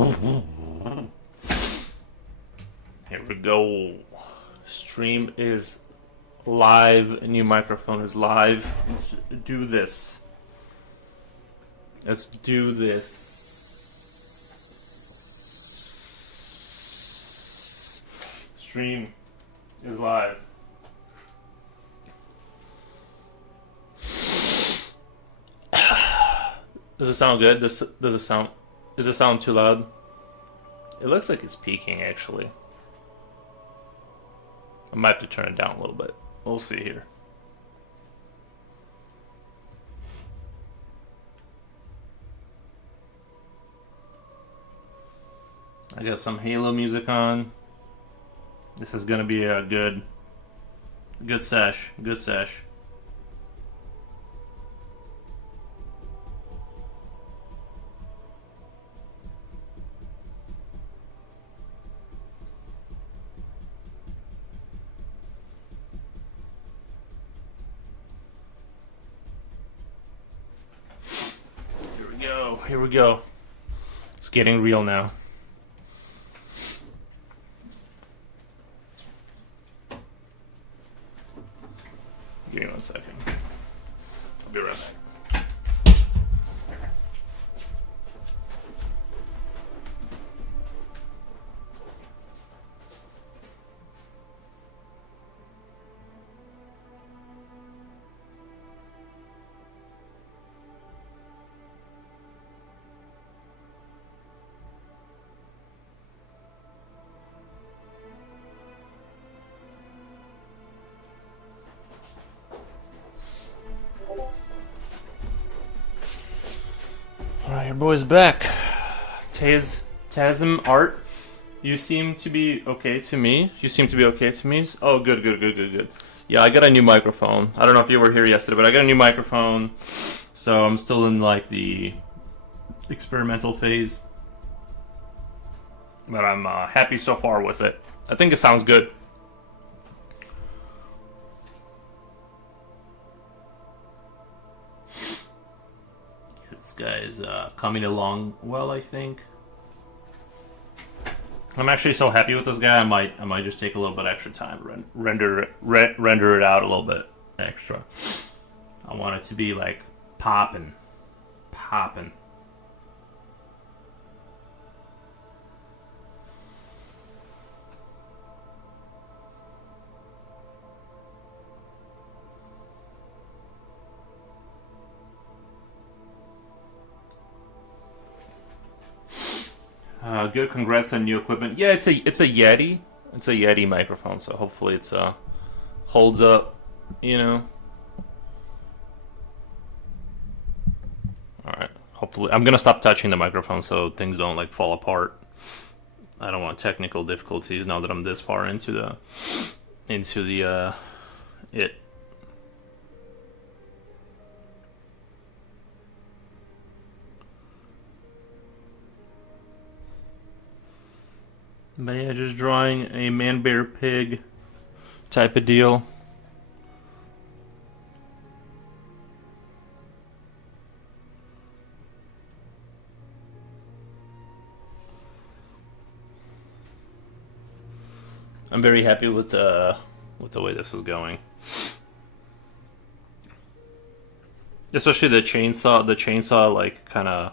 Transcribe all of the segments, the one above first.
Here we go. Stream is live. A new microphone is live. Let's do this. Let's do this. Stream is live. Does it sound good? Does it sound? Does it sound too loud? It looks like it's peaking actually. I might have to turn it down a little bit. We'll see here. I got some Halo music on. This is gonna be a good sesh. Good sesh. Here we go. It's getting real now. Give me 1 second. I'll be right back. Alright, your boy's back. Tasm Art, you seem to be okay to me. You seem to be okay to me. Oh, good. Yeah, I got a new microphone. I don't know if you were here yesterday, but I got a new microphone. So I'm still in like the experimental phase. But I'm happy so far with it. I think it sounds good. This guy is coming along well, I think. I'm actually so happy with this guy. I might just take a little bit extra time to render it out a little bit extra. I want it to be like popping. Good, congrats on new equipment. Yeah, it's a Yeti. It's a Yeti microphone, so hopefully it's holds up, you know. All right. Hopefully, I'm gonna stop touching the microphone so things don't like fall apart. I don't want technical difficulties now that I'm this far into the it. But yeah, just drawing a man, bear, pig type of deal. I'm very happy with the way this is going. Especially the chainsaw like kind of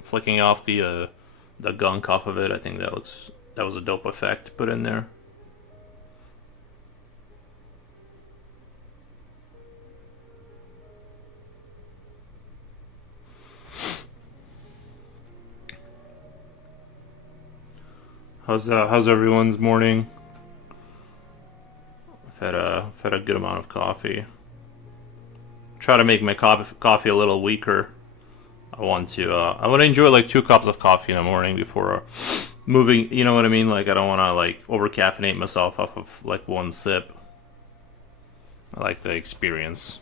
flicking off the gunk off of it. I think that was a dope effect to put in there. How's everyone's morning? I've had a good amount of coffee. Try to make my coffee a little weaker. I want to enjoy like 2 cups of coffee in the morning before moving. You know what I mean? Like I don't want to like over caffeinate myself off of like 1 sip. I like the experience.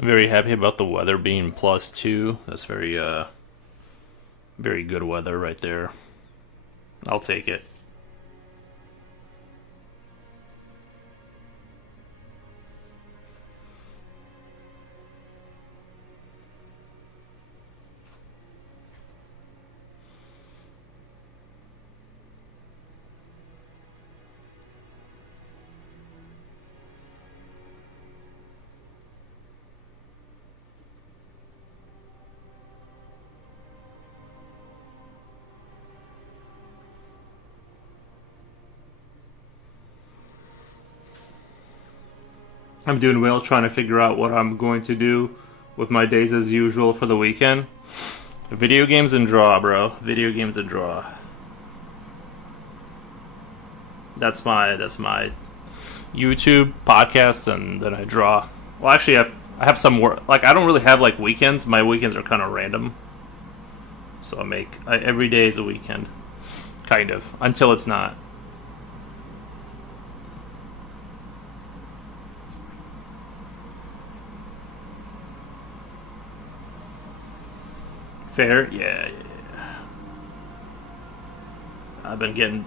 I'm very happy about the weather being +2. That's very good weather right there. I'll take it. I'm doing well trying to figure out what I'm going to do with my days as usual for the weekend. Video games and draw, bro. Video games and draw. That's my YouTube podcast, and then I draw. Well, actually, I have some work. Like, I don't really have like weekends. My weekends are kind of random. So every day is a weekend, kind of, until it's not. Fair, yeah. I've been getting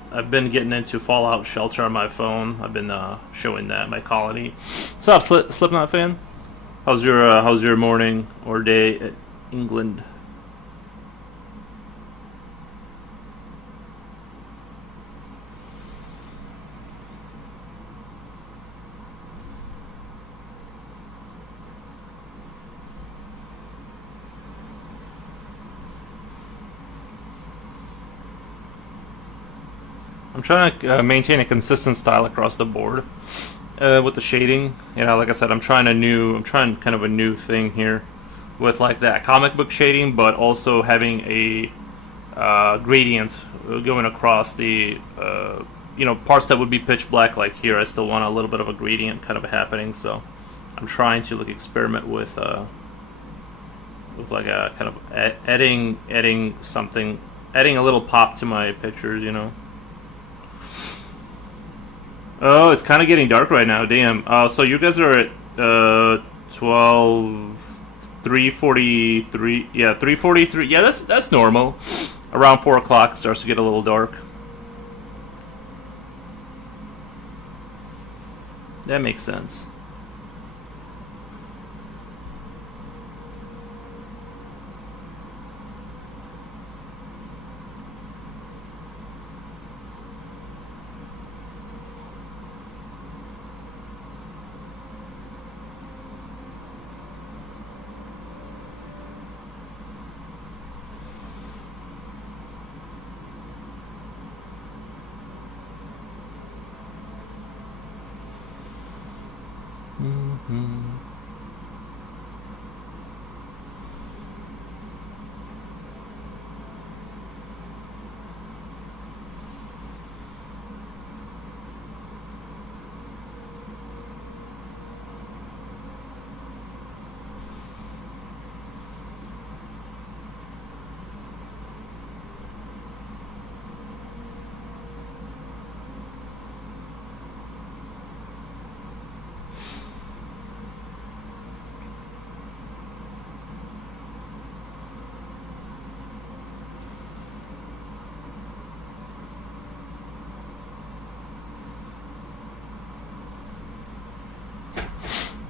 into Fallout Shelter on my phone. I've been showing that my colony. What's up, Slipknot fan? How's your morning or day at England? I'm trying to maintain a consistent style across the board with the shading. You know, like I said, I'm trying kind of a new thing here with like that comic book shading, but also having a gradient going across the parts that would be pitch black. Like here, I still want a little bit of a gradient kind of happening. So I'm trying to like experiment with like a kind of adding something, adding a little pop to my pictures. You know. Oh, it's kind of getting dark right now. Damn. So you guys are at 3:43. Yeah, 3:43. Yeah, that's normal. Around 4 o'clock it starts to get a little dark. That makes sense.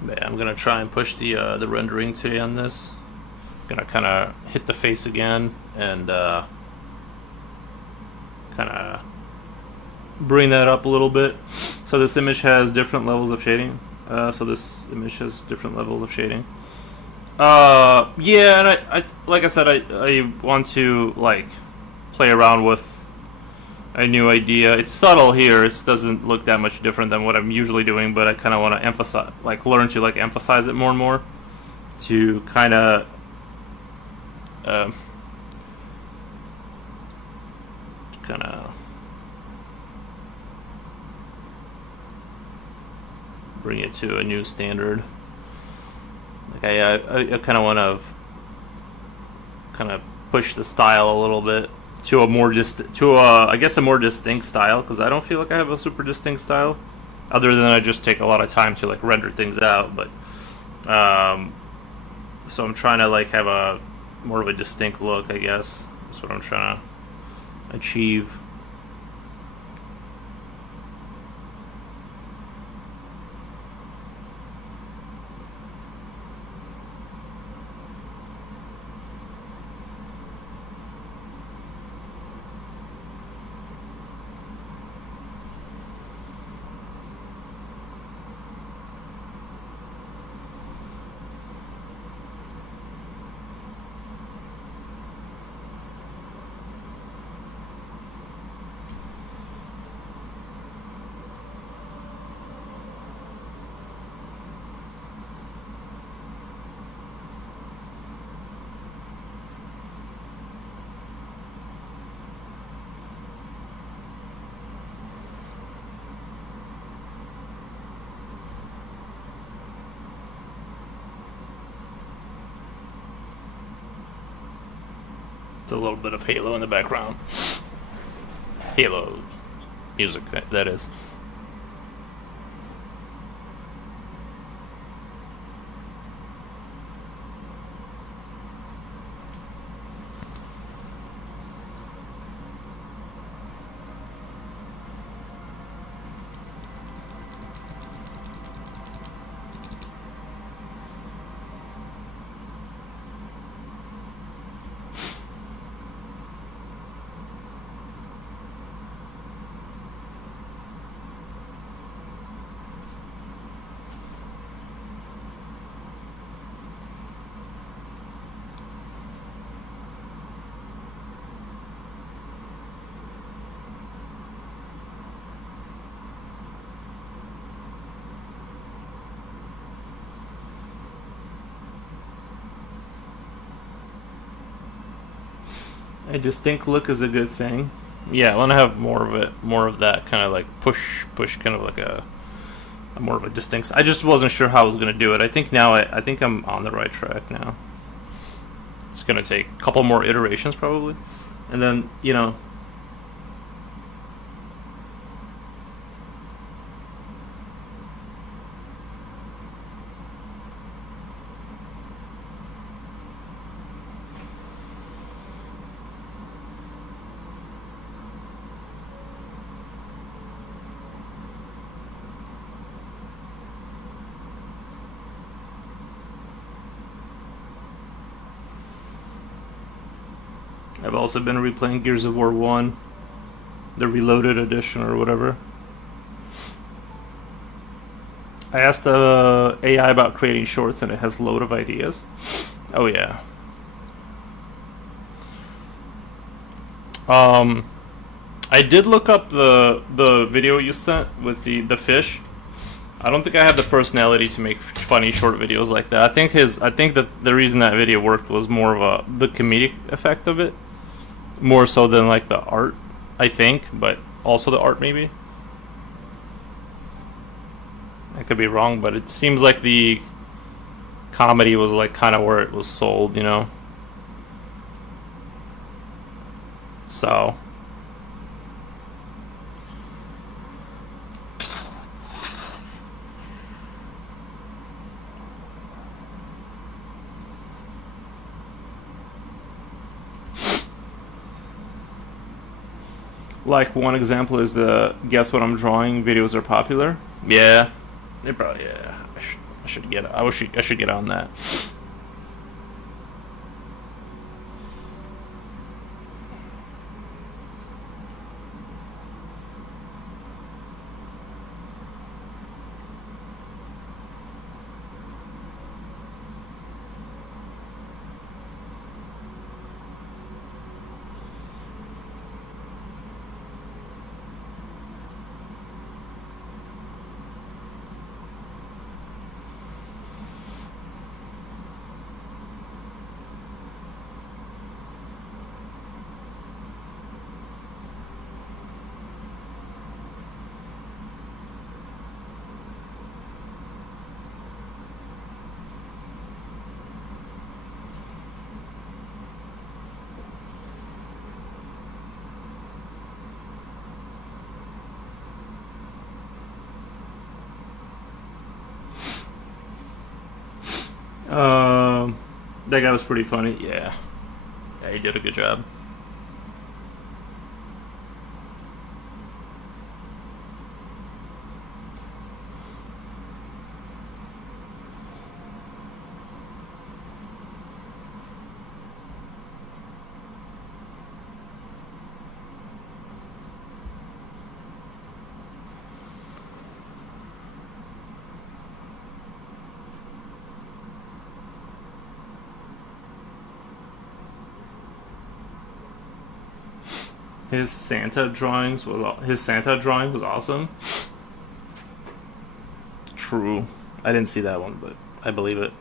Yeah, I'm gonna try and push the rendering today on this. Gonna kind of hit the face again and kind of bring that up a little bit. So this image has different levels of shading. Yeah, and I like I said, I want to like play around with a new idea. It's subtle here. It doesn't look that much different than what I'm usually doing, but I kind of want to learn to emphasize it more and more to kind of kind of bring it to a new standard. Like I kind of want to kind of push the style a little bit to a more I guess a more distinct style, because I don't feel like I have a super distinct style, other than I just take a lot of time to like render things out. But So I'm trying to like have a more of a distinct look, I guess. That's what I'm trying to achieve. It's a little bit of Halo in the background. Halo music, that is. A distinct look is a good thing. Yeah, I want to have more of it, more of that kind of like push, kind of like a more of a distinct. I just wasn't sure how I was gonna do it. I think now I think I'm on the right track now. It's gonna take a couple more iterations probably, and then I've also been replaying Gears of War 1, the Reloaded edition or whatever. I asked the AI about creating shorts and it has a load of ideas. Oh yeah. I did look up the video you sent with the fish. I don't think I have the personality to make funny short videos like that. I think that the reason that video worked was more of the comedic effect of it, more so than like the art. I think, but also the art maybe. I could be wrong, but it seems like the comedy was like kind of where it was sold, So like one example is the guess what I'm drawing videos are popular. Yeah, they probably yeah. I should get. I should get on that. That guy was pretty funny. Yeah. Yeah, he did a good job. His Santa drawing was awesome. True. I didn't see that one, but I believe it.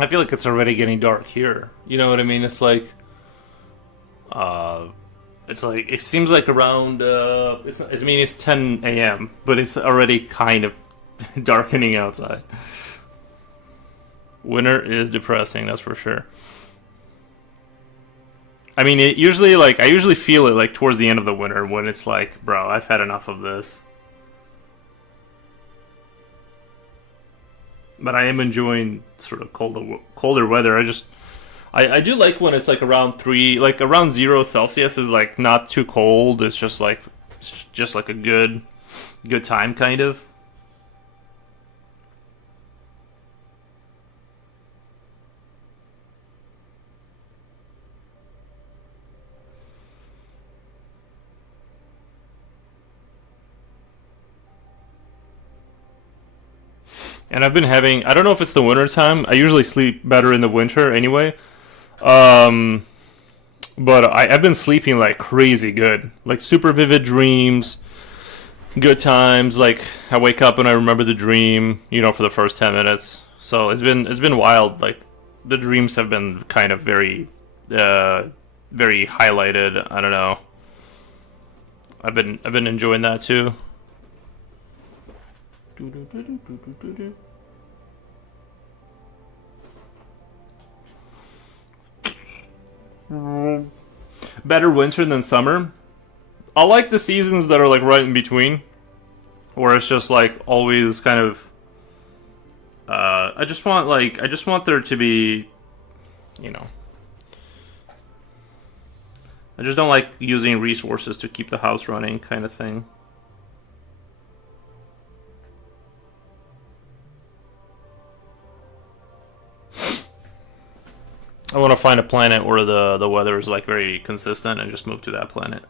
I feel like it's already getting dark here. You know what I mean? Uh, it's like it seems like around. I mean, it's 10 a.m., but it's already kind of darkening outside. Winter is depressing, that's for sure. I mean, I usually feel it like towards the end of the winter when it's like, bro, I've had enough of this. But I am enjoying sort of colder weather. I do like when it's like around like around 0 Celsius is like not too cold. It's just like a good time kind of. And I've been having, I don't know if it's the winter time. I usually sleep better in the winter anyway. Um, but I've been sleeping like crazy good, like super vivid dreams, good times. Like I wake up and I remember the dream, for the first 10 minutes. So it's been wild. Like the dreams have been kind of uh, very highlighted. I don't know. I've been enjoying that too. Better winter than summer. I like the seasons that are like right in between, where it's just like always kind of. I just want there to be, you know. I just don't like using resources to keep the house running, kind of thing. I want to find a planet where the weather is like very consistent and just move to that planet.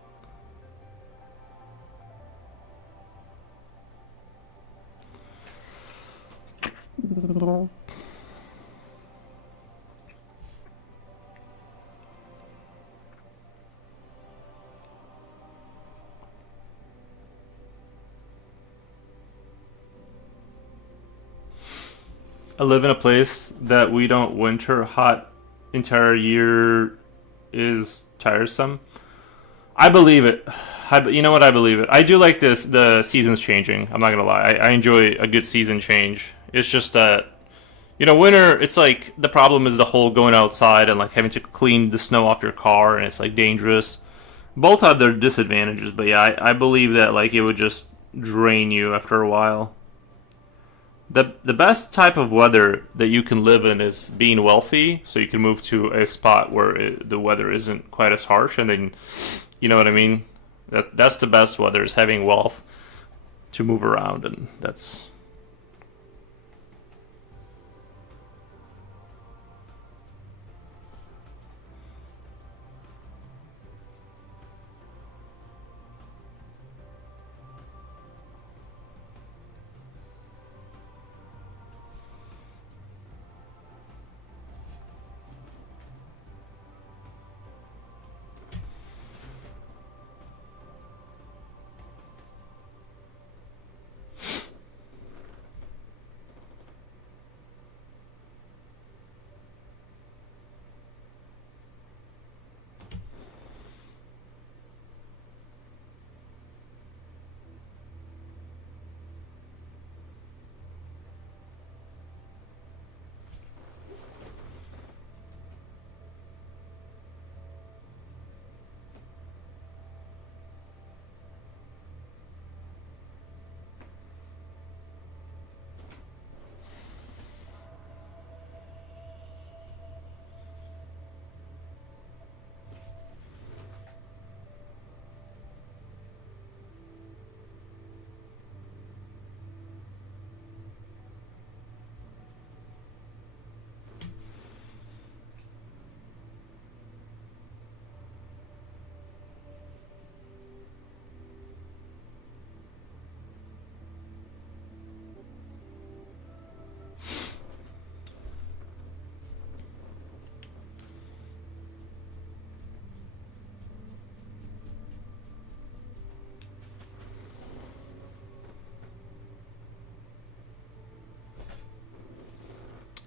'I live in a place that we don't winter hot entire year is tiresome. I believe it. You know what? I believe it. I do like this. The seasons changing. I'm not gonna lie. I enjoy a good season change. It's just that winter. It's like the problem is the whole going outside and like having to clean the snow off your car, and it's like dangerous. Both have their disadvantages, but yeah, I believe that like it would just drain you after a while. The best type of weather that you can live in is being wealthy, so you can move to a spot where the weather isn't quite as harsh, and then you know what I mean. That's the best weather, is having wealth to move around, and that's.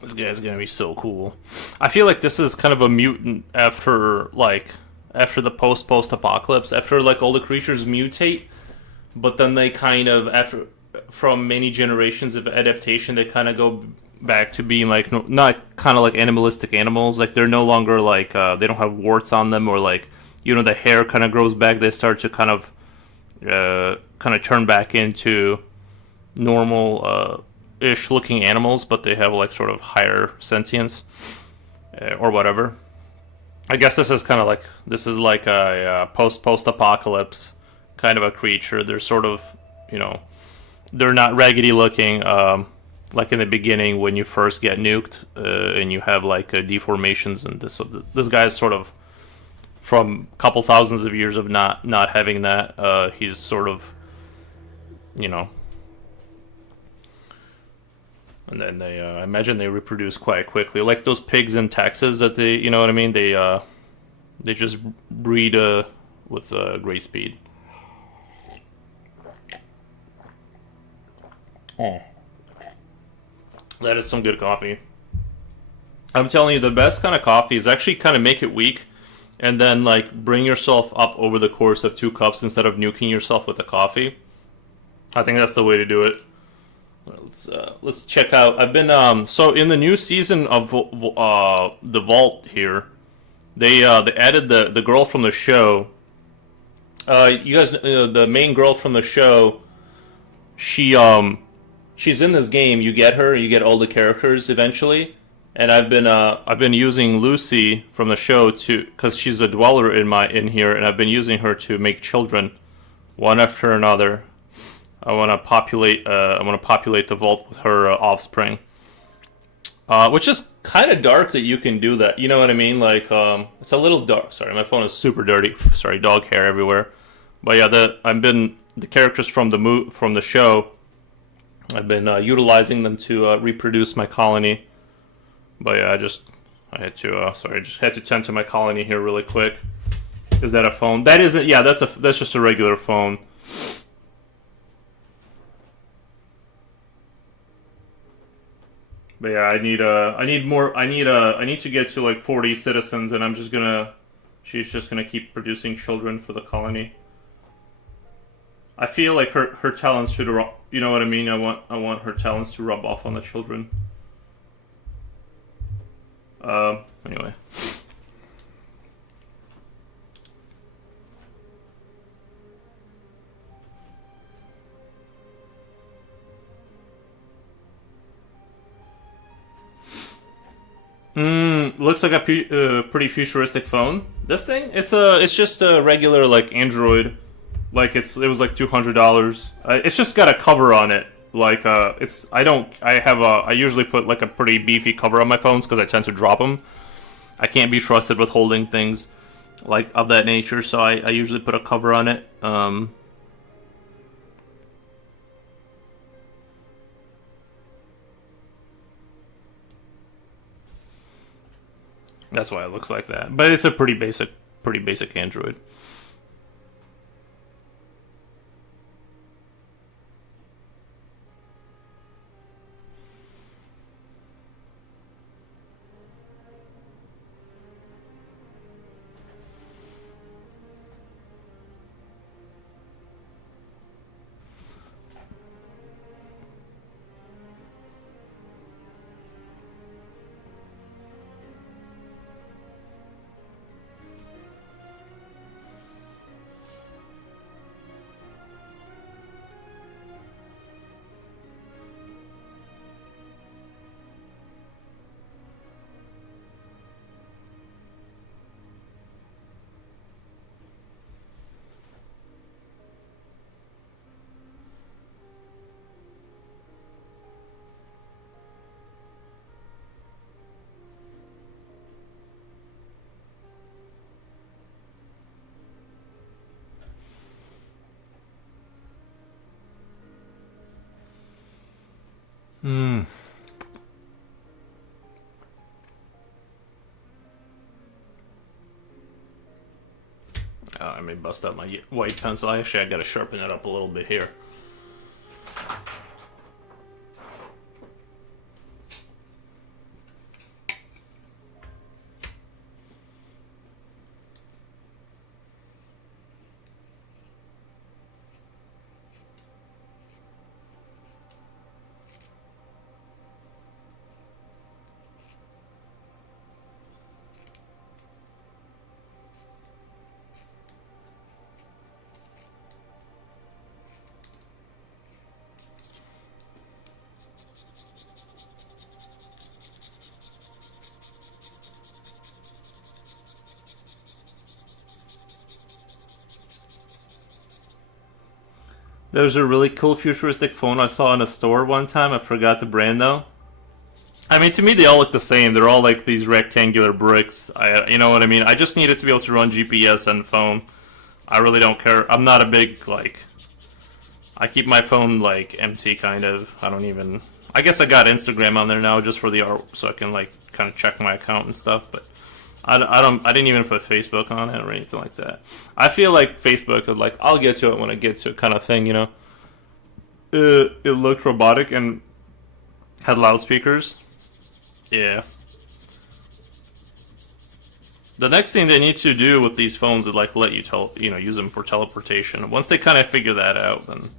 This guy's gonna be so cool. I feel like this is kind of a mutant after the post apocalypse, after like all the creatures mutate, but then they kind of after from many generations of adaptation, they kind of go back to being like not kind of like animalistic animals. Like they're no longer like they don't have warts on them, or like the hair kind of grows back. They start to kind of turn back into normal ish looking animals, but they have like sort of higher sentience or whatever. I guess this is like a post apocalypse kind of a creature. They're sort of they're not raggedy looking like in the beginning when you first get nuked and you have like deformations and this. So this guy's sort of from a couple thousands of years of not having that. He's sort of you know and then I imagine they reproduce quite quickly, like those pigs in Texas that you know what I mean. They just breed with great speed. Oh, that is some good coffee. I'm telling you, the best kind of coffee is actually kind of make it weak, and then like bring yourself up over the course of 2 cups instead of nuking yourself with the coffee. I think that's the way to do it. Let's check out. I've been so in the new season of the Vault here. They added the girl from the show. You guys, the main girl from the show. She she's in this game. You get her. You get all the characters eventually. And I've been using Lucy from the show to because she's the dweller in here, and I've been using her to make children, one after another. I want to populate. I want to populate the vault with her offspring, which is kind of dark that you can do that. You know what I mean? Like, it's a little dark. Sorry, my phone is super dirty. Sorry, dog hair everywhere. But yeah, the characters from the show. I've been utilizing them to reproduce my colony. But yeah, I had to. Sorry, I just had to tend to my colony here really quick. Is that a phone? That isn't. Yeah, that's just a regular phone. But yeah, I need to get to like 40 citizens, and she's just gonna keep producing children for the colony. I feel like her talents should, you know what I mean. I want her talents to rub off on the children. Anyway. Looks like a pretty futuristic phone. This thing, it's just a regular like Android. Like it was like $200. It's just got a cover on it. Like it's I don't I have a I usually put like a pretty beefy cover on my phones because I tend to drop them. I can't be trusted with holding things like of that nature, so I usually put a cover on it. That's why it looks like that. But it's a pretty basic Android. Hmm. I may bust out my white pencil. Actually, I gotta sharpen it up a little bit here. There's a really cool futuristic phone I saw in a store one time. I forgot the brand though. I mean, to me, they all look the same. They're all like these rectangular bricks. You know what I mean? I just need it to be able to run GPS and phone. I really don't care. I'm not a big like. I keep my phone like empty, kind of. I don't even. I guess I got Instagram on there now just for the art, so I can like kind of check my account and stuff. But I don't. I didn't even put Facebook on it or anything like that. I feel like Facebook would like. I'll get to it when I get to it, kind of thing. You know. It looked robotic and had loudspeakers. Yeah. The next thing they need to do with these phones is like let you use them for teleportation. Once they kind of figure that out, then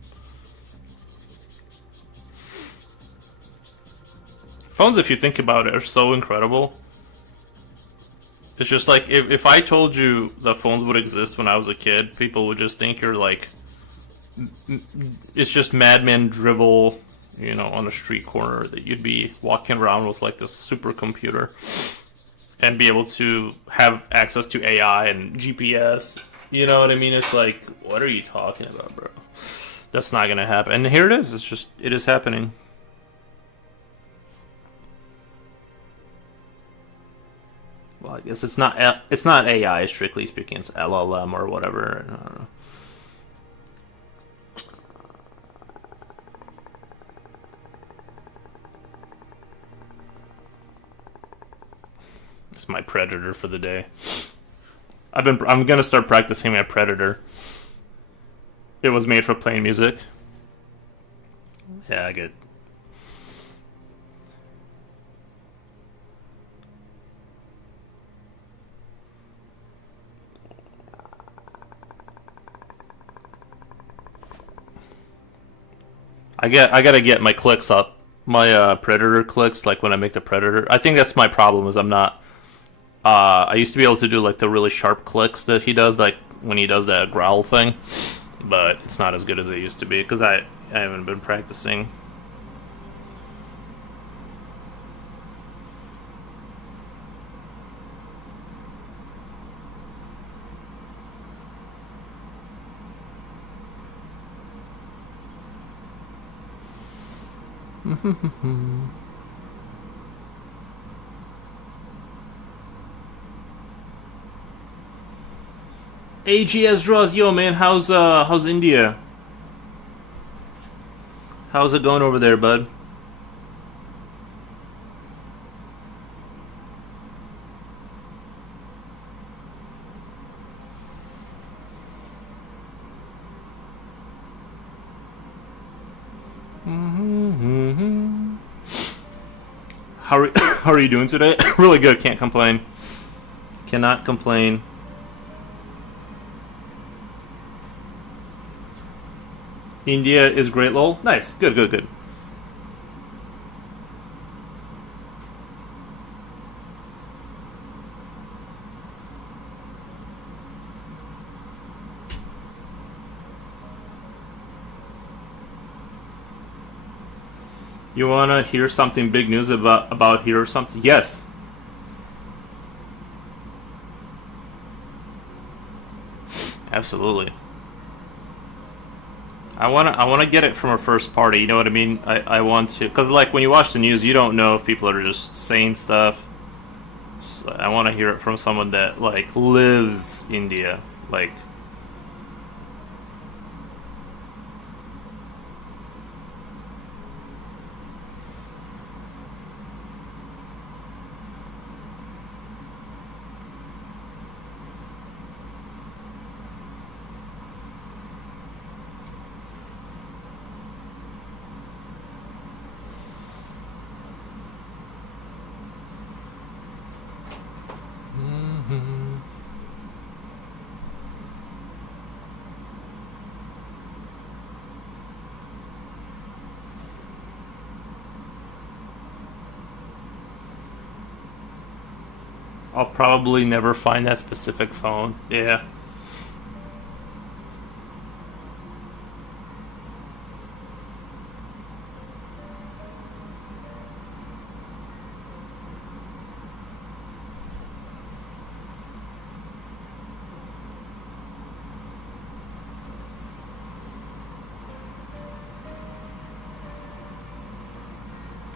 phones, if you think about it, are so incredible. It's just like if I told you the phones would exist when I was a kid, people would just think you're like it's just madman drivel, on a street corner that you'd be walking around with like this supercomputer and be able to have access to AI and GPS. You know what I mean? It's like, what are you talking about, bro? That's not gonna happen. And here it is. It is happening. Well, I guess it's not AI strictly speaking. It's LLM or whatever. I don't know. It's my Predator for the day. I'm gonna start practicing my Predator. It was made for playing music. Yeah, I get. I gotta get my clicks up. My Predator clicks, like when I make the Predator. I think that's my problem. Is I'm not. I used to be able to do like the really sharp clicks that he does, like when he does that growl thing, but it's not as good as it used to be because I haven't been practicing. AGS draws, yo man, how's India? How's it going over there, bud? How are you doing today? Really good. Can't complain. Cannot complain. India is great, lol. Nice. Good, good, good. You wanna hear something big news about here or something? Yes. Absolutely. I wanna get it from a first party. You know what I mean? I want to, cause like when you watch the news, you don't know if people are just saying stuff. So I want to hear it from someone that like lives India, like. I'll probably never find that specific phone. Yeah.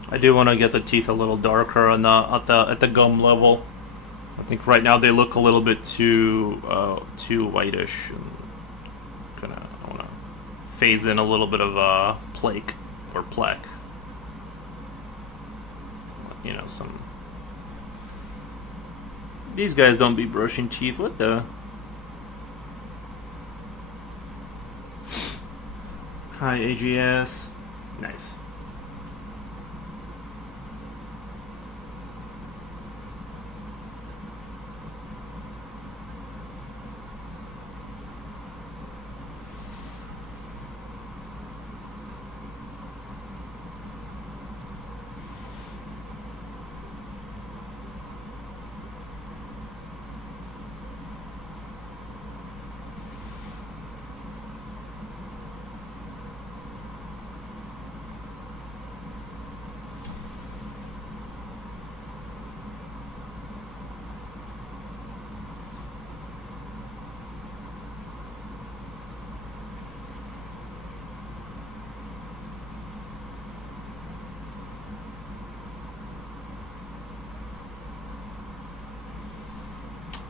I do want to get the teeth a little darker on the at the gum level. I think right now they look a little bit too whitish. And I want to phase in a little bit of plaque or plaque. You know, some. These guys don't be brushing teeth. What the? Hi, AGS. Nice.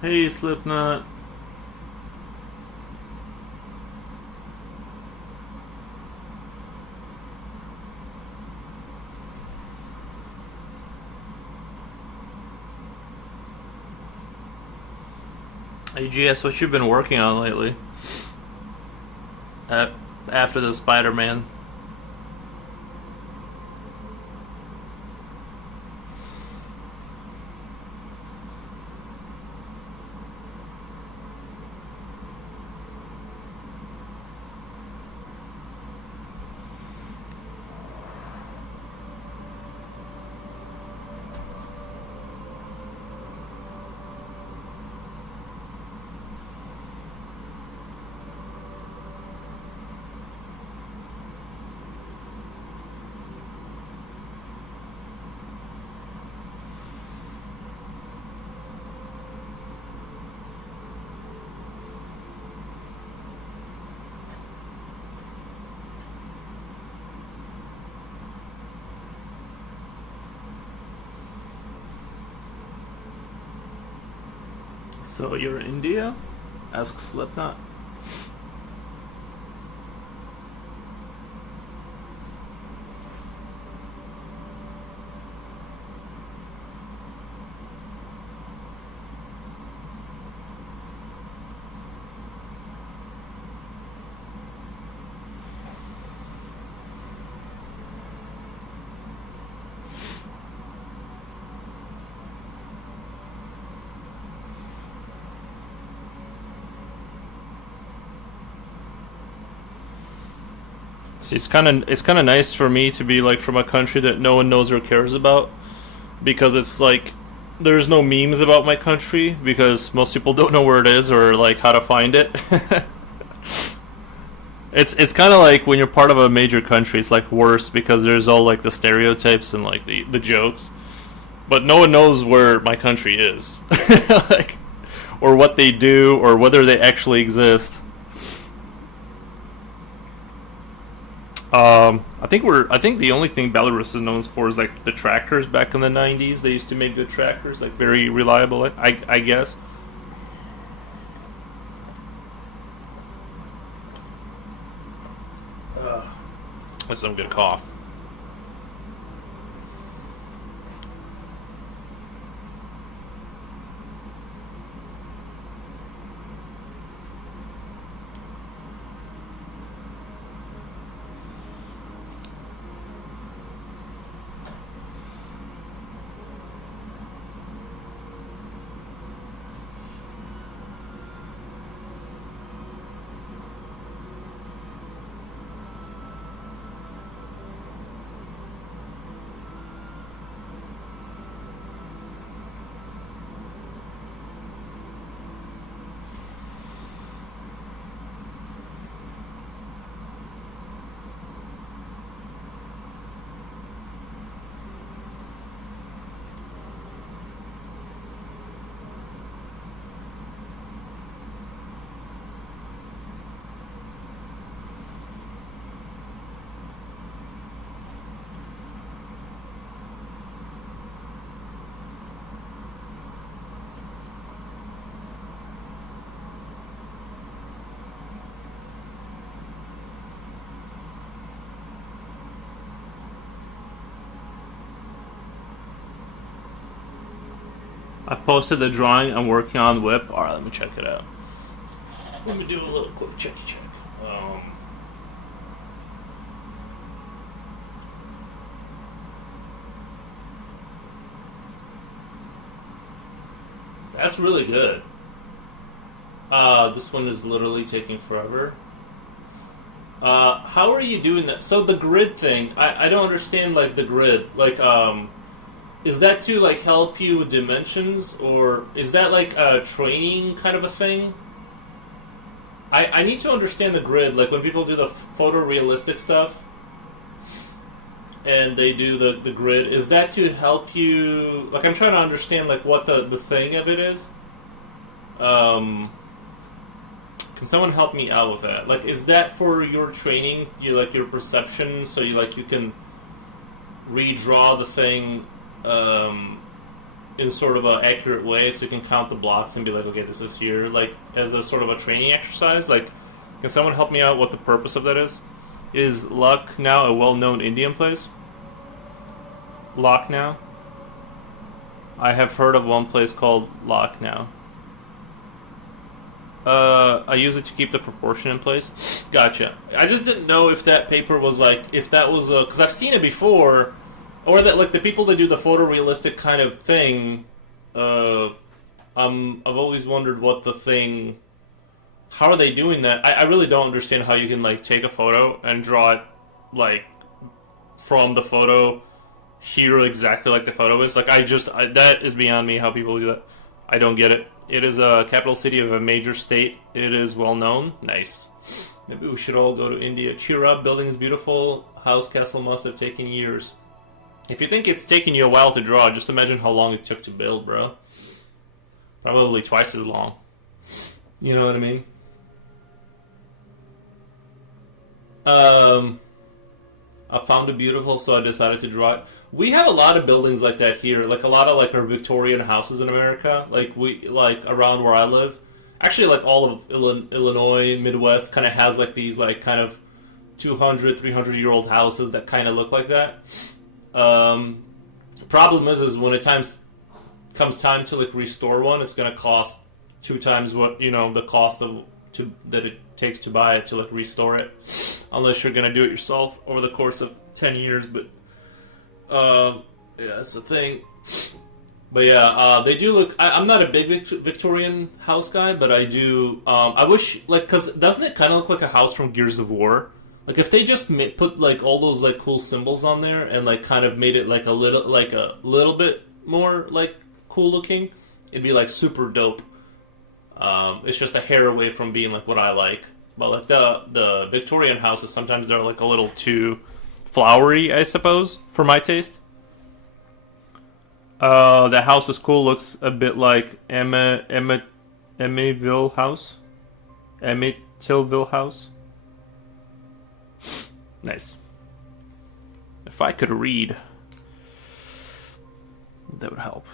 Hey, Slipknot. AGS, what you been working on lately? After the Spider-Man. So you're in India? Asks Slipknot. See, it's kind of nice for me to be like from a country that no one knows or cares about, because it's like there's no memes about my country because most people don't know where it is or like how to find it. It's kind of like when you're part of a major country, it's like worse because there's all like the stereotypes and like the jokes, but no one knows where my country is, like, or what they do or whether they actually exist. I think the only thing Belarus is known for is like the tractors back in the '90s. They used to make good tractors, like very reliable. I guess. That's some good cough. I posted the drawing I'm working on Whip. All right, let me check it out. Let me do a little quick checky check. That's really good. This one is literally taking forever. How are you doing that? So the grid thing, I don't understand like the grid. Like, is that to like help you with dimensions, or is that like a training kind of a thing? I need to understand the grid. Like when people do the photorealistic stuff and they do the grid, is that to help you? Like I'm trying to understand like what the thing of it is. Can someone help me out with that? Like, is that for your training? You like your perception, so you can redraw the thing in sort of an accurate way, so you can count the blocks and be like, okay, this is here. Like as a sort of a training exercise. Like, can someone help me out what the purpose of that is? Is Lucknow a well-known Indian place? Lucknow. I have heard of one place called Lucknow. I use it to keep the proportion in place. Gotcha. I just didn't know if that paper was like, if that was a, because I've seen it before, or that like the people that do the photorealistic kind of thing. I've always wondered what the thing. How are they doing that? I really don't understand how you can like take a photo and draw it like from the photo here exactly like the photo is. Like that is beyond me how people do that. I don't get it. It is a capital city of a major state. It is well known. Nice. Maybe we should all go to India. Cheer up. Building is beautiful. House castle must have taken years. If you think it's taking you a while to draw, just imagine how long it took to build, bro. Probably twice as long. You know what I mean? I found it beautiful, so I decided to draw it. We have a lot of buildings like that here, like a lot of like our Victorian houses in America, like around where I live. Actually, like all of Illinois, Midwest, kind of has like these like kind of 200, 300 year old houses that kind of look like that. Problem is when it comes time to like restore one, it's gonna cost 2 times what the cost that it takes to buy it to like restore it, unless you're gonna do it yourself over the course of 10 years. But yeah, that's the thing. But yeah, they do look. I'm not a big Victorian house guy, but I do. I wish because doesn't it kind of look like a house from Gears of War? Like if they just put like all those like cool symbols on there and like kind of made it like a little bit more like cool looking, it'd be like super dope. It's just a hair away from being like what I like. But like the Victorian houses, sometimes they're like a little too flowery, I suppose, for my taste. The house is cool. Looks a bit like Amityville House. Amityville House. Nice. If I could read, that would help.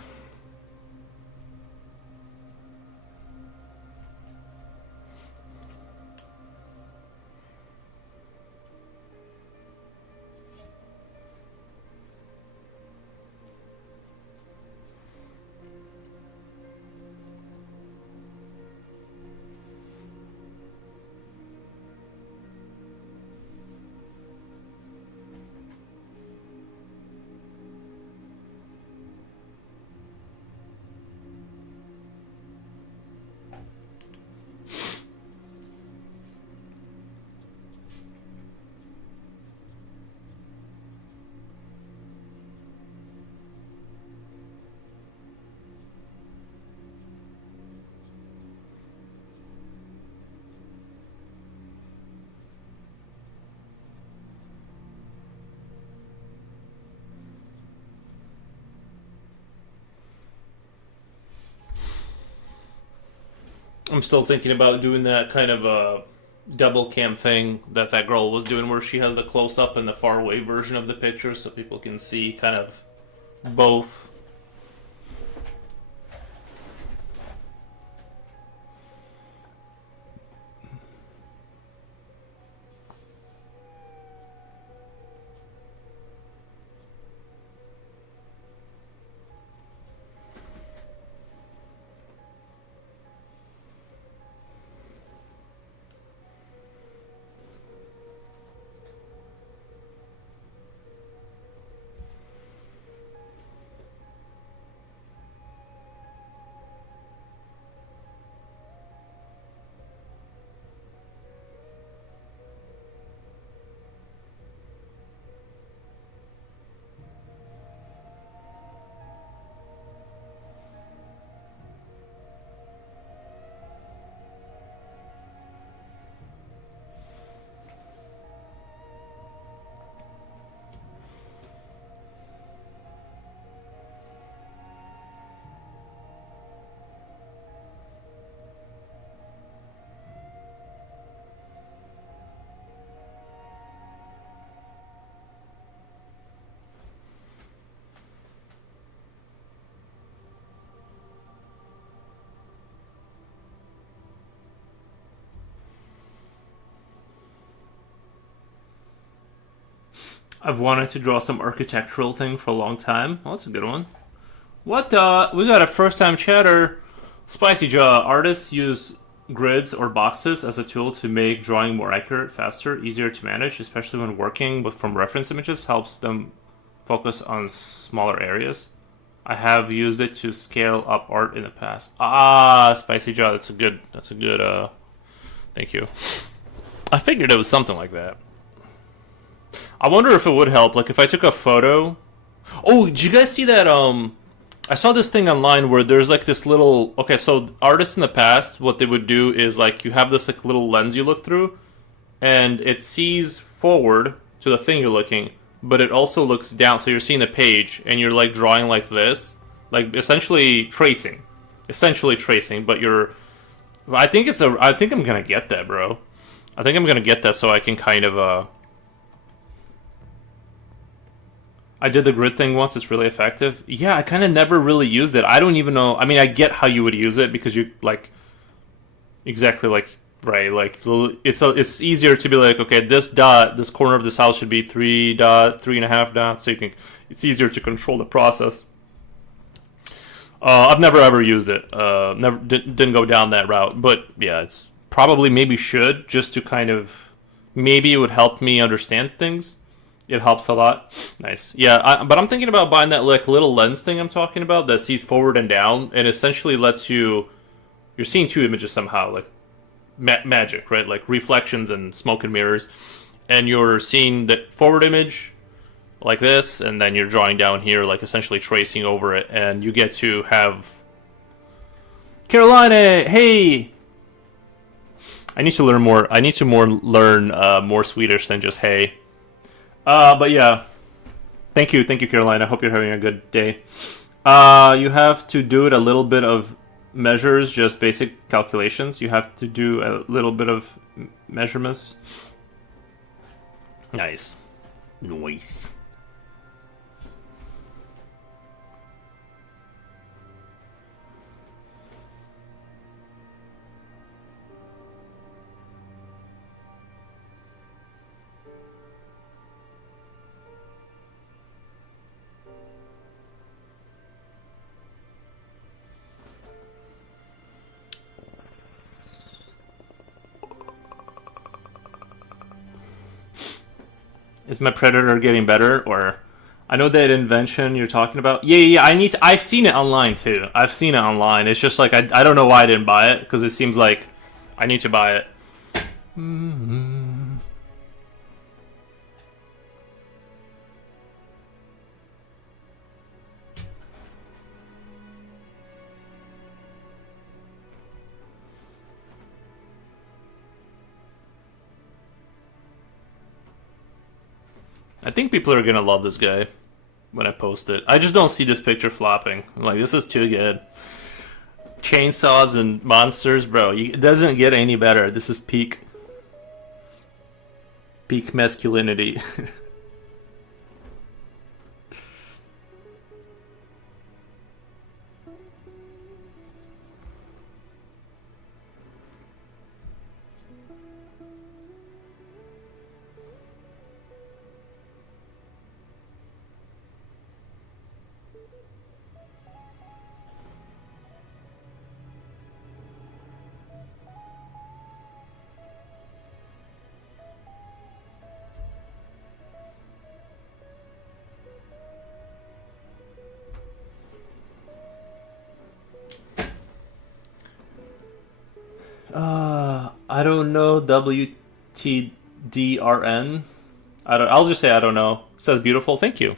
I'm still thinking about doing that kind of a double cam thing that girl was doing, where she has the close up and the far away version of the picture, so people can see kind of both. I've wanted to draw some architectural thing for a long time. Oh, that's a good one. What we got a first time chatter. Spicy Jaw. Artists use grids or boxes as a tool to make drawing more accurate, faster, easier to manage, especially when working with from reference images. Helps them focus on smaller areas. I have used it to scale up art in the past. Ah, Spicy Jaw. That's a good. Thank you. I figured it was something like that. I wonder if it would help, like if I took a photo. Oh, did you guys see that? I saw this thing online where there's like this little. Okay, so artists in the past, what they would do is like you have this like little lens you look through, and it sees forward to the thing you're looking, but it also looks down. So you're seeing the page, and you're like drawing like this, like essentially tracing, But you're. I think I'm gonna get that, bro. I think I'm gonna get that so I can kind of I did the grid thing once. It's really effective. Yeah, I kind of never really used it. I don't even know. I mean, I get how you would use it because you like exactly like right. Like it's easier to be like, okay, this corner of this house should be 3.5 dots. So you can. It's easier to control the process. I've never ever used it. Never didn't go down that route. But yeah, it's probably maybe should just to kind of maybe it would help me understand things. It helps a lot. Nice. Yeah, but I'm thinking about buying that like little lens thing I'm talking about that sees forward and down and essentially lets you. You're seeing two images somehow, like magic, right? Like reflections and smoke and mirrors, and you're seeing the forward image like this, and then you're drawing down here, like essentially tracing over it, and you get to have Carolina. Hey, I need to learn more. I need to learn more Swedish than just hey. But yeah, thank you, Carolina. I hope you're having a good day. You have to do it a little bit of measures, just basic calculations. You have to do a little bit of measurements. Nice. Nice. Is my Predator getting better? Or I know that invention you're talking about. Yeah. I've seen it online too. I've seen it online. It's just like I don't know why I didn't buy it because it seems like I need to buy it. I think people are gonna love this guy when I post it. I just don't see this picture flopping. I'm like, this is too good. Chainsaws and monsters, bro. It doesn't get any better. This is peak masculinity. I don't know. WTDRN. I'll just say I don't know. It says beautiful. Thank you.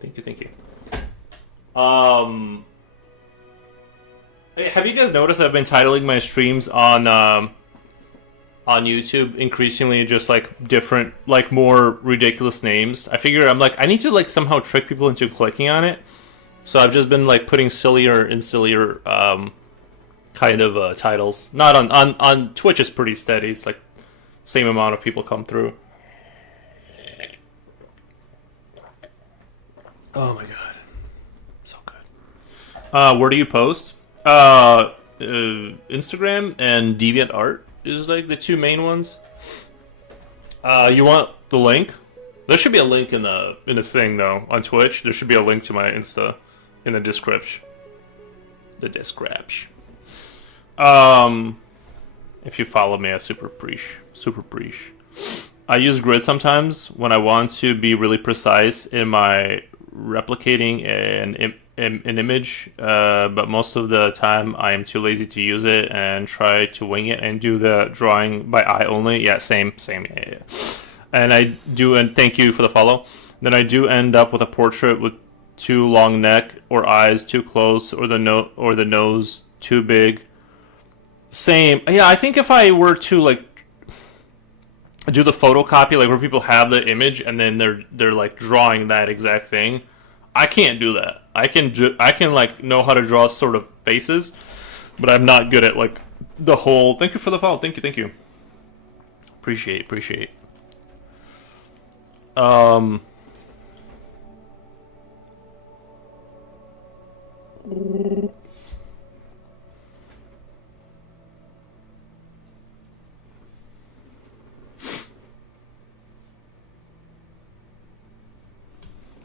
Thank you. Have you guys noticed I've been titling my streams on YouTube increasingly just like different, like more ridiculous names? I figure I'm like I need to like somehow trick people into clicking on it. So I've just been like putting sillier and sillier kind of titles. Not on Twitch is pretty steady. It's like same amount of people come through. Oh my god, so good. Where do you post? Instagram and DeviantArt is like the two main ones. You want the link? There should be a link in the thing though on Twitch. There should be a link to my Insta in the description. The description. If you follow me, I super appreciate. I use grid sometimes when I want to be really precise in my replicating an image, but most of the time I am too lazy to use it and try to wing it and do the drawing by eye only. Yeah, same. Yeah. And I do, and thank you for the follow. Then I do end up with a portrait with too long neck or eyes too close or the nose too big. Same. Yeah, I think if I were to like do the photocopy, like where people have the image and then they're like drawing that exact thing, I can't do that. I can like know how to draw sort of faces, but I'm not good at like the whole. Thank you for the follow. Thank you. Appreciate.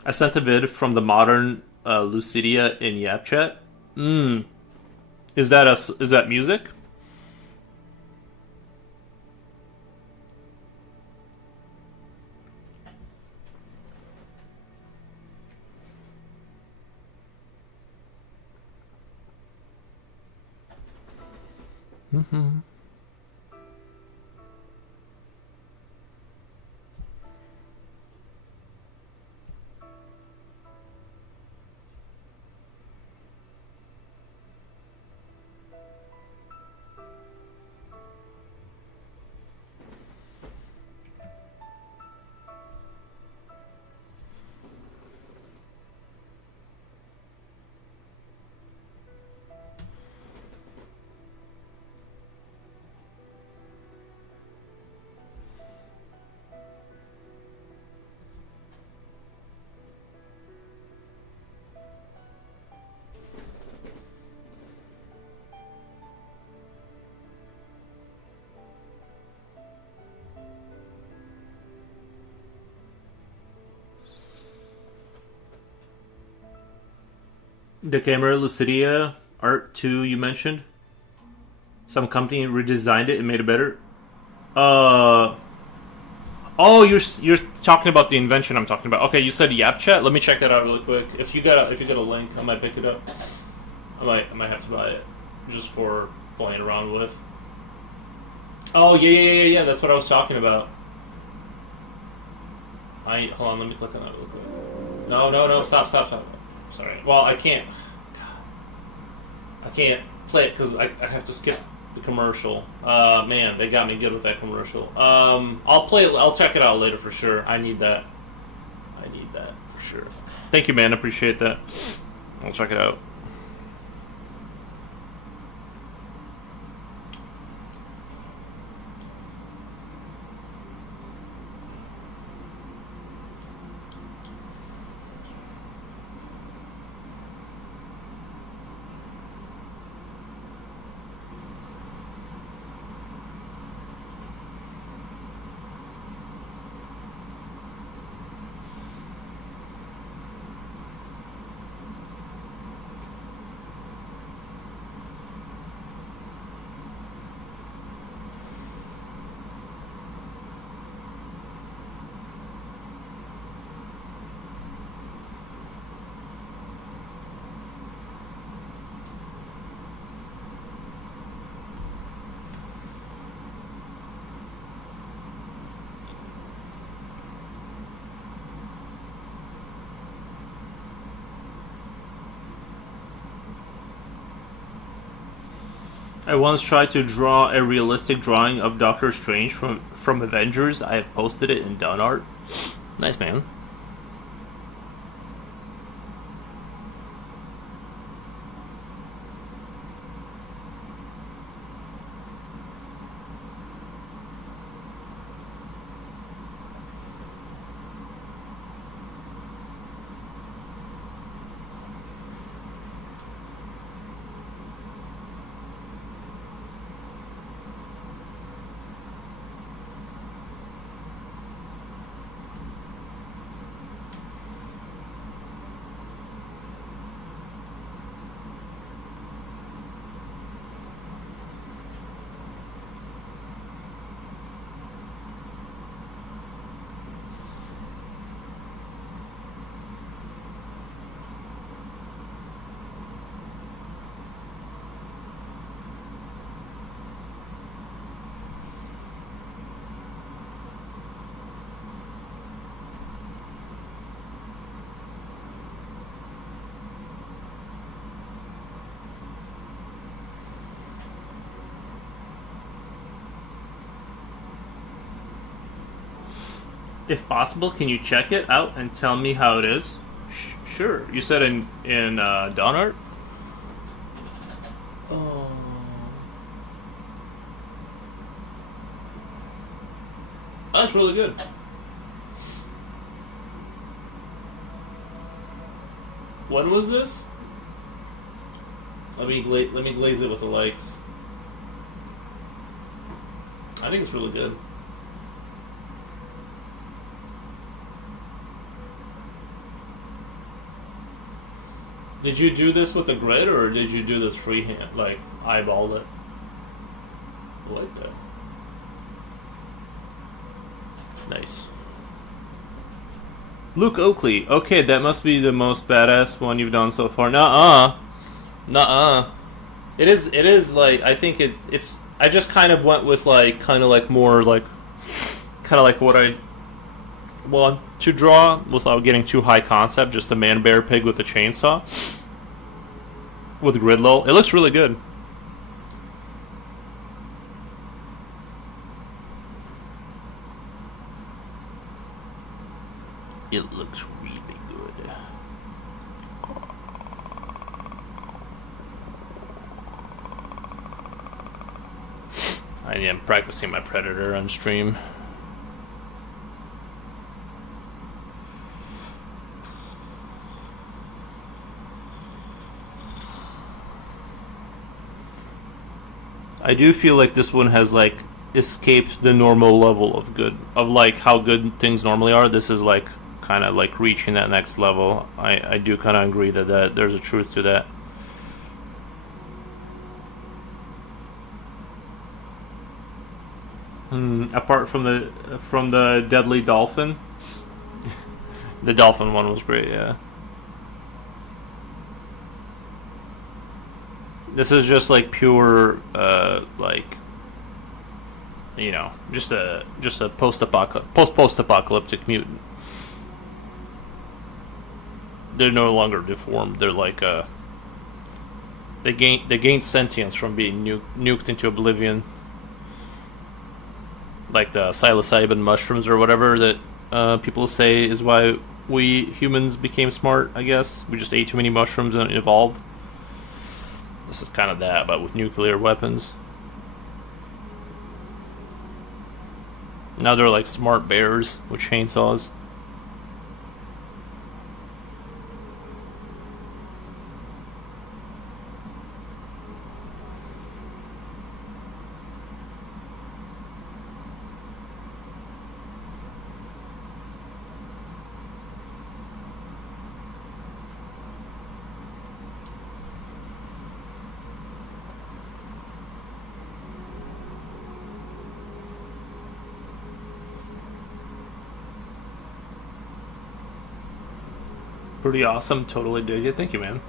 I sent a vid from the modern Lucidia in YapChat. Mm. Is that music? Mm-hmm. The camera Lucidia Art 2 you mentioned? Some company redesigned it and made it better? Uh Oh, you're talking about the invention I'm talking about. Okay, you said YapChat. Let me check that out really quick. If you got a link, I might pick it up. I might have to buy it just for playing around with. Oh yeah. That's what I was talking about. Hold on. Let me click on that real quick. No. Stop. Sorry. Well, I can't. I can't play it because I have to skip the commercial. Man, they got me good with that commercial. I'll play it. I'll check it out later for sure. I need that for sure. Thank you, man. I appreciate that. I'll check it out. I once tried to draw a realistic drawing of Doctor Strange from Avengers. I have posted it in Done Art. Nice, man. If possible, can you check it out and tell me how it is? Sure. You said in Dawn Art. Oh, that's really good. When was this? Let me glaze it with the likes. I think it's really good. Did you do this with a grid, or did you do this freehand, like eyeball it? I like that. Nice. Luke Oakley. Okay, that must be the most badass one you've done so far. Nuh-uh. Nuh-uh. It is like, I think it's I just kind of went with like kind of like more like kind of like what I want to draw without getting too high concept, just a man bear pig with a chainsaw with Gridlow. It looks really good. It looks really good. I am practicing my Predator on stream. I do feel like this one has like escaped the normal level of good, of like how good things normally are. This is like kind of like reaching that next level. I do kind of agree that there's a truth to that. Apart from the deadly dolphin, the dolphin one was great. Yeah. This is just like pure, like, you know, just a post-apocalyptic mutant. They're no longer deformed. They're like they gain sentience from being nuked into oblivion, like the psilocybin mushrooms or whatever that people say is why we humans became smart. I guess we just ate too many mushrooms and evolved. This is kind of that, but with nuclear weapons. Now they're like smart bears with chainsaws. Pretty awesome. Totally dig it. Thank you, man.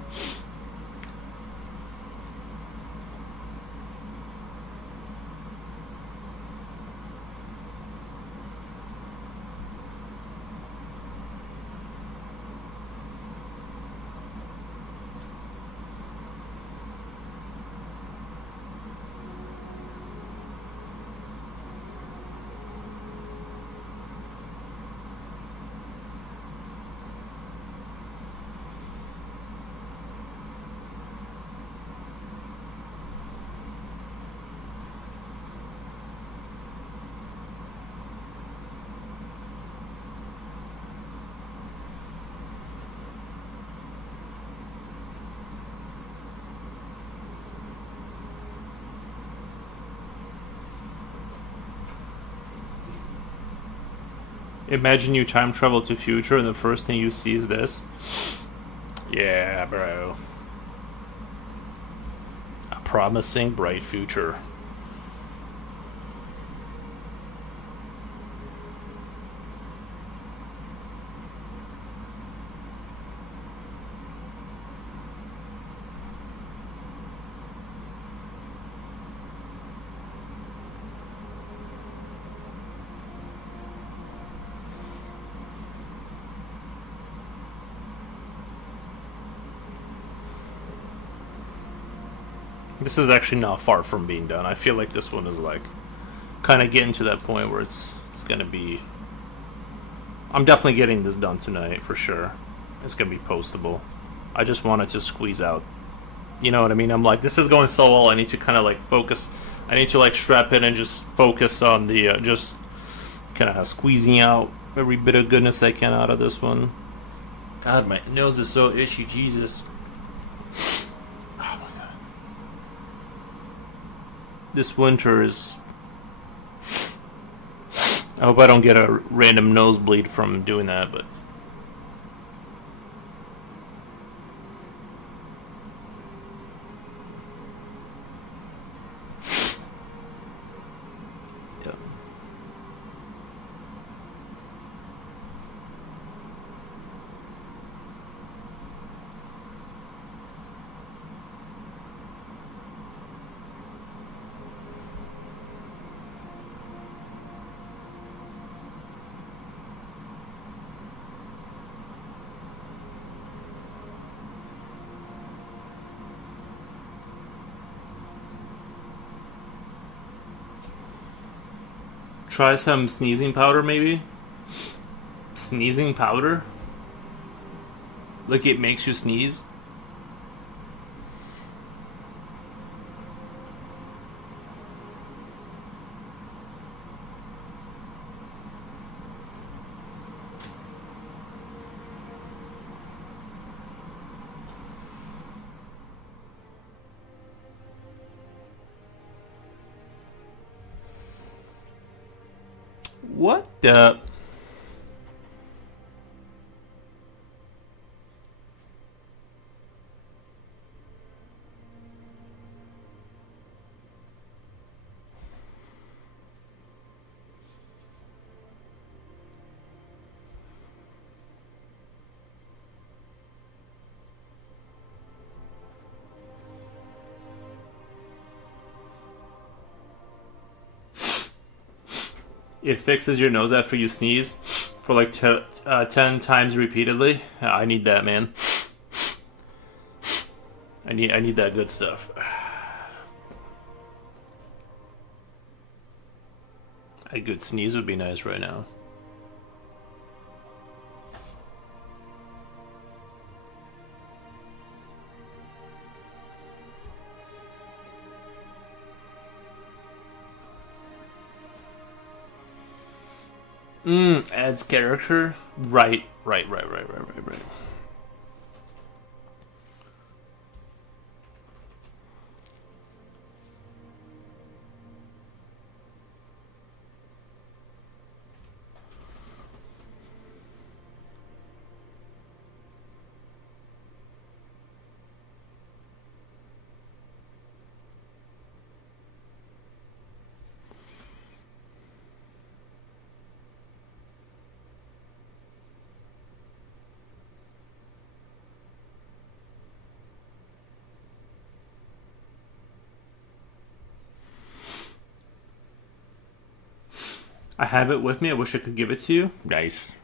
Imagine you time travel to future and the first thing you see is this. Yeah, bro. A promising bright future. This is actually not far from being done. I feel like this one is like kind of getting to that point where it's gonna be. I'm definitely getting this done tonight for sure. It's gonna be postable. I just wanted to squeeze out. You know what I mean? I'm like, this is going so well. I need to kind of like focus. I need to like strap in and just focus on the just kind of squeezing out every bit of goodness I can out of this one. God, my nose is so itchy. Jesus. This winter is. I hope I don't get a random nosebleed from doing that, but. Yeah. Try some sneezing powder, maybe? Sneezing powder? Like it makes you sneeze? What the? It fixes your nose after you sneeze for like 10 times repeatedly. I need that, man. I need that good stuff. A good sneeze would be nice right now. Adds character. Right. I have it with me. I wish I could give it to you. Nice.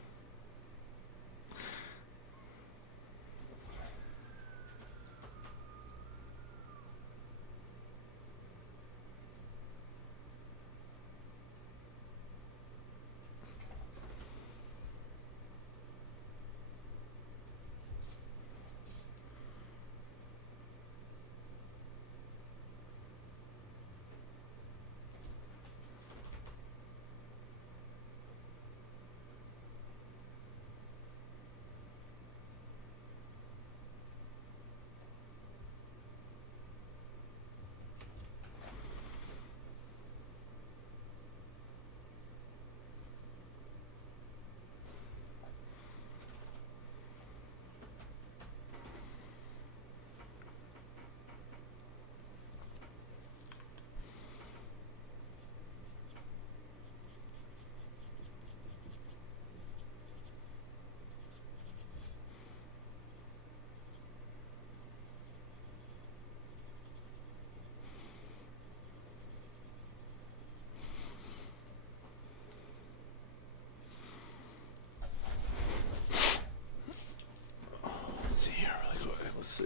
Let's see here. Really quick. Let's see.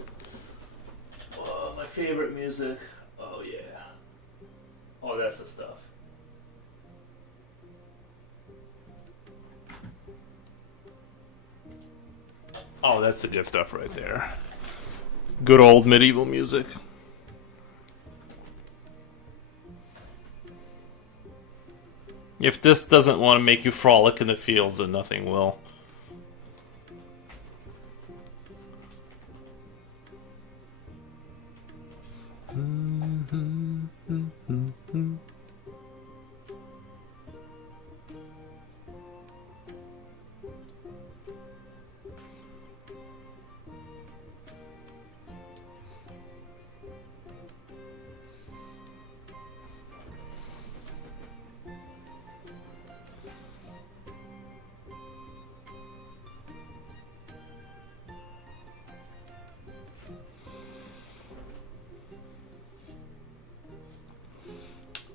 Oh, my favorite music. Oh yeah. Oh, that's the stuff. Oh, that's the good stuff right there. Good old medieval music. If this doesn't want to make you frolic in the fields, then nothing will.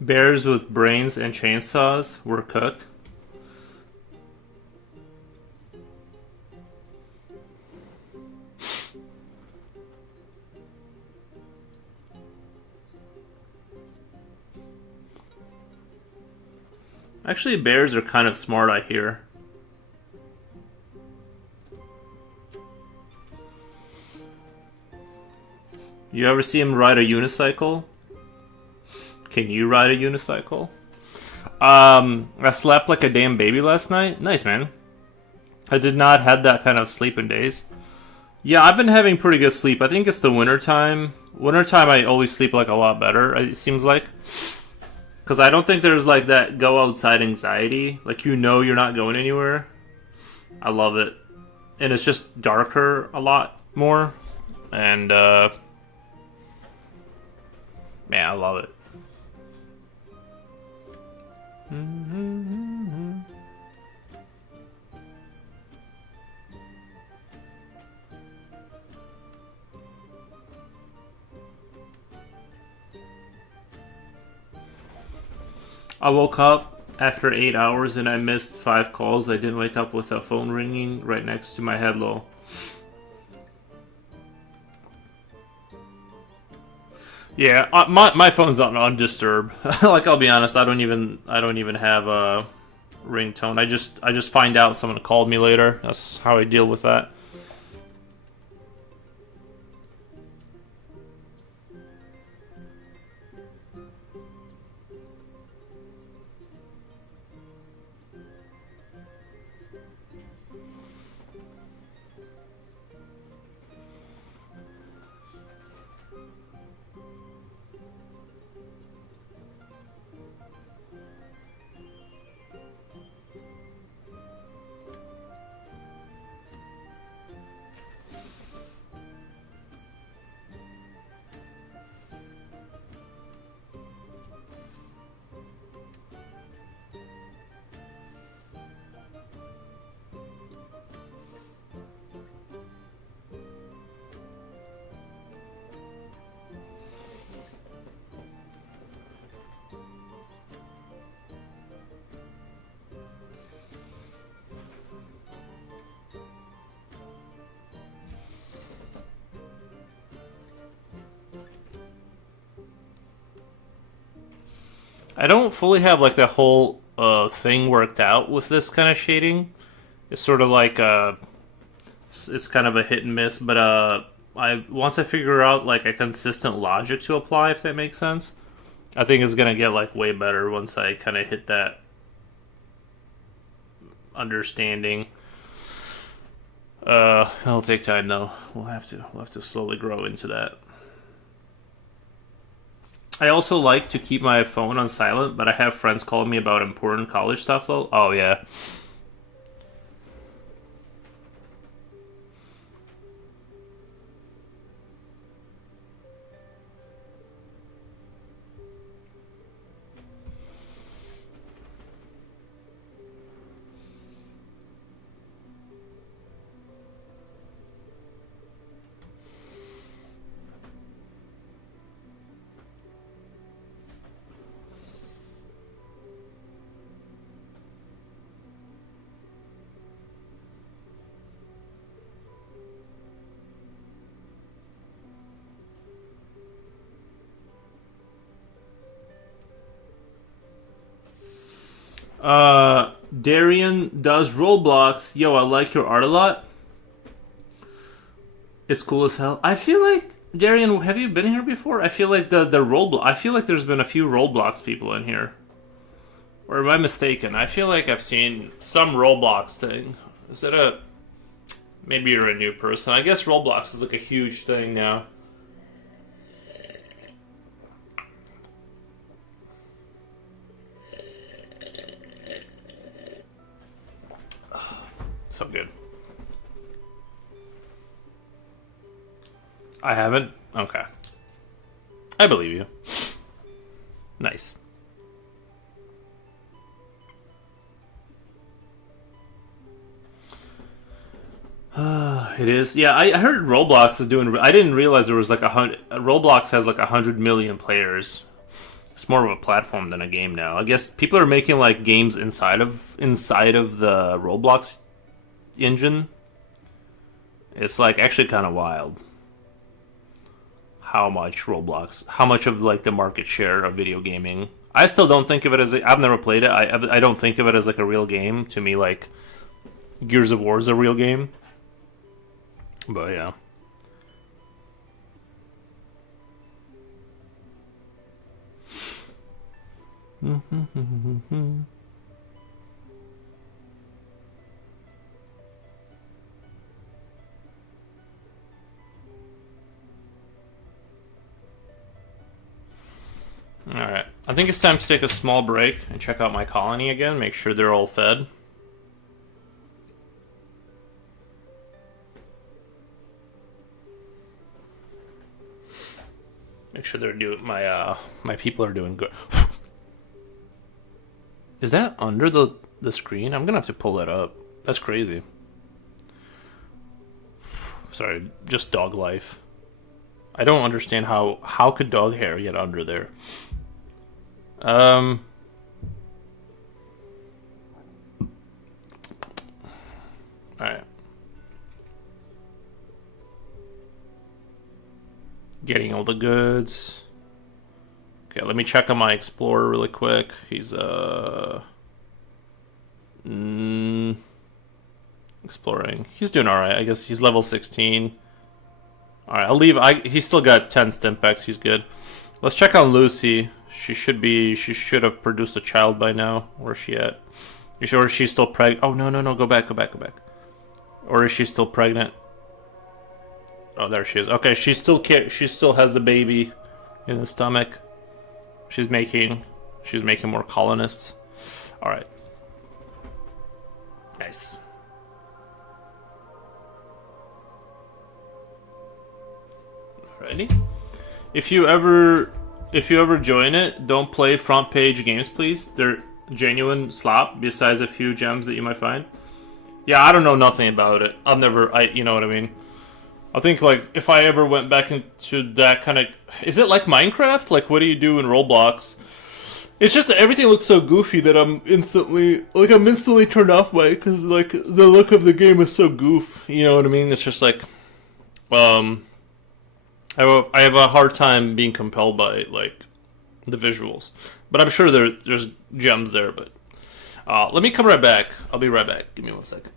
Bears with brains and chainsaws were cooked. Actually, bears are kind of smart, I hear. You ever see him ride a unicycle? Can you ride a unicycle? I slept like a damn baby last night. Nice, man. I did not have that kind of sleep in days. Yeah, I've been having pretty good sleep. I think it's the wintertime. Wintertime, I always sleep like a lot better, it seems like. Because I don't think there's like that go outside anxiety. Like, you know you're not going anywhere. I love it. And it's just darker a lot more. And, man, I love it. I woke up after 8 hours and I missed 5 calls. I didn't wake up with a phone ringing right next to my head. Lol. Yeah, my phone's on disturb. Like, I'll be honest, I don't even have a ringtone. I just find out someone called me later. That's how I deal with that. I don't fully have like the whole thing worked out with this kind of shading. It's sort of like it's kind of a hit and miss, but I once I figure out like a consistent logic to apply, if that makes sense, I think it's gonna get like way better once I kind of hit that understanding. It'll take time though. We'll have to slowly grow into that. I also like to keep my phone on silent, but I have friends calling me about important college stuff though. Oh yeah. Darian does Roblox. Yo, I like your art a lot. It's cool as hell. I feel like Darian, have you been here before? I feel like the Roblox. I feel like there's been a few Roblox people in here. Or am I mistaken? I feel like I've seen some Roblox thing. Is that a? Maybe you're a new person. I guess Roblox is like a huge thing now. So good. I haven't? Okay. I believe you. Nice. It is. Yeah, I heard Roblox is doing. I didn't realize there was like Roblox has like 100 million players. It's more of a platform than a game now. I guess people are making like games inside of the Roblox engine. It's like actually kind of wild how much of like the market share of video gaming. I still don't think of it as I've never played it. I don't think of it as like a real game. To me, like Gears of War is a real game. But yeah. Alright. I think it's time to take a small break and check out my colony again. Make sure they're all fed. Make sure they're doing my people are doing good. Is that under the screen? I'm gonna have to pull that up. That's crazy. Sorry, just dog life. I don't understand how could dog hair get under there. Alright. Getting all the goods. Okay, let me check on my explorer really quick. He's exploring. He's doing alright. I guess he's level 16. Alright, I'll leave. He's still got 10 Stimpaks. He's good. Let's check on Lucy. She should have produced a child by now. Where's she at? You sure she's still pregnant? Oh, no. Go back. Or is she still pregnant? Oh, there she is. Okay, she still has the baby in the stomach. She's making more colonists. All right. Nice. Alrighty. If you ever join it, don't play front page games, please. They're genuine slop. Besides a few gems that you might find. Yeah, I don't know nothing about it. You know what I mean. I think like if I ever went back into that kind of, is it like Minecraft? Like what do you do in Roblox? It's just that everything looks so goofy that I'm instantly turned off by it because like the look of the game is so goof. You know what I mean? It's just like, I have a hard time being compelled by like the visuals, but I'm sure there's gems there. But let me come right back. I'll be right back. Give me 1 second.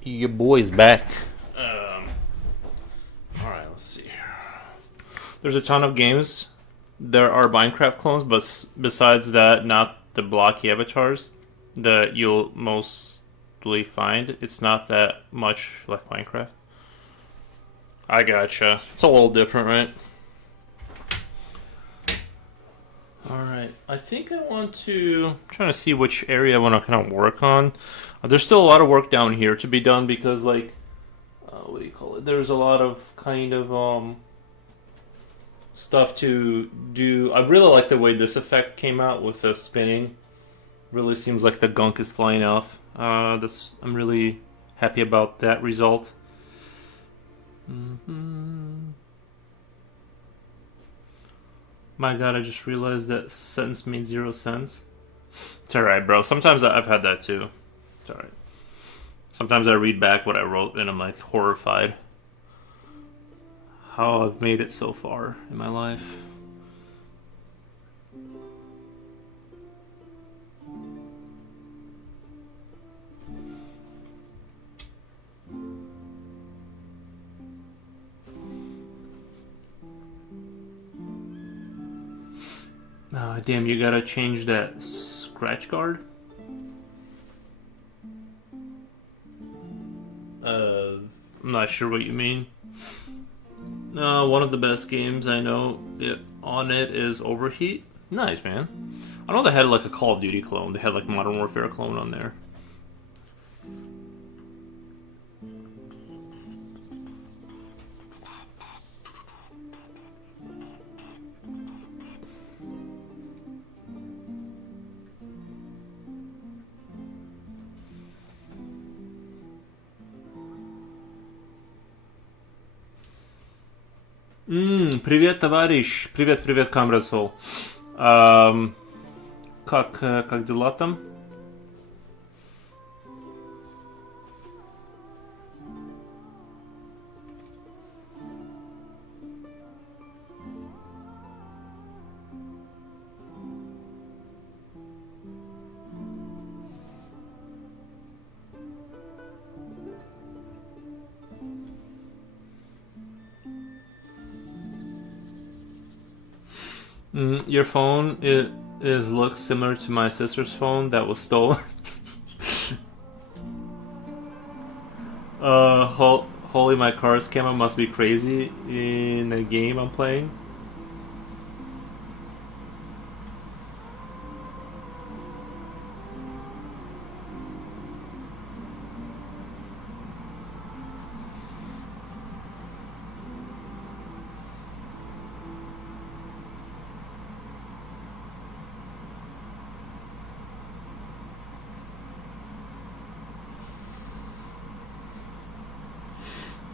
Your boy's back. Alright, let's see here. There's a ton of games. There are Minecraft clones, but besides that, not the blocky avatars that you'll mostly find. It's not that much like Minecraft. I gotcha. It's a little different, right? Alright, I think I want to... I'm trying to see which area I want to kind of work on. There's still a lot of work down here to be done because, like, what do you call it? There's a lot of kind of stuff to do. I really like the way this effect came out with the spinning. Really seems like the gunk is flying off. I'm really happy about that result. Mm-hmm. My God, I just realized that sentence made 0 sense. It's alright, bro. Sometimes I've had that too. It's alright. Sometimes I read back what I wrote and I'm like horrified how I've made it so far in my life. Damn, you gotta change that scratch guard? I'm not sure what you mean. One of the best games I know on it is Overheat. Nice, man. I know they had like a Call of Duty clone. They had like Modern Warfare clone on there. Привет, товарищ. Привет, привет, Comrade Soul. Как дела там? Your phone looks similar to my sister's phone that was stolen. Holy, my car's camera must be crazy in a game I'm playing.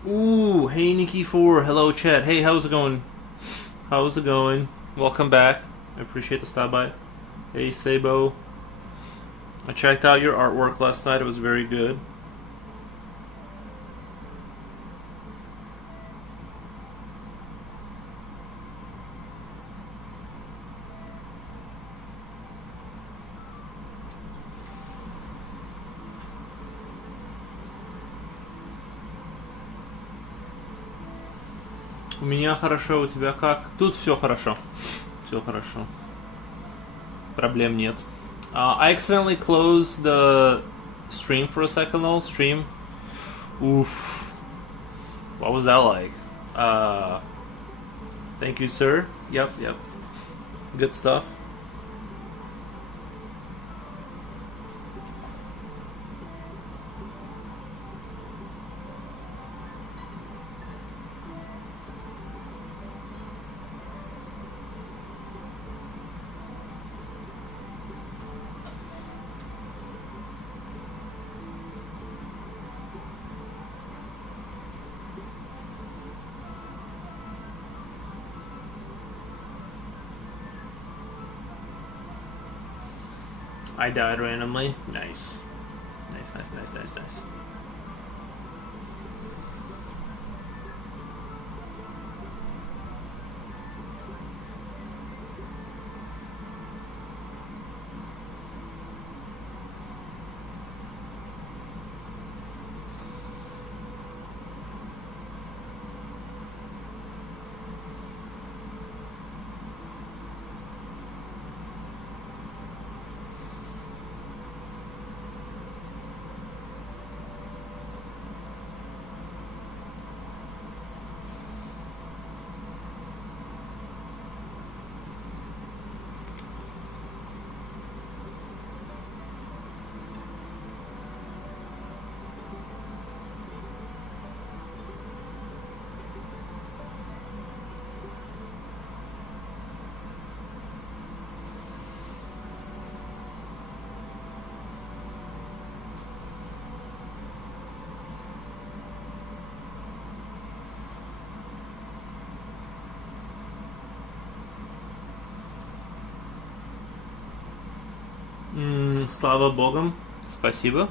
Ooh, hey Nikki4, hello chat. Hey, how's it going? How's it going? Welcome back. I appreciate the stop by. Hey Sabo. I checked out your artwork last night. It was very good. У меня хорошо, у тебя как? Тут все хорошо. Все хорошо. Проблем нет. I accidentally closed the stream for a second though. Stream. Oof. What was that like? Thank you, sir. Yep. Good stuff. I died randomly. Nice. Nice. Slava Bogom. Спасибо.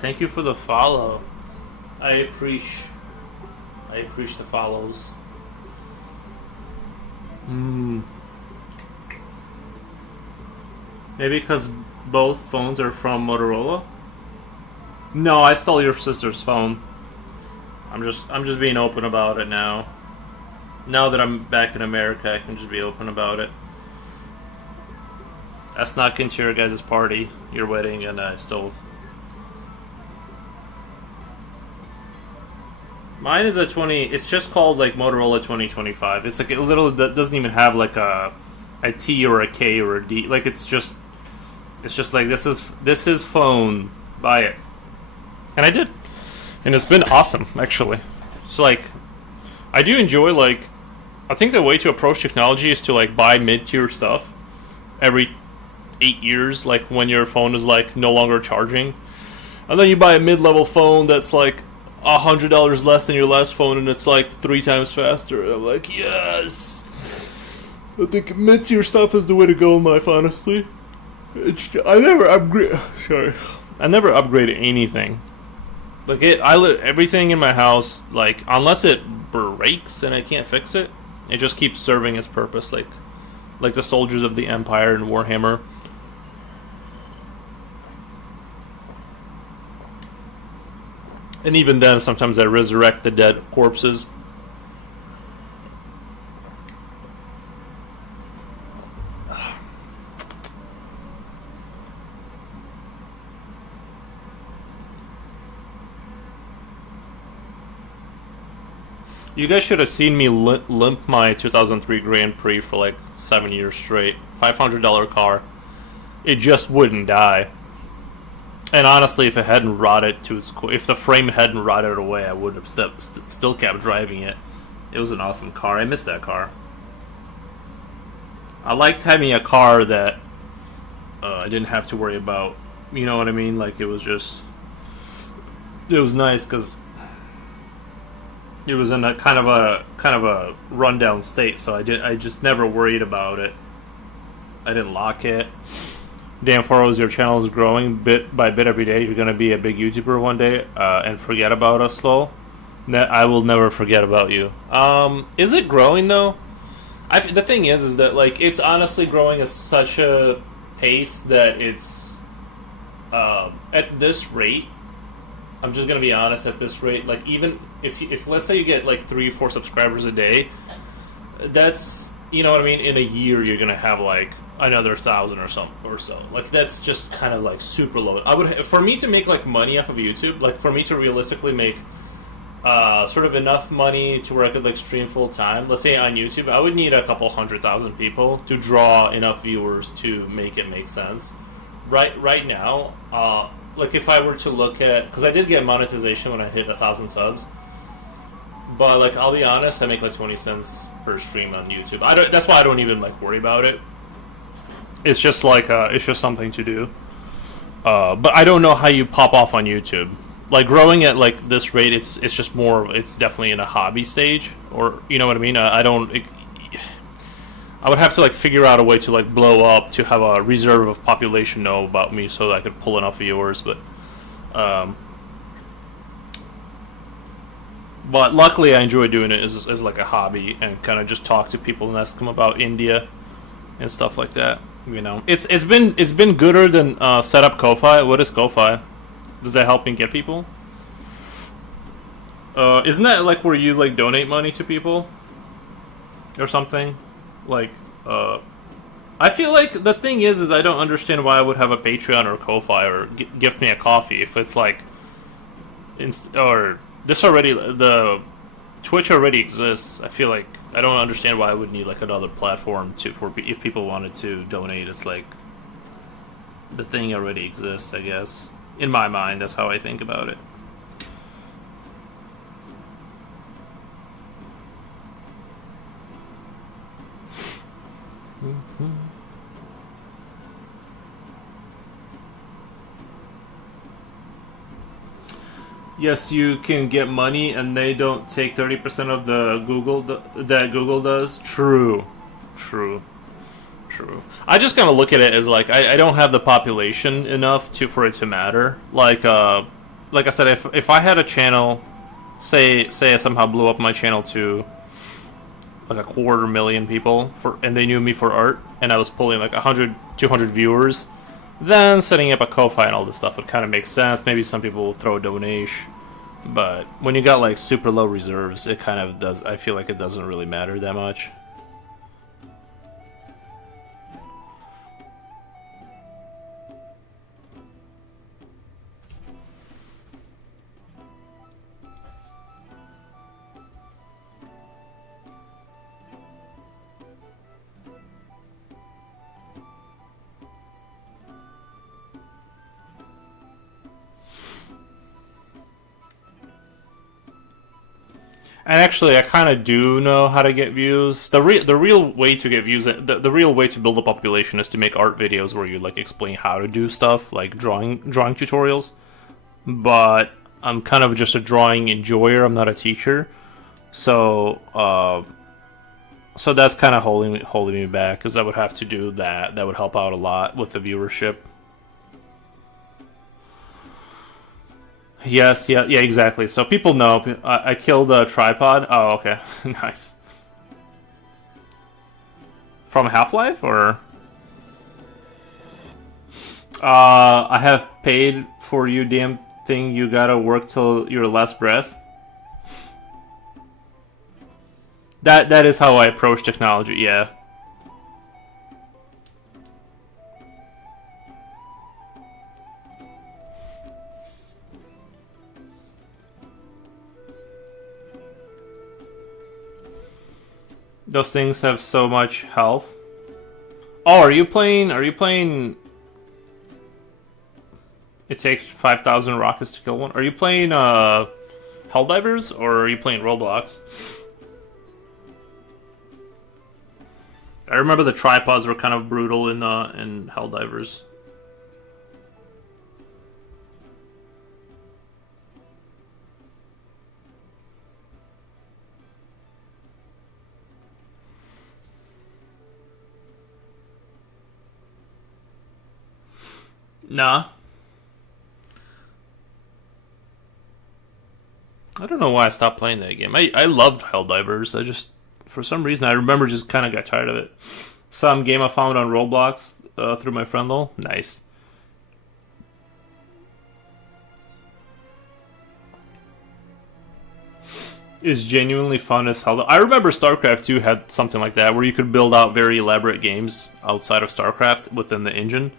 Thank you for the follow. I appreciate the follows. Maybe because both phones are from Motorola? No, I stole your sister's phone. I'm just being open about it now. Now that I'm back in America, I can just be open about it. I snuck into your guys' party, your wedding, and I stole. Mine is a 20. It's just called like Motorola 2025. It's like a little that doesn't even have like a T or a K or a D. Like it's just like this is phone. Buy it, and I did, and it's been awesome actually. It's like I do enjoy like I think the way to approach technology is to like buy mid-tier stuff every 8 years, like when your phone is like no longer charging, and then you buy a mid-level phone that's like $100 less than your last phone, and it's like 3 times faster. And I'm like, yes. I think mid-tier stuff is the way to go in life. Honestly, I never upgrade. Sorry, I never upgrade anything. Like everything in my house, like unless it breaks and I can't fix it, it just keeps serving its purpose. Like the soldiers of the Empire in Warhammer. And even then, sometimes I resurrect the dead corpses. You guys should have seen me limp my 2003 Grand Prix for like 7 years straight. $500 car. It just wouldn't die. And honestly, if it hadn't rotted to its core, if the frame hadn't rotted away, I would have still kept driving it. It was an awesome car. I miss that car. I liked having a car that I didn't have to worry about. You know what I mean? Like it was nice because it was in a kind of a rundown state. So I just never worried about it. I didn't lock it. Dan Furrows, your channel is growing bit by bit every day. You're going to be a big YouTuber one day and forget about us, lol. I will never forget about you. Is it growing, though? The thing is that, like, it's honestly growing at such a pace that it's... at this rate, I'm just going to be honest, at this rate, like, even if let's say you get, like, 3 or 4 subscribers a day, that's, you know what I mean? In a year, you're going to have, like, another 1,000 or so. Like that's just kind of like super low. For me to make like money off of YouTube, like for me to realistically make sort of enough money to where I could like stream full time. Let's say on YouTube, I would need a couple 100,000 people to draw enough viewers to make it make sense. Right now, like if I were to look at, because I did get monetization when I hit 1,000 subs, but like I'll be honest, I make like 20 cents per stream on YouTube. That's why I don't even like worry about it. It's just like it's just something to do. But I don't know how you pop off on YouTube. Like growing at like this rate, it's just more. It's definitely in a hobby stage, or you know what I mean. I would have to like figure out a way to like blow up to have a reserve of population know about me so that I could pull enough viewers. But But luckily, I enjoy doing it as like a hobby and kind of just talk to people and ask them about India and stuff like that. You know, it's been gooder than set up Ko-fi. What is Ko-fi? Does that help me get people? Isn't that like where you like donate money to people or something? Like, I feel like the thing is I don't understand why I would have a Patreon or a Ko-fi or gift me a coffee if it's like, or this already the Twitch already exists. I feel like I don't understand why I would need like another platform to for if people wanted to donate. It's like the thing already exists. I guess in my mind, that's how I think about it. Yes, you can get money, and they don't take 30% of the that Google does. True, true, true. I just kind of look at it as like I don't have the population enough to for it to matter. Like I said, if I had a channel, say I somehow blew up my channel to like a 250,000 people and they knew me for art, and I was pulling like 100, 200 viewers, then setting up a Ko-Fi and all this stuff would kind of make sense. Maybe some people will throw a donation, but when you got like super low reserves, it kind of does. I feel like it doesn't really matter that much. And actually, I kind of do know how to get views. The real way to get views, the real way to build a population is to make art videos where you like explain how to do stuff, like drawing tutorials. But I'm kind of just a drawing enjoyer. I'm not a teacher, so so that's kind of holding me back because I would have to do that. That would help out a lot with the viewership. Yes, yeah, yeah, exactly. So people know I killed a tripod. Oh, okay, nice. From Half-Life, or I have paid for you, damn thing. You gotta work till your last breath. That is how I approach technology. Yeah, those things have so much health. Oh, are you playing? Are you playing? It takes 5,000 rockets to kill one. Are you playing Helldivers or are you playing Roblox? I remember the tripods were kind of brutal in Helldivers. Nah, I don't know why I stopped playing that game. I loved Helldivers. I just for some reason I remember just kind of got tired of it. Some game I found on Roblox through my friend though. Nice. Is genuinely fun as hell. I remember StarCraft 2 had something like that where you could build out very elaborate games outside of StarCraft within the engine,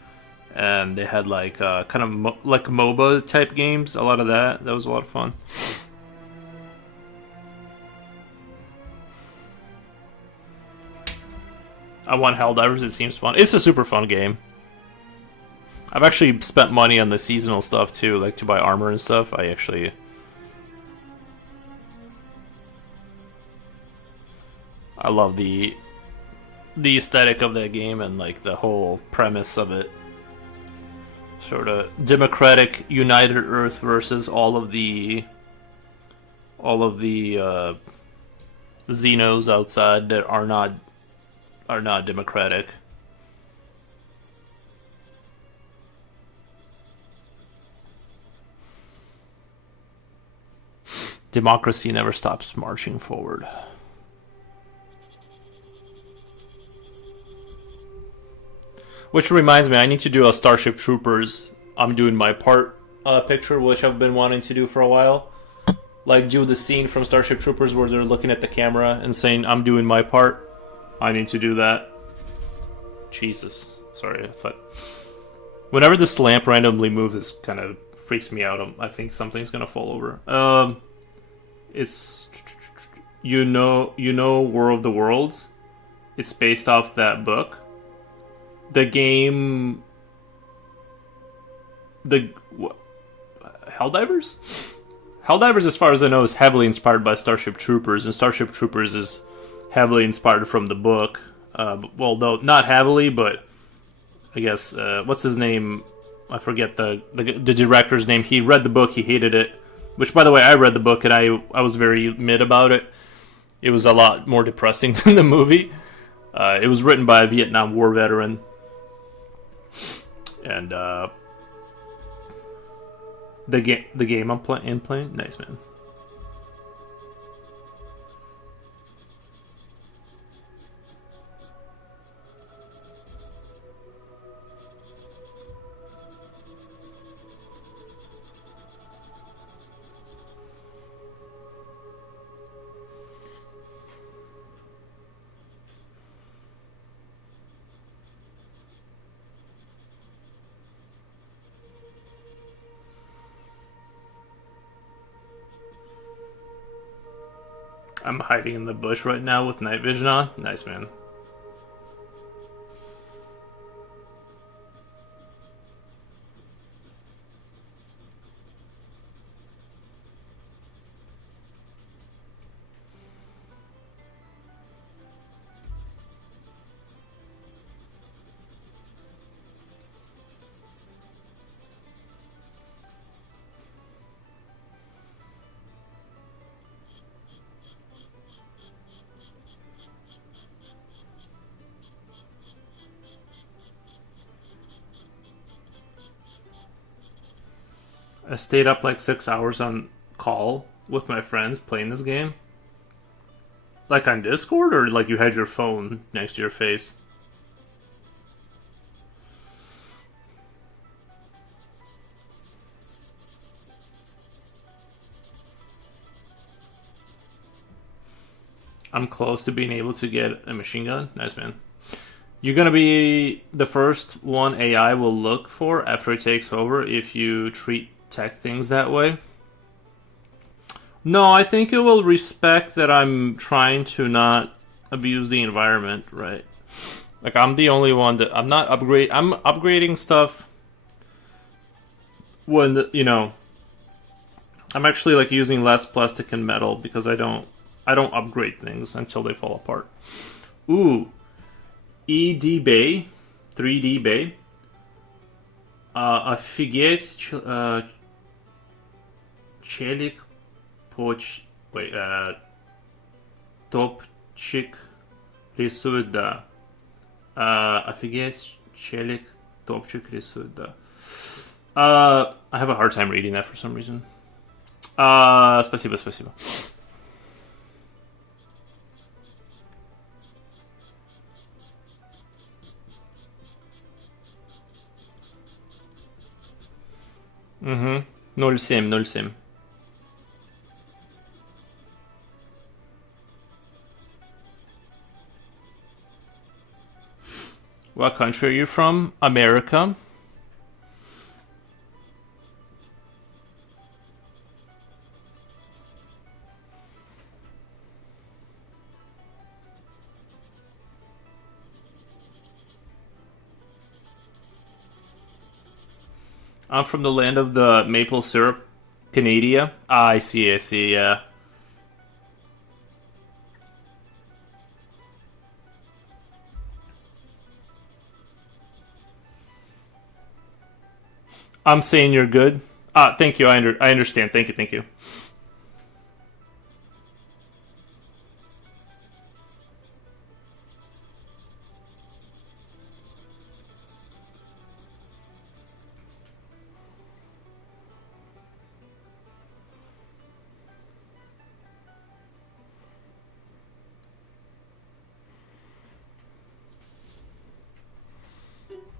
and they had like kind of like MOBA type games. A lot of that. That was a lot of fun. I want Helldivers. It seems fun. It's a super fun game. I've actually spent money on the seasonal stuff too, like to buy armor and stuff. I love the aesthetic of that game and like the whole premise of it. Sort of democratic united Earth versus all of the Xenos outside that are not democratic. Democracy never stops marching forward. Which reminds me, I need to do a Starship Troopers I'm doing my part picture, which I've been wanting to do for a while. Like, do the scene from Starship Troopers where they're looking at the camera and saying, I'm doing my part. I need to do that. Jesus. Sorry, I thought... Whenever this lamp randomly moves, it kind of freaks me out. I think something's gonna fall over. It's... You know War of the Worlds? It's based off that book. The game... Helldivers? Helldivers, as far as I know, is heavily inspired by Starship Troopers, and Starship Troopers is heavily inspired from the book. Well, no, not heavily, but I guess, what's his name? I forget the director's name. He read the book, he hated it. Which, by the way, I read the book, and I was very mid about it. It was a lot more depressing than the movie. It was written by a Vietnam War veteran. And, the game I'm playing? Nice, man. I'm hiding in the bush right now with night vision on. Nice, man. I stayed up like 6 hours on call with my friends playing this game. Like on Discord, or like you had your phone next to your face? I'm close to being able to get a machine gun. Nice, man. You're gonna be the first one AI will look for after it takes over if you treat tech things that way. No, I think it will respect that I'm trying to not abuse the environment, right? Like, I'm the only one that I'm upgrading stuff when I'm actually like using less plastic and metal because I don't upgrade things until they fall apart. Ooh, ED Bay, 3D Bay. Офигеть, челик топчик рисует, да. Офигеть, челик топчик рисует, да. I have a hard time reading that for some reason. Спасибо. Угу. 07. What country are you from? America. I'm from the land of the maple syrup, Canada. I see, yeah. I'm saying you're good. Thank you. I understand. Thank you.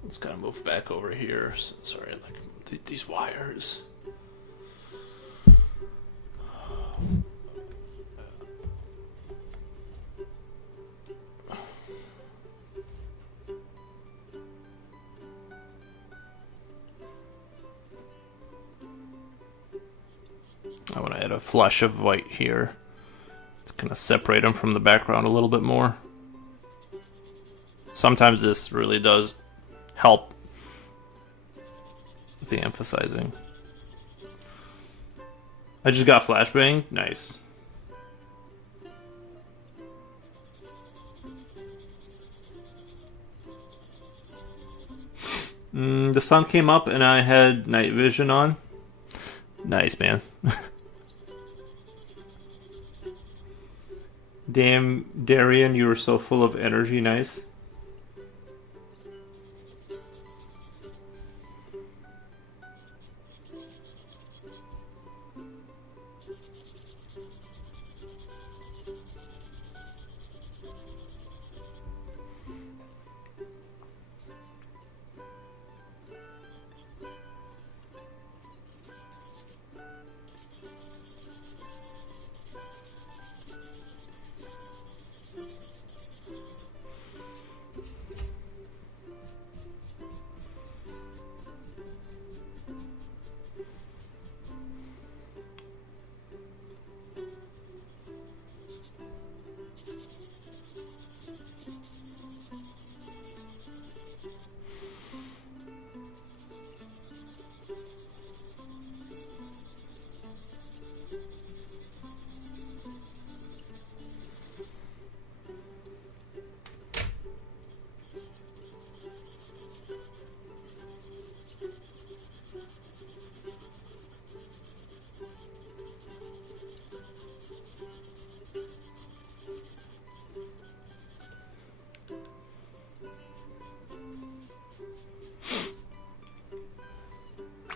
Let's kind of move back over here. Sorry, like these wires. I want to add a flush of white here to kind of separate them from the background a little bit more. Sometimes this really does help with the emphasizing. I just got flashbang. Nice. The sun came up and I had night vision on. Nice, man. Damn, Darian, you were so full of energy. Nice.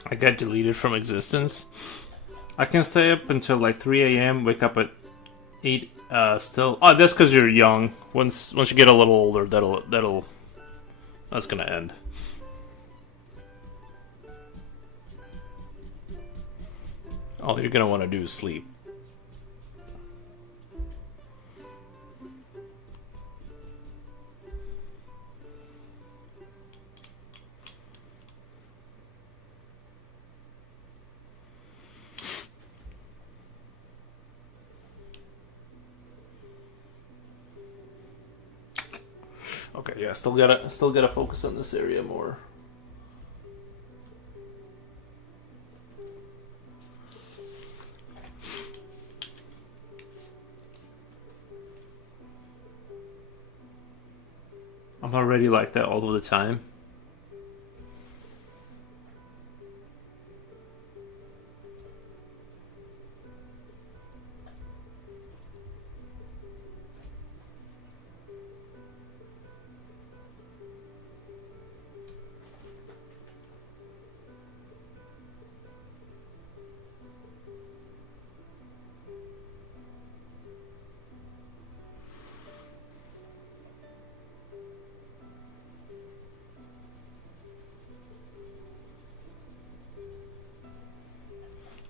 I got deleted from existence. I can stay up until like 3 a.m. Wake up at 8. Still. Oh, that's because you're young. Once you get a little older, that's gonna end. All you're gonna want to do is sleep. Okay, yeah, still gotta focus on this area more. I'm already like that all of the time.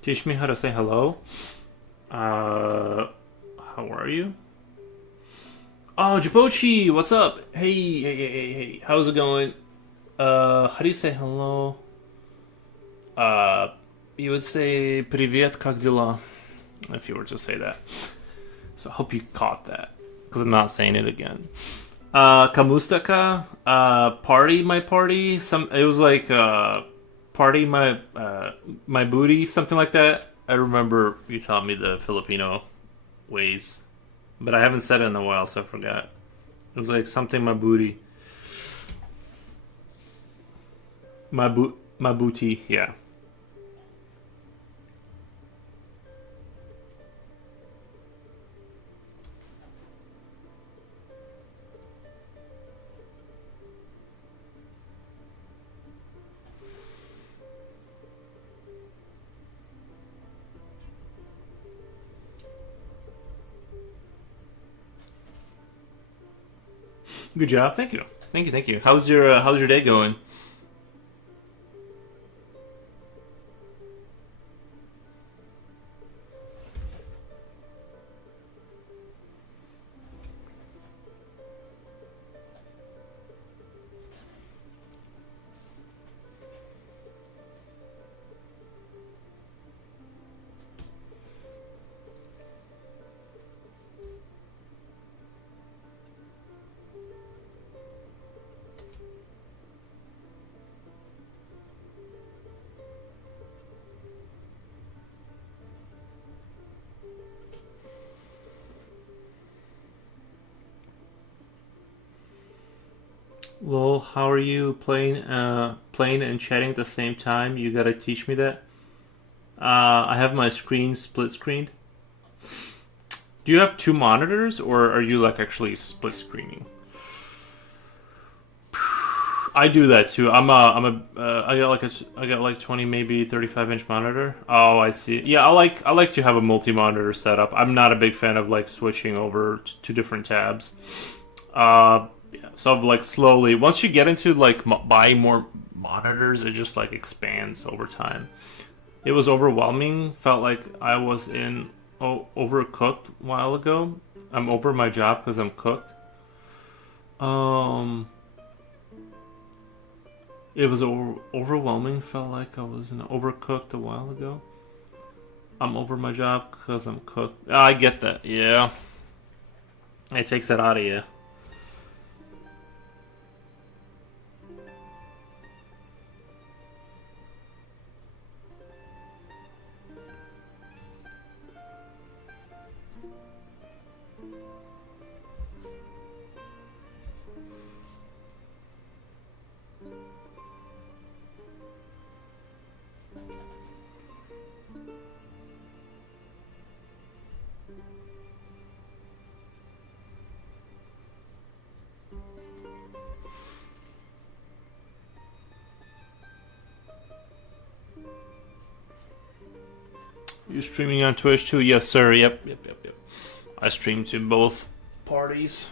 Teach me how to say hello. How are you? Oh, Jibochi, what's up? Hey. How's it going? How do you say hello? You would say "Привет, как дела?" if you were to say that. So I hope you caught that, because I'm not saying it again. Kamustaka, party my party. It was like party my my booty, something like that. I remember you taught me the Filipino ways, but I haven't said it in a while, so I forgot. It was like something my booty, my booty, yeah. Good job. Thank you. How's your day going? Lol, how are you playing and chatting at the same time? You gotta teach me that. I have my screen split screened. Do you have two monitors, or are you like actually split screening? I do that too. I got like 20, maybe 35-inch monitor. Oh, I see. Yeah, I like to have a multi-monitor setup. I'm not a big fan of like switching over to different tabs. Yeah, so like slowly, once you get into like buying more monitors, it just like expands over time. It was overwhelming. Felt like I was in overcooked a while ago. I'm over my job because I'm cooked. Um, it was overwhelming. Felt like I was in overcooked a while ago. I'm over my job because I'm cooked. I get that. Yeah, it takes it out of you. You streaming on Twitch too? Yes, sir. Yep. I stream to both parties.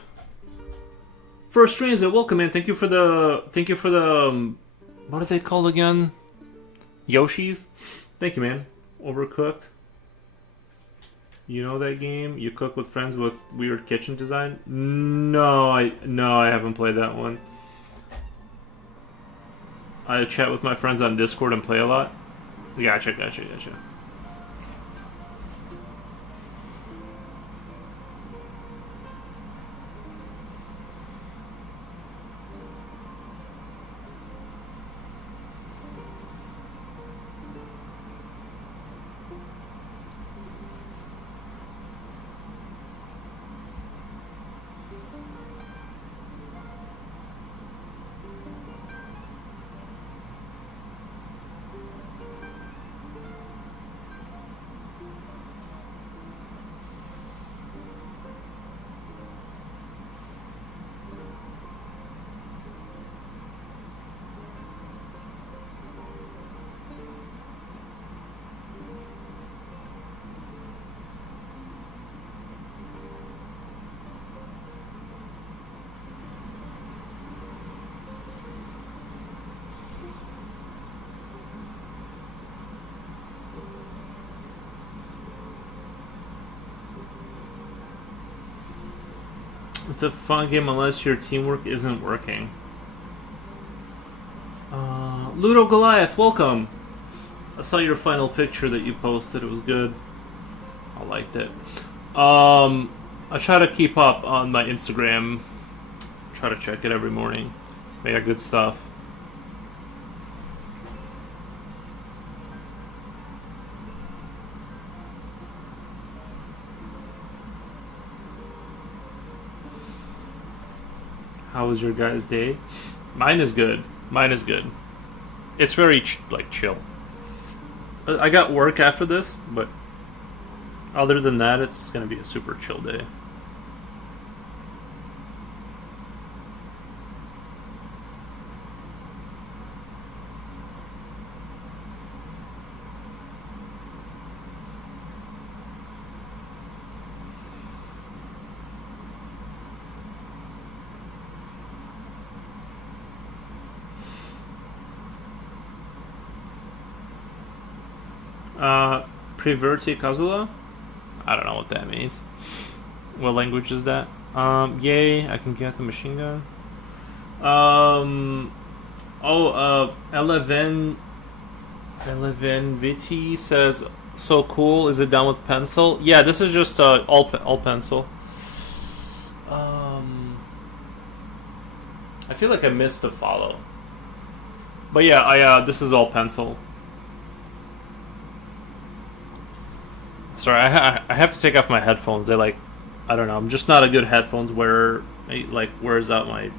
First transit, welcome in. Thank you for the what are they called again? Yoshis. Thank you, man. Overcooked. You know that game? You cook with friends with weird kitchen design? No, I haven't played that one. I chat with my friends on Discord and play a lot. Gotcha. It's a fun game unless your teamwork isn't working. Ludo Goliath, welcome. I saw your final picture that you posted. It was good. I liked it. I try to keep up on my Instagram. Try to check it every morning. They got good stuff. How was your guys' day? Mine is good. It's very chill. I got work after this, but other than that, it's gonna be a super chill day. Priverti Kazula? I don't know what that means. What language is that? Yay, I can get the machine gun. Eleven Viti says, so cool. Is it done with pencil? Yeah, this is just all pencil. I feel like I missed the follow. But yeah, this is all pencil. Sorry, I have to take off my headphones. I don't know. I'm just not a good headphones wearer. It wears out my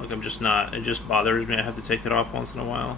Like I'm just not. It just bothers me. I have to take it off once in a while.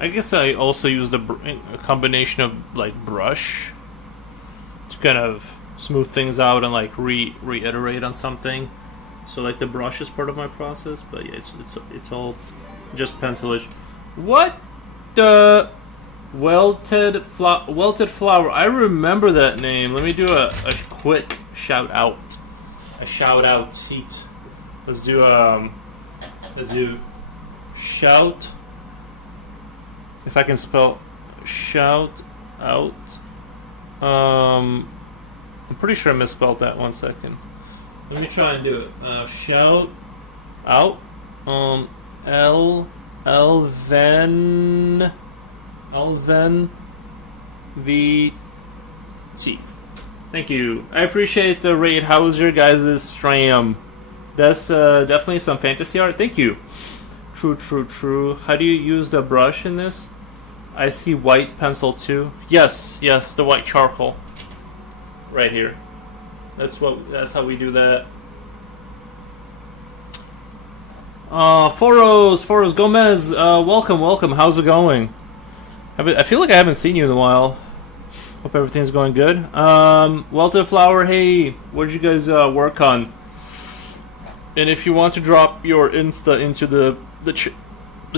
I guess I also use a combination of like brush to kind of smooth things out and like reiterate on something. So like the brush is part of my process, but yeah, it's all just pencilish. What the welted flower? I remember that name. Let me do a quick shout out. A shout out heat. Let's do shout. If I can spell shout out. I'm pretty sure I misspelled that. 1 second. Let me try and do it. Shout out. Elven VT. Thank you. I appreciate the raid. How was your guys' stream? That's definitely some fantasy art. Thank you. True. How do you use the brush in this? I see white pencil too. Yes, the white charcoal. Right here. That's how we do that. Foros Gomez, welcome. How's it going? I feel like I haven't seen you in a while. Hope everything's going good. Welted Flower, hey, what did you guys work on? And if you want to drop your Insta into the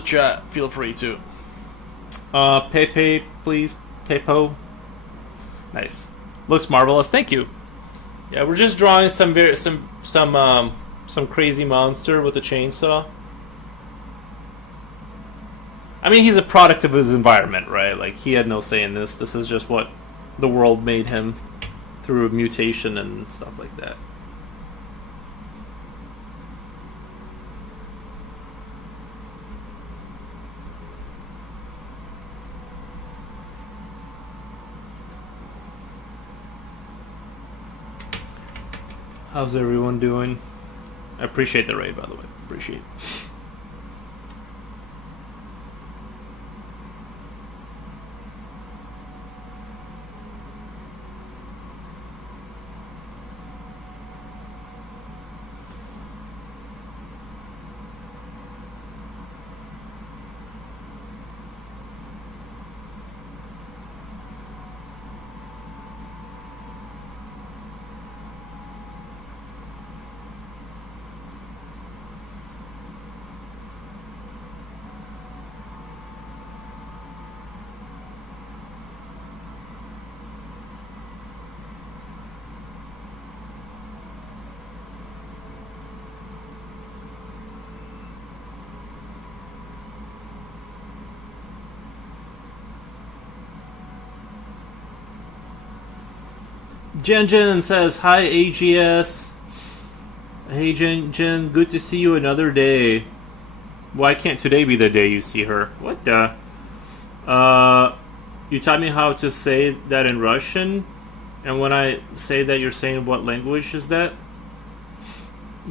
chat, feel free to. Pepe, please. Pepo. Nice. Looks marvelous. Thank you. Yeah, we're just drawing some crazy monster with a chainsaw. I mean, he's a product of his environment, right? Like, he had no say in this. This is just what the world made him through mutation and stuff like that. How's everyone doing? I appreciate the raid, by the way. Appreciate it. Jen says, hi AGS. Hey Jen, good to see you another day. Why can't today be the day you see her? What the? You taught me how to say that in Russian, and when I say that, you're saying what language is that?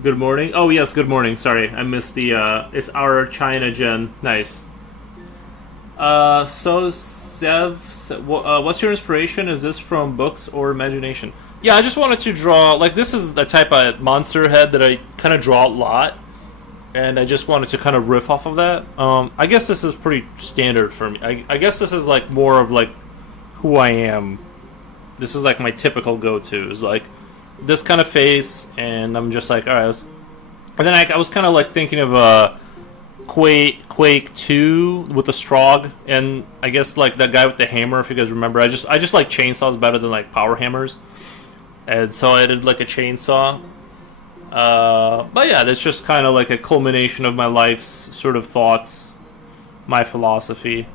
Good morning. Oh yes, good morning. Sorry, I missed the. It's our China Gen. Nice. So what's your inspiration? Is this from books or imagination? Yeah, I just wanted to draw. Like this is the type of monster head that I kind of draw a lot, and I just wanted to kind of riff off of that. I guess this is pretty standard for me. I guess this is like more of like who I am. This is like my typical go-to. Is like this kind of face, and I'm just like, all right. And then I was kind of like thinking of Quake 2 with the Strogg, and I guess like that guy with the hammer. If you guys remember, I just like chainsaws better than like power hammers, and so I did like a chainsaw. But yeah, that's just kind of like a culmination of my life's sort of thoughts, my philosophy,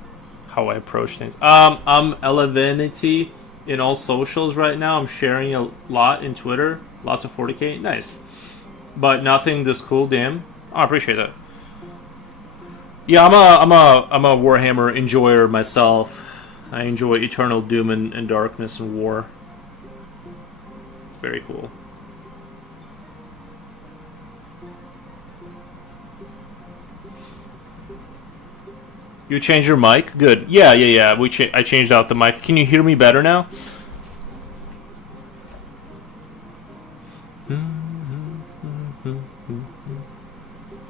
how I approach things. I'm Elevanity in all socials right now. I'm sharing a lot in Twitter, lots of 40k, nice, but nothing this cool. Damn, oh, I appreciate that. Yeah, I'm a Warhammer enjoyer myself. I enjoy Eternal Doom and Darkness and War. It's very cool. You changed your mic? Good. Yeah, yeah, yeah. I changed out the mic. Can you hear me better now?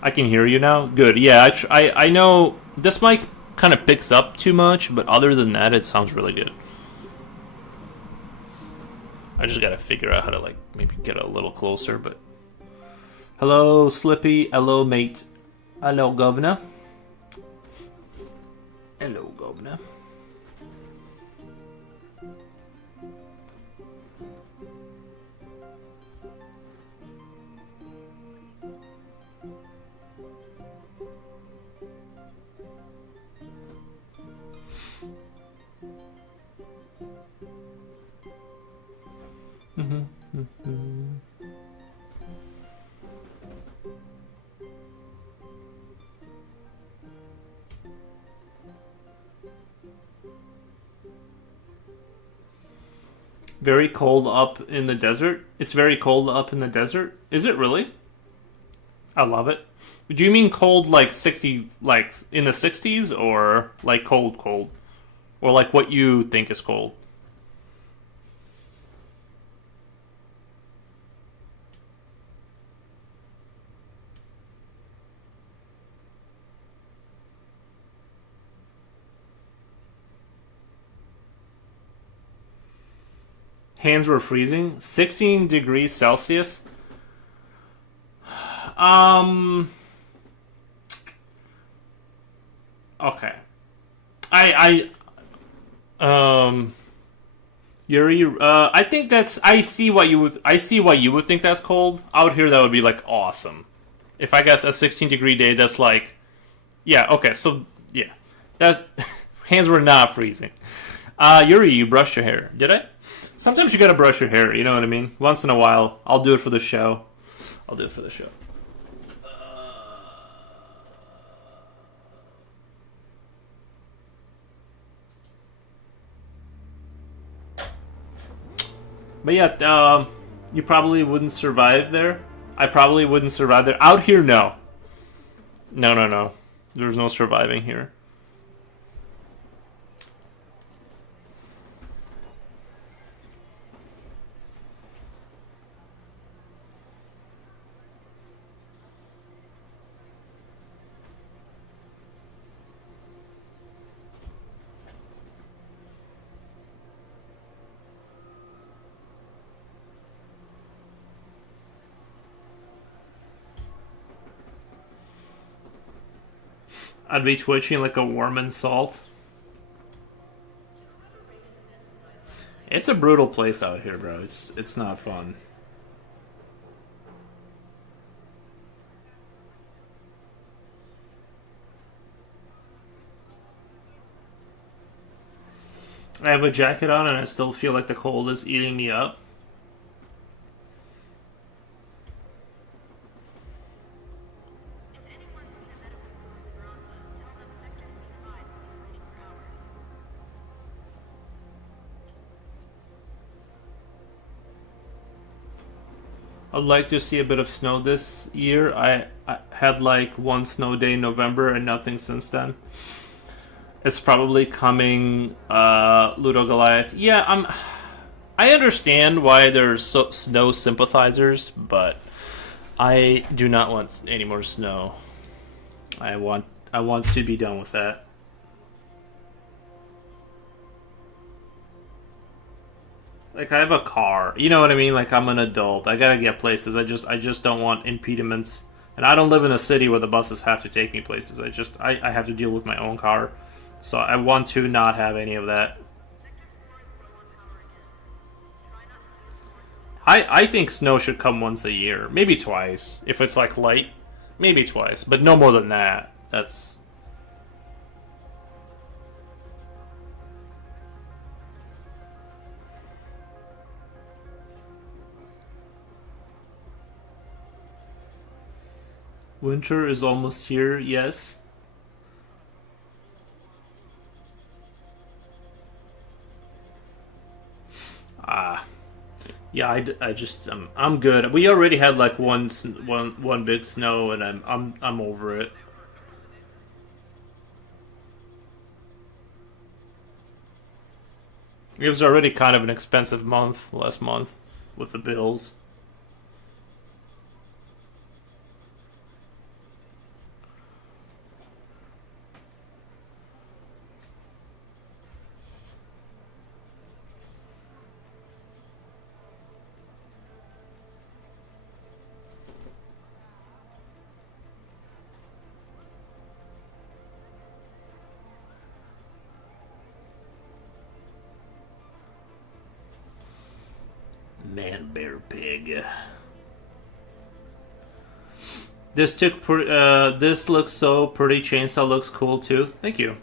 I can hear you now. Good. Yeah, I know this mic kind of picks up too much, but other than that, it sounds really good. I just gotta figure out how to like maybe get a little closer. But hello, Slippy. Hello, mate. Hello, governor. Hello, governor. Very cold up in the desert. It's very cold up in the desert. Is it really? I love it. Do you mean cold like 60, like in the 60s, or like cold, cold? Or like what you think is cold? Hands were freezing. 16 degrees Celsius. Um. Okay. I Yuri. I think that's. I see what you would. I see why you would think that's cold. Out here, that would be like awesome. If I guess a 16-degree day, that's like. Yeah. Okay. So yeah, that hands were not freezing. Yuri, you brushed your hair. Did I? Sometimes you gotta brush your hair. You know what I mean. Once in a while, I'll do it for the show. I'll do it for the show. But yeah, you probably wouldn't survive there. I probably wouldn't survive there. Out here, no. No, no, no. There's no surviving here. I'd be twitching like a worm in salt. It's a brutal place out here, bro. It's not fun. I have a jacket on and I still feel like the cold is eating me up. I'd like to see a bit of snow this year. I had like one snow day in November and nothing since then. It's probably coming, Ludo Goliath. Yeah, I understand why there's snow sympathizers, but I do not want any more snow. I want to be done with that. Like I have a car, you know what I mean? Like I'm an adult. I gotta get places. I just don't want impediments. And I don't live in a city where the buses have to take me places. I have to deal with my own car. So I want to not have any of that. I think snow should come once a year, maybe twice if it's like light, maybe twice, but no more than that. That's winter is almost here. Yes. Ah, yeah. I just I'm good. We already had like one big snow, and I'm over it. It was already kind of an expensive month last month with the bills. Man, bear, pig. This looks so pretty. Chainsaw looks cool too. Thank you.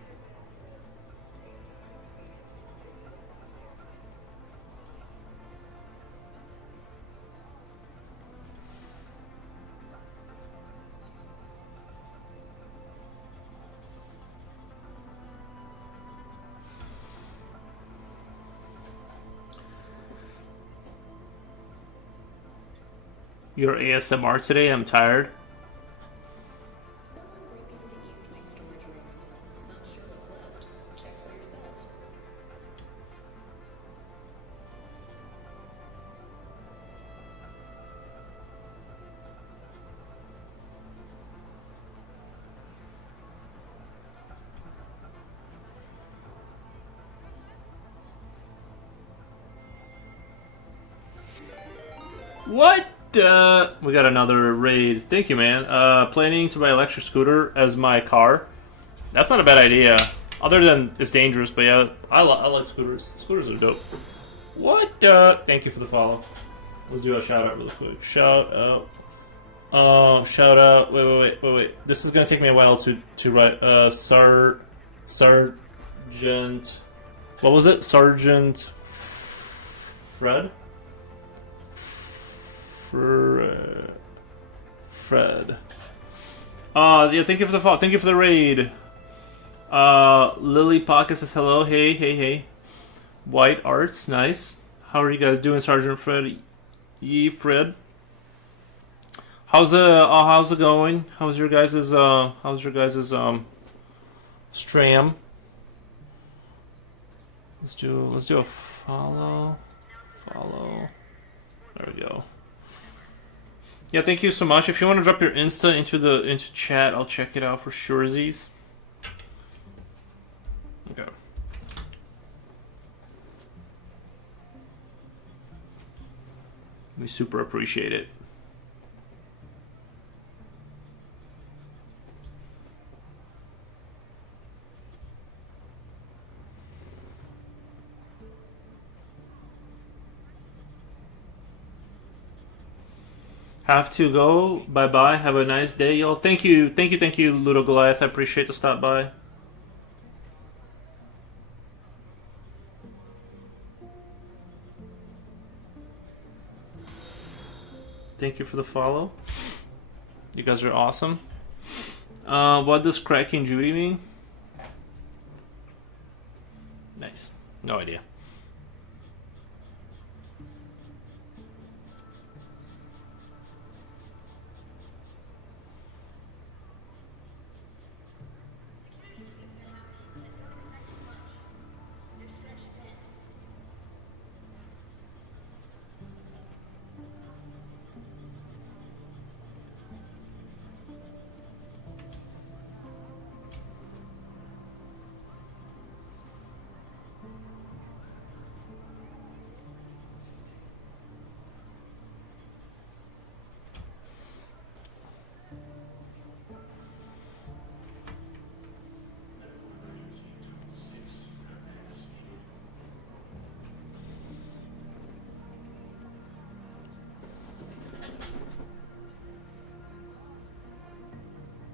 Your ASMR today. I'm tired. What? We got another raid. Thank you, man. Planning to buy an electric scooter as my car. That's not a bad idea. Other than it's dangerous, but yeah, I like scooters. Scooters are dope. What? Thank you for the follow. Let's do a shout out really quick. Shout out. Shout out. Wait. This is gonna take me a while to write. Sergeant. What was it? Sergeant Fred. Fred. Yeah, thank you for the follow. Thank you for the raid. Lily Pocket says hello. Hey. White Arts, nice. How are you guys doing, Sergeant Fred? Fred. How's it going? How's your guys's stram? Let's do a follow. There we go. Yeah, thank you so much. If you want to drop your Insta into chat, I'll check it out for sure. Z's. Okay. We super appreciate it. Have to go. Bye bye. Have a nice day, y'all. Thank you, Ludo Goliath. I appreciate the stop by. Thank you for the follow. You guys are awesome. What does cracking Judy mean? Nice. No idea.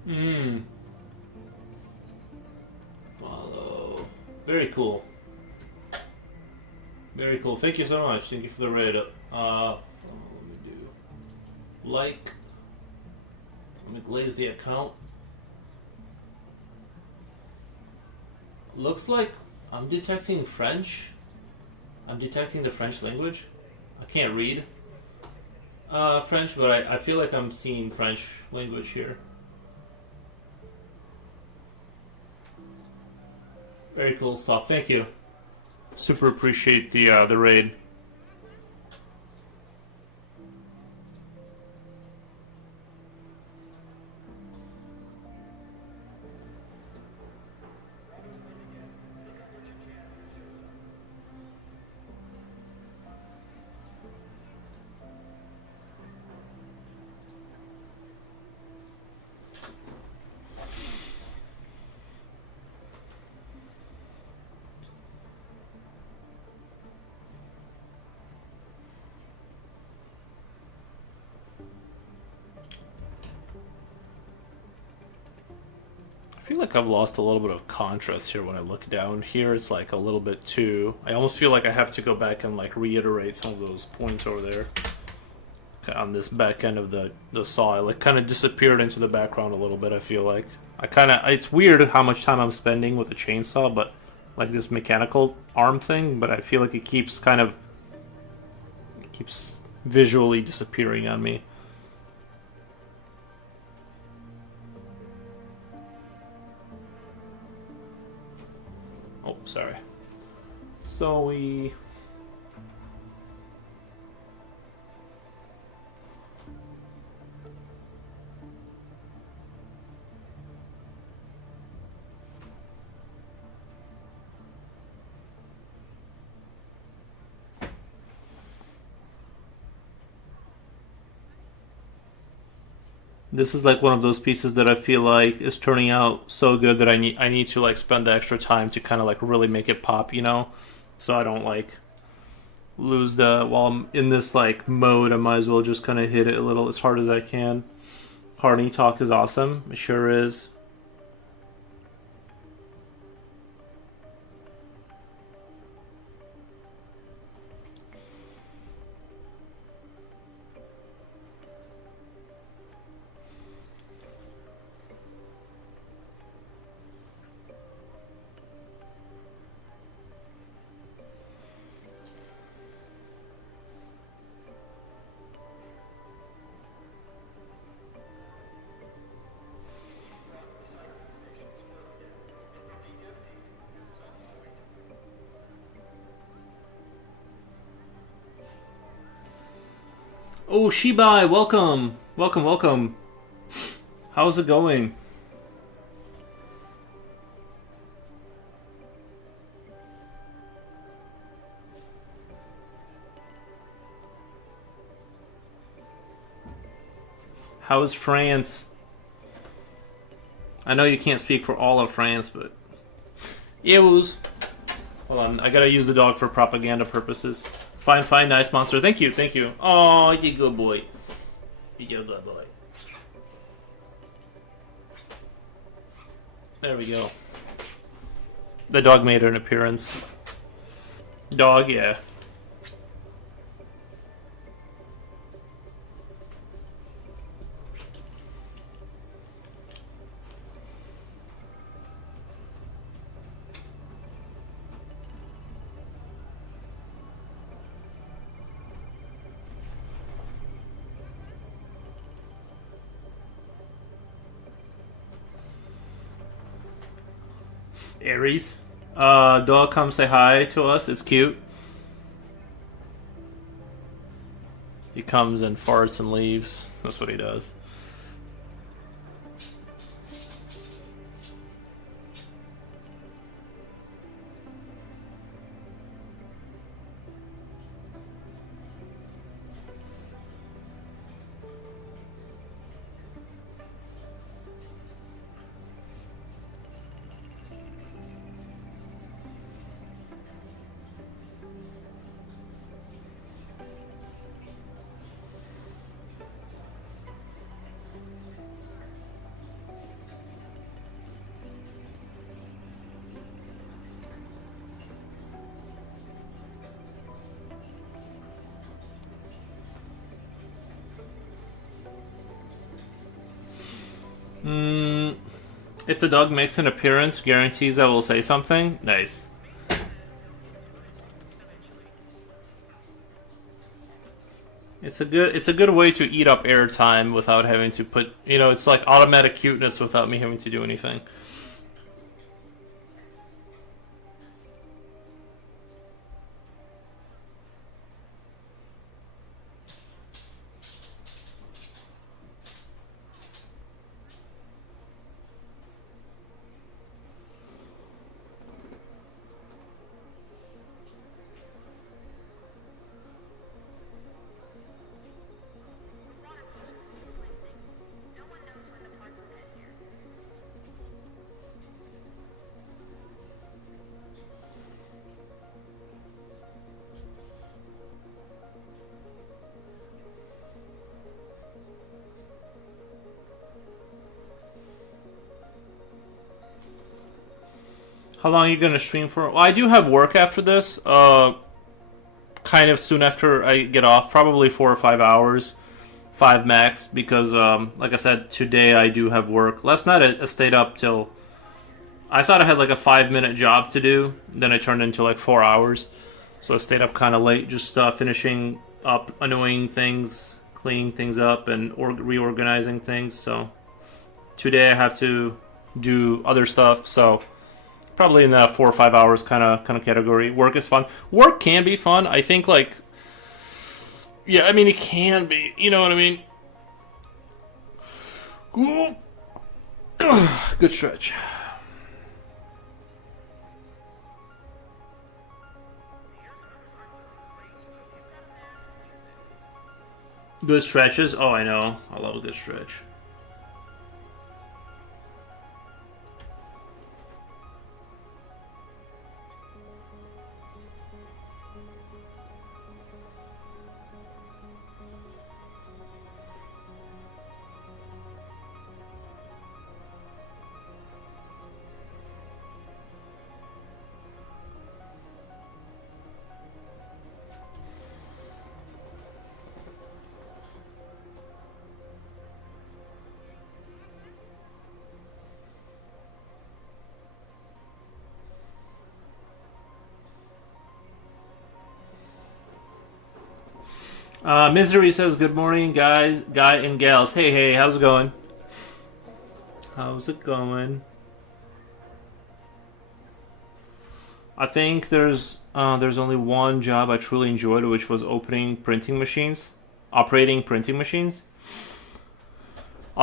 Hmm. Follow. Very cool. Very cool. Thank you so much. Thank you for the raid. Let me do like. Let me glaze the account. Looks like I'm detecting French. I'm detecting the French language. I can't read French, but I feel like I'm seeing French language here. Very cool stuff. Thank you. Super appreciate the raid. I feel like I've lost a little bit of contrast here when I look down here. It's like a little bit too. I almost feel like I have to go back and like reiterate some of those points over there. On this back end of the saw, I like kind of disappeared into the background a little bit. I feel like it's weird how much time I'm spending with a chainsaw, but like this mechanical arm thing. But I feel like it keeps visually disappearing on me. Oh, sorry. So we... This is like one of those pieces that I feel like is turning out so good that I need to like spend the extra time to kind of like really make it pop, you know? So I don't like lose while I'm in this like mode. I might as well just kind of hit it a little as hard as I can. Carney talk is awesome. It sure is. Oh, Shibai, welcome. Welcome, welcome. How's it going? How's France? I know you can't speak for all of France, but... Ewos. Hold on, I gotta use the dog for propaganda purposes. Fine, fine, nice monster. Thank you, thank you. Oh, you good boy. You good boy. There we go. The dog made an appearance. Dog, yeah. Aries. Dog, come say hi to us. It's cute. He comes and farts and leaves. That's what he does. If the dog makes an appearance, guarantees I will say something. Nice. It's a good way to eat up airtime without having to put, it's like automatic cuteness without me having to do anything. How long are you gonna stream for? Well, I do have work after this. Kind of soon after I get off, probably 4 or 5 hours, 5 max. Because, like I said, today I do have work. Last night I stayed up till I thought I had like a 5 minute job to do. Then it turned into like 4 hours, so I stayed up kind of late, just finishing up annoying things, cleaning things up, and reorganizing things. So today I have to do other stuff. So probably in that 4 or 5 hours kind of category. Work is fun. Work can be fun. I think yeah, I mean it can be. You know what I mean? Good stretch. Good stretches. Oh, I know. I love a good stretch. Misery says, good morning, guys, guy and gals. Hey, how's it going? How's it going? I think there's only one job I truly enjoyed, which was operating printing machines. I'll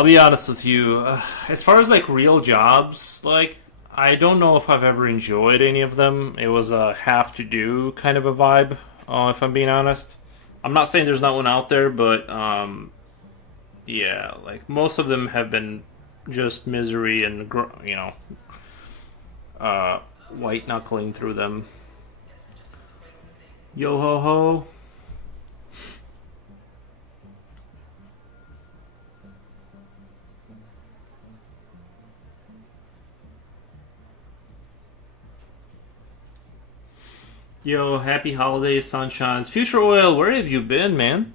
be honest with you. As far as like real jobs, like I don't know if I've ever enjoyed any of them. It was a have to do kind of a vibe, if I'm being honest. I'm not saying there's not one out there, but yeah, like most of them have been just misery and white knuckling through them. Yo ho ho. Yo, happy holidays, sunshines. Future Oil, where have you been, man?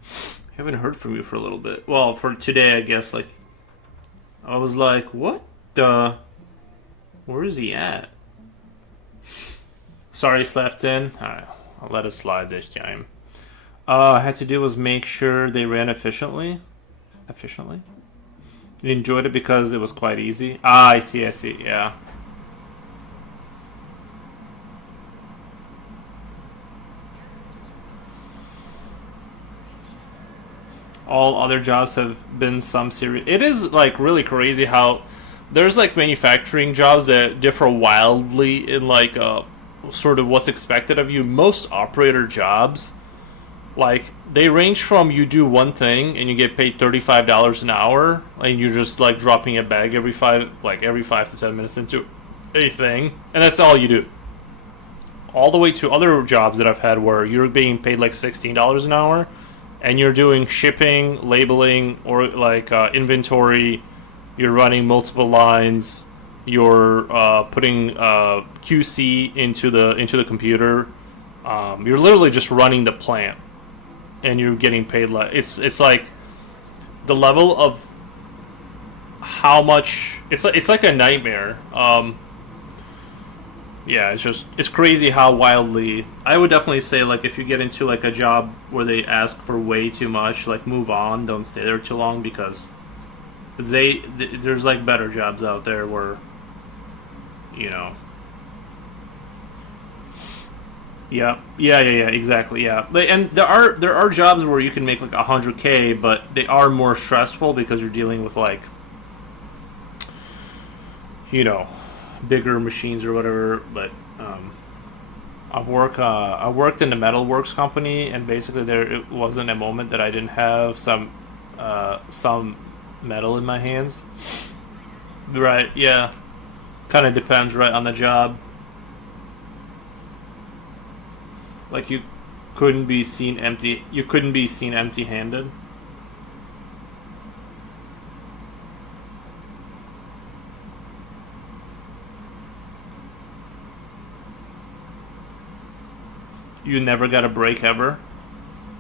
Haven't heard from you for a little bit. Well, for today, I guess. Like, I was like, what the? Where is he at? Sorry, slept in. Alright, I'll let it slide this time. I had to do was make sure they ran efficiently. Efficiently? You enjoyed it because it was quite easy? Ah, I see, yeah. All other jobs have been some serious. It is like really crazy how there's like manufacturing jobs that differ wildly in like sort of what's expected of you. Most operator jobs, like they range from you do one thing and you get paid $35 an hour, and you're just like dropping a bag every 5 to 10 minutes into a thing, and that's all you do. All the way to other jobs that I've had where you're being paid like $16 an hour, and you're doing shipping, labeling, or like inventory. You're running multiple lines. You're putting QC into the computer. You're literally just running the plant, and you're getting paid. It's like the level of how much it's like a nightmare. Yeah, it's crazy how wildly. I would definitely say like if you get into like a job where they ask for way too much, like move on, don't stay there too long because there's like better jobs out there where you know. Yeah, exactly, yeah. And there are jobs where you can make like 100K, but they are more stressful because you're dealing with like you know bigger machines or whatever. But I worked in the metalworks company, and basically there it wasn't a moment that I didn't have some metal in my hands. Right? Yeah. Kind of depends, right, on the job. Like you couldn't be seen empty-handed. You never got a break ever.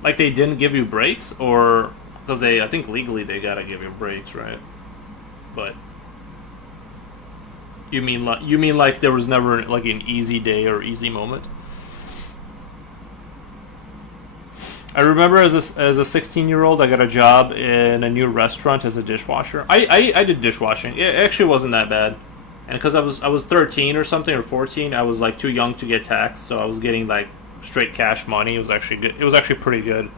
Like they didn't give you breaks, or because they I think legally they gotta give you breaks, right? But you mean like there was never like an easy day or easy moment. I remember as a 16-year-old, I got a job in a new restaurant as a dishwasher. I did dishwashing. It actually wasn't that bad, and because I was 13 or something or 14, I was like too young to get taxed, so I was getting like straight cash money. It was actually good. It was actually pretty good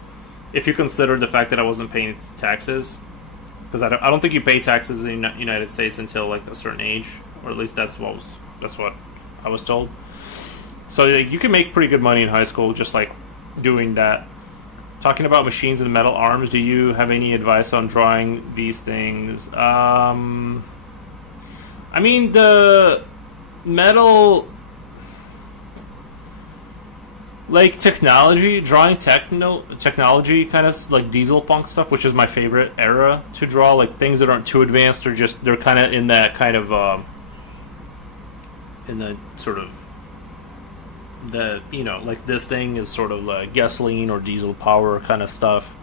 if you consider the fact that I wasn't paying taxes. Because I don't think you pay taxes in the United States until like a certain age, or at least that's what I was told. So like, you can make pretty good money in high school just like doing that. Talking about machines and metal arms, do you have any advice on drawing these things? I mean the metal like technology, drawing technology kind of like diesel punk stuff, which is my favorite era to draw. Like things that aren't too advanced, or just they're kind of in that kind of in the sort of the like this thing is sort of like gasoline or diesel power kind of stuff.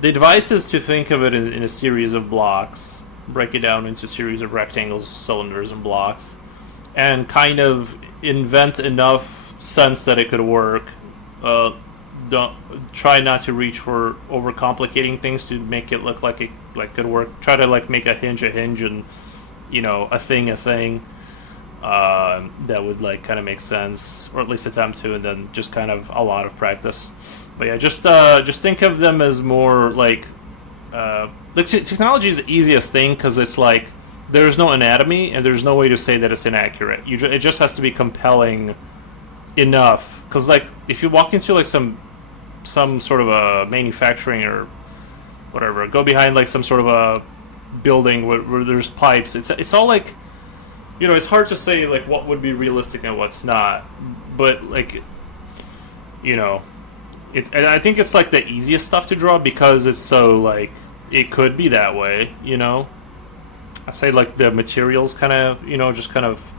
The advice is to think of it in a series of blocks, break it down into a series of rectangles, cylinders, and blocks, and kind of invent enough sense that it could work. Don't try not to reach for overcomplicating things to make it look like it like could work. Try to like make a hinge, and a thing. That would like kind of make sense, or at least attempt to, and then just kind of a lot of practice. But yeah, just think of them as more like technology is the easiest thing because it's like there's no anatomy and there's no way to say that it's inaccurate. It just has to be compelling enough because like if you walk into like some sort of a manufacturing or whatever, go behind like some sort of a building where there's pipes. It's all like it's hard to say like what would be realistic and what's not, but like you know and I think it's like the easiest stuff to draw because it's so like it could be that way. I say like the materials kind of just kind of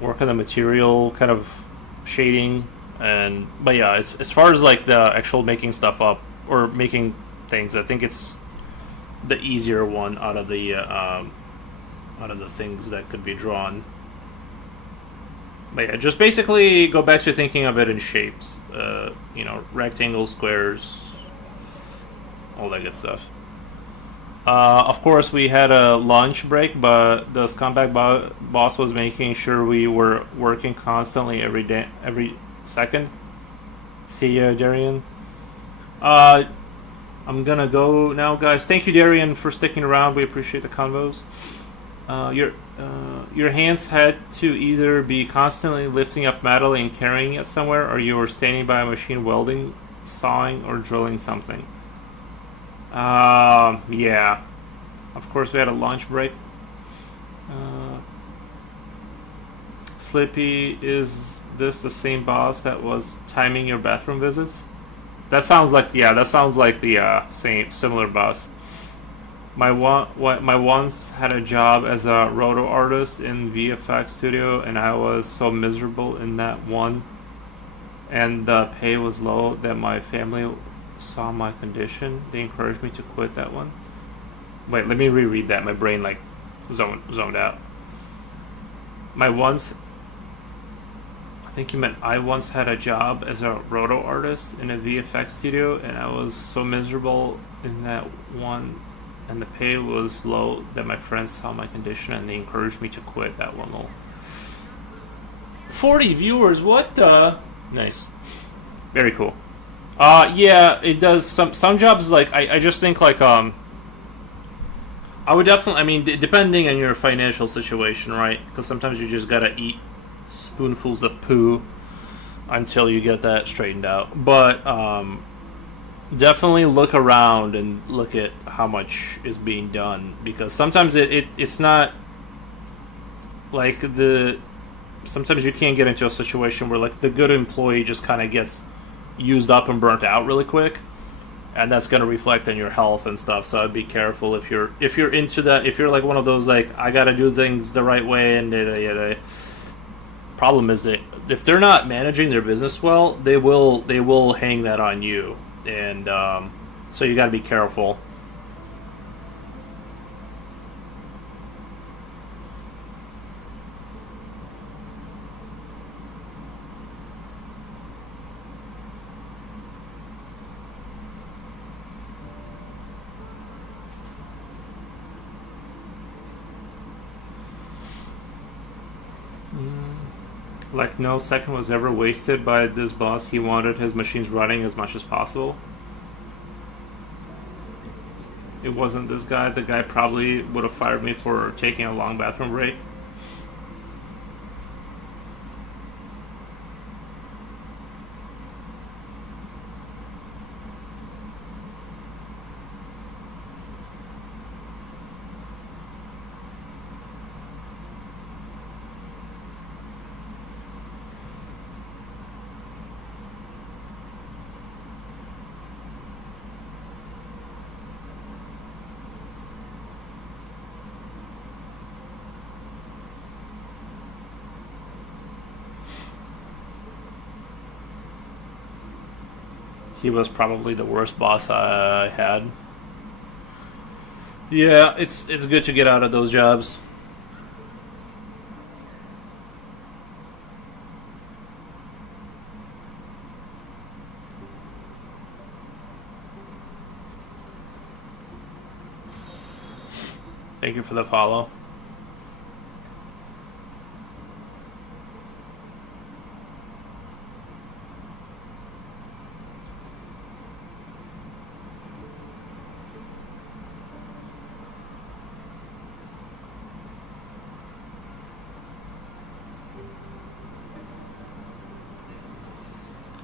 work on the material kind of shading. And but yeah, as far as like the actual making stuff up or making things, I think it's the easier one out of the things that could be drawn. But yeah, just basically go back to thinking of it in shapes. Rectangles, squares, all that good stuff. Of course, we had a lunch break, but the scumbag boss was making sure we were working constantly every day, every second. See ya, Darian. Uh, I'm gonna go now, guys. Thank you, Darian, for sticking around. We appreciate the convos. Your hands had to either be constantly lifting up metal and carrying it somewhere, or you were standing by a machine welding, sawing, or drilling something. Yeah. Of course, we had a lunch break. Uh, Slippy, is this the same boss that was timing your bathroom visits? That sounds like the same similar boss. My once had a job as a roto artist in VFX studio, and I was so miserable in that one, and the pay was low that my family saw my condition. They encouraged me to quit that one. Wait, let me reread that. My brain like zoned out. My once, I think you meant I once had a job as a roto artist in a VFX studio, and I was so miserable in that one, and the pay was low that my friends saw my condition and they encouraged me to quit. That one little 40 viewers. What the? Nice, very cool. Yeah, it does. Some jobs like I just think like I would definitely. I mean, depending on your financial situation, right? Because sometimes you just gotta eat spoonfuls of poo until you get that straightened out. But definitely look around and look at how much is being done, because sometimes it's not like the. Sometimes you can't get into a situation where like the good employee just kind of gets used up and burnt out really quick, and that's going to reflect on your health and stuff. So I'd be careful if you're into that. If you're like one of those like I got to do things the right way, and problem is that if they're not managing their business well, they will hang that on you, and so you got to be careful. Like no second was ever wasted by this boss. He wanted his machines running as much as possible. It wasn't this guy. The guy probably would have fired me for taking a long bathroom break. He was probably the worst boss I had. Yeah, it's good to get out of those jobs. Thank you for the follow.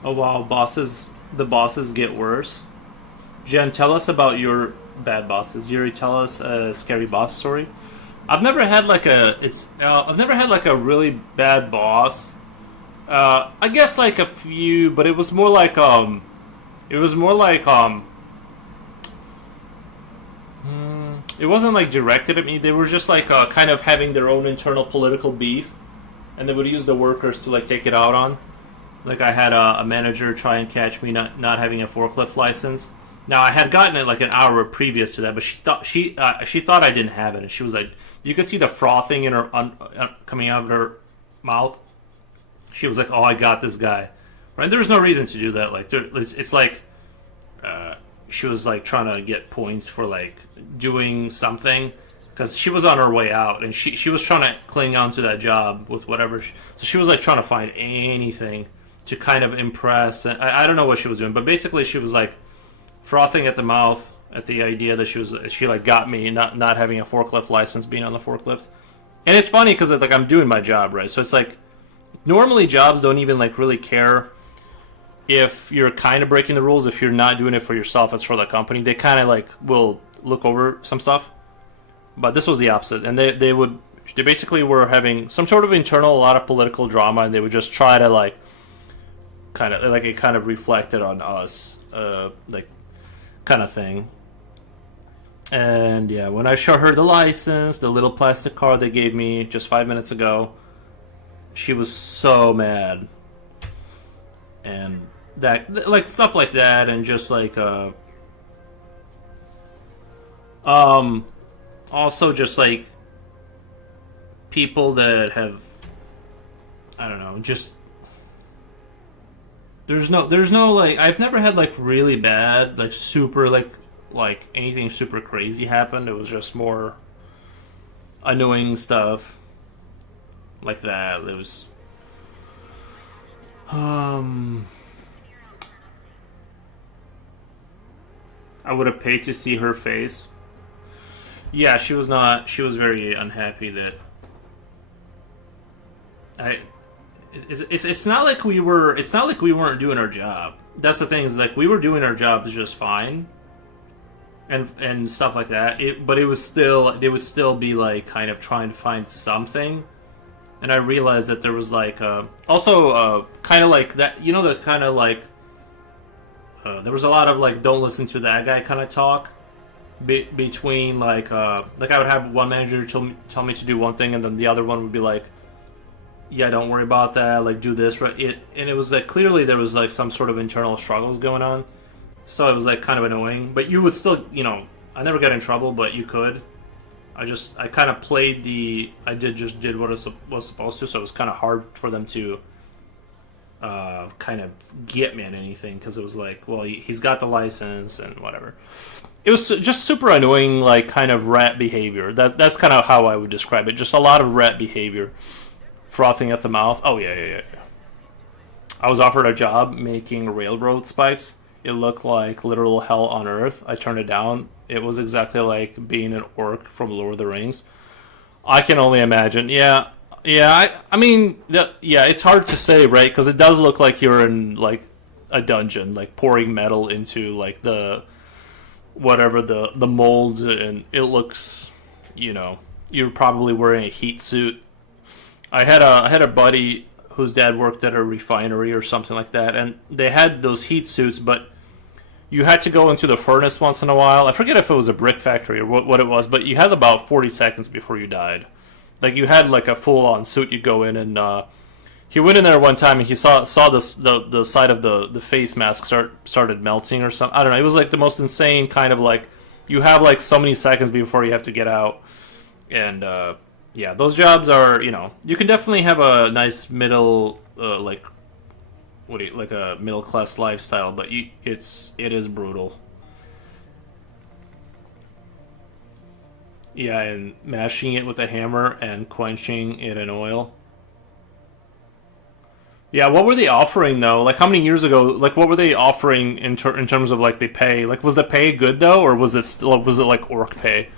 Oh wow, bosses. The bosses get worse. Jen, tell us about your bad bosses. Yuri, tell us a scary boss story. I've never had like a. It's. I've never had like a really bad boss. I guess like a few, but it was more like It was more like It wasn't like directed at me. They were just like kind of having their own internal political beef, and they would use the workers to like take it out on. Like I had a manager try and catch me not having a forklift license. Now I had gotten it like an hour previous to that, but she thought I didn't have it, and she was like, you could see the frothing in her coming out of her mouth. She was like, "Oh, I got this guy." Right? There was no reason to do that. Like it's like she was like trying to get points for like doing something, because she was on her way out, and she was trying to cling on to that job with whatever. So she was like trying to find anything to kind of impress. And I don't know what she was doing, but basically she was like frothing at the mouth at the idea that she like got me not having a forklift license, being on the forklift. And it's funny because like I'm doing my job, right? So it's like normally jobs don't even like really care if you're kind of breaking the rules. If you're not doing it for yourself, it's for the company. They kind of like will look over some stuff. But this was the opposite, and they basically were having some sort of internal, a lot of political drama, and they would just try to like kind of like it kind of reflected on us, like kind of thing. And yeah, when I showed her the license, the little plastic card they gave me just 5 minutes ago, she was so mad. And that, like stuff like that, and just like Also, just like people that have, I don't know, just there's no like I've never had like really bad like super like anything super crazy happened. It was just more annoying stuff like that. It was um I would have paid to see her face. Yeah, she was not. She was very unhappy that I. It's not like we were. It's not like we weren't doing our job. That's the thing is like we were doing our jobs just fine, and stuff like that. But it was still they would still be like kind of trying to find something, and I realized that there was like also kind of like that. You know the kind of like there was a lot of like don't listen to that guy kind of talk between like I would have one manager tell me to do one thing, and then the other one would be like, yeah, don't worry about that, like do this right. It was like clearly there was like some sort of internal struggles going on, so it was like kind of annoying. But you would still, I never got in trouble, but you could. I kind of played I did what I was supposed to, so it was kind of hard for them to kind of get me on anything because it was like, well, he's got the license and whatever. It was just super annoying, like kind of rat behavior. That's kind of how I would describe it. Just a lot of rat behavior, frothing at the mouth. Oh yeah. I was offered a job making railroad spikes. It looked like literal hell on earth. I turned it down. It was exactly like being an orc from Lord of the Rings. I can only imagine. Yeah. I mean, yeah. It's hard to say, right? Because it does look like you're in like a dungeon, like pouring metal into like the whatever the mold, and it looks, you're probably wearing a heat suit. I had a buddy whose dad worked at a refinery or something like that, and they had those heat suits, but you had to go into the furnace once in a while. I forget if it was a brick factory or what it was, but you had about 40 seconds before you died. Like you had like a full on suit. You go in and he went in there one time and he saw the side of the face mask started melting or something. I don't know. It was like the most insane kind of like you have like so many seconds before you have to get out, and yeah, those jobs are you can definitely have a nice middle like like a middle class lifestyle, but it is brutal. Yeah, and mashing it with a hammer and quenching it in oil. Yeah, what were they offering though? Like how many years ago? Like what were they offering in terms of like the pay? Like was the pay good though, or was it like orc pay?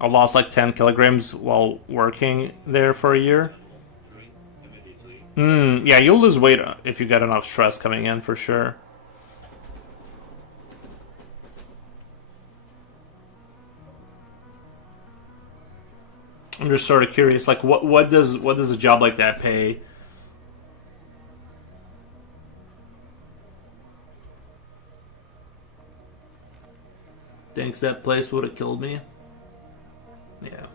I lost like 10 kilograms while working there for a year. Yeah, you'll lose weight if you get enough stress coming in for sure. I'm just sort of curious, like what does a job like that pay? Thinks that place would have killed me. Yeah.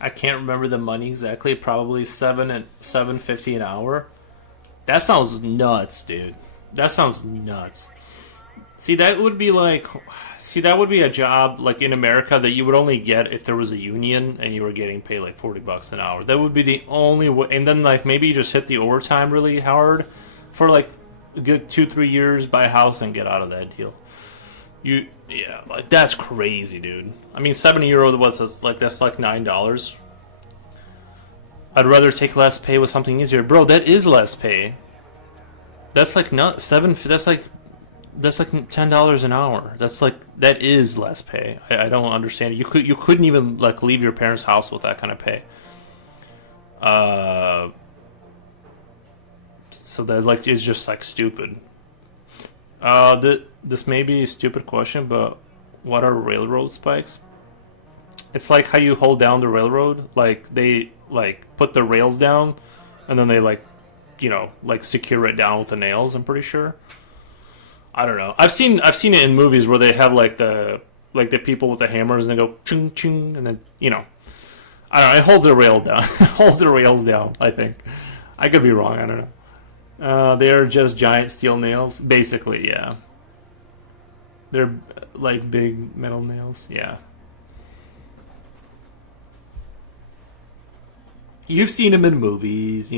I can't remember the money exactly. Probably 750 an hour. That sounds nuts, dude. That sounds nuts. See, that would be like, see, that would be a job like in America that you would only get if there was a union and you were getting paid like $40 an hour. That would be the only way. And then like maybe you just hit the overtime really hard for like a good 2 3 years, buy a house and get out of that deal. Yeah, like that's crazy, dude. I mean, €70 was like that's like $9. I'd rather take less pay with something easier, bro. That is less pay. That's like not seven. That's like $10 an hour. That is less pay. I don't understand. You couldn't even like leave your parents' house with that kind of pay. Uh, so that like is just like stupid. This may be a stupid question, but what are railroad spikes? It's like how you hold down the railroad. Like they like put the rails down, and then they like, like secure it down with the nails. I'm pretty sure. I don't know. I've seen it in movies where they have like the people with the hammers and they go chung chung and then I don't know. It holds the rail down. It holds the rails down. I think. I could be wrong. I don't know. They are just giant steel nails, basically. Yeah, they're like big metal nails. Yeah, you've seen them in movies.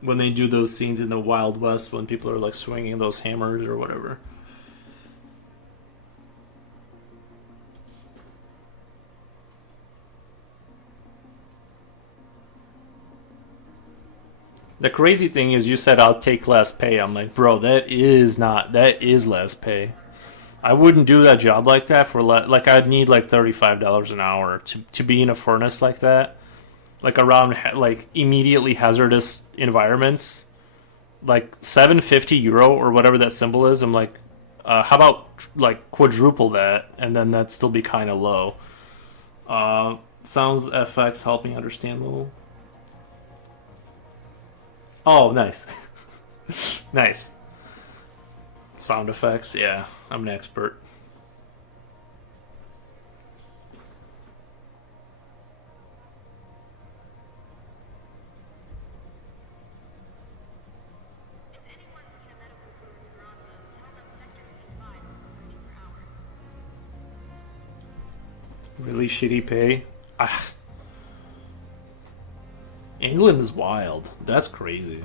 When they do those scenes in the Wild West when people are like swinging those hammers or whatever. The crazy thing is, you said I'll take less pay. I'm like, bro, that is less pay. I wouldn't do that job like that for like I'd need like $35 an hour to be in a furnace like that, like around like immediately hazardous environments, like €750 or whatever that symbol is. I'm like, how about like quadruple that, and then that'd still be kind of low. Sounds FX help me understand a little. Oh, nice, nice sound effects. Yeah, I'm an expert. Really shitty pay. Ah, England is wild. That's crazy.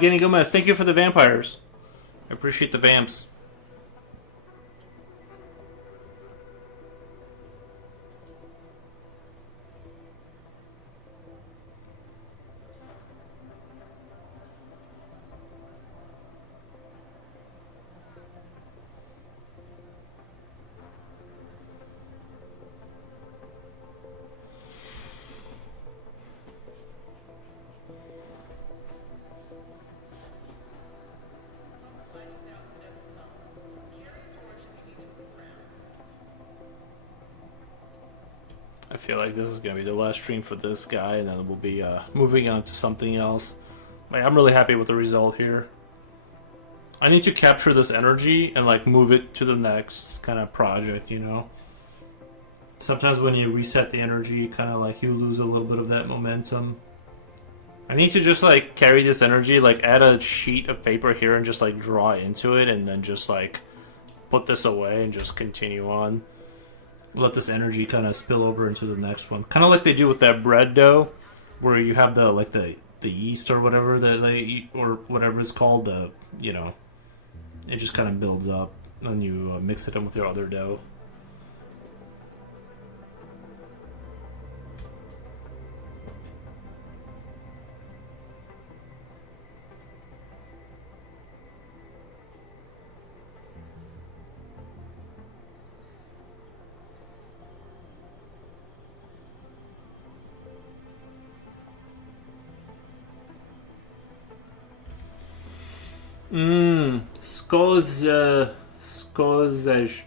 Getting Gomez, thank you for the vampires. I appreciate the vamps. I feel like this is gonna be the last stream for this guy, and then we'll be moving on to something else. Like, I'm really happy with the result here. I need to capture this energy and like move it to the next kind of project, you know? Sometimes when you reset the energy, kind of like you lose a little bit of that momentum. I need to just like carry this energy, like add a sheet of paper here and just like draw into it, and then just like put this away and just continue on. Let this energy kind of spill over into the next one. Kind of like they do with that bread dough, where you have the like the yeast or whatever that they eat, or whatever it's called, the, you know, it just kind of builds up and you mix it in with your other dough. Skozej.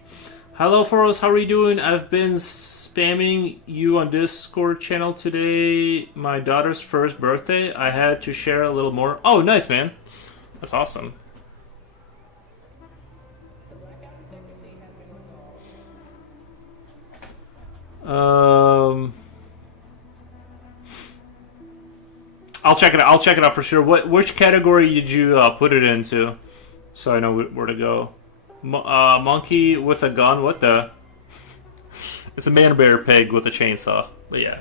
Hello, Foros. How are you doing? I've been spamming you on Discord channel today. My daughter's first birthday. I had to share a little more. Oh, nice, man. That's awesome. I'll check it out. I'll check it out for sure. Which category did you put it into, so I know where to go? Monkey with a gun. What the? It's a man bear pig with a chainsaw. But yeah.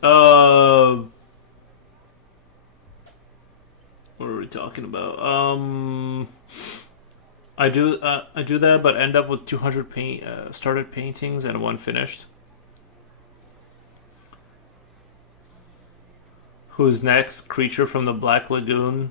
What are we talking about? I do that, but end up with 200 started paintings and one finished. Who's next? Creature from the Black Lagoon.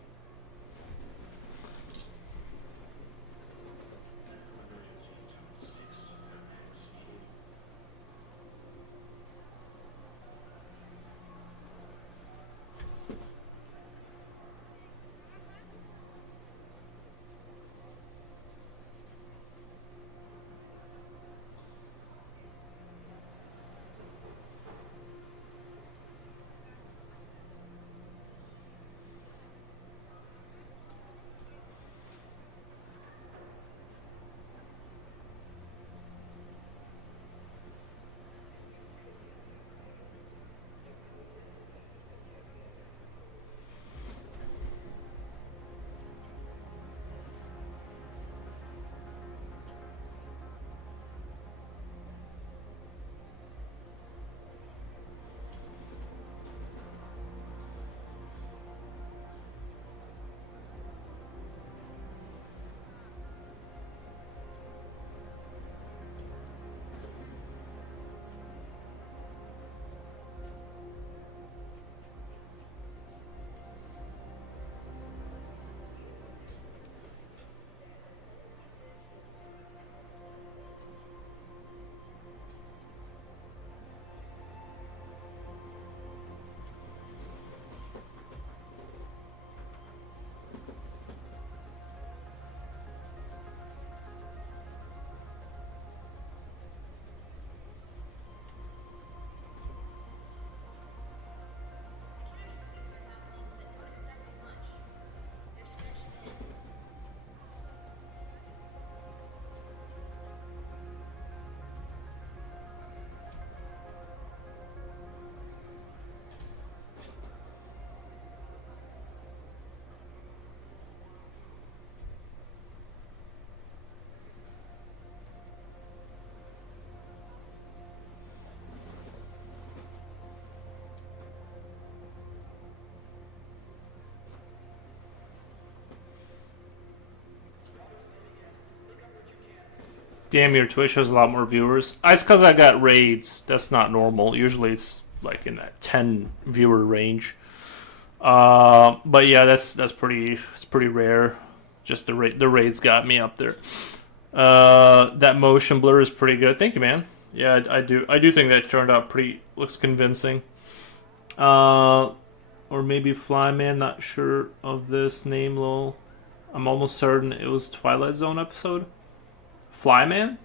Damn, your Twitch has a lot more viewers. It's because I got raids. That's not normal. Usually it's like in that 10 viewer range. But yeah, that's pretty. It's pretty rare. Just the raids got me up there. That motion blur is pretty good. Thank you, man. Yeah, I do think that turned out pretty. Looks convincing. Or maybe Flyman. Not sure of this name, lol. I'm almost certain it was Twilight Zone episode. Flyman?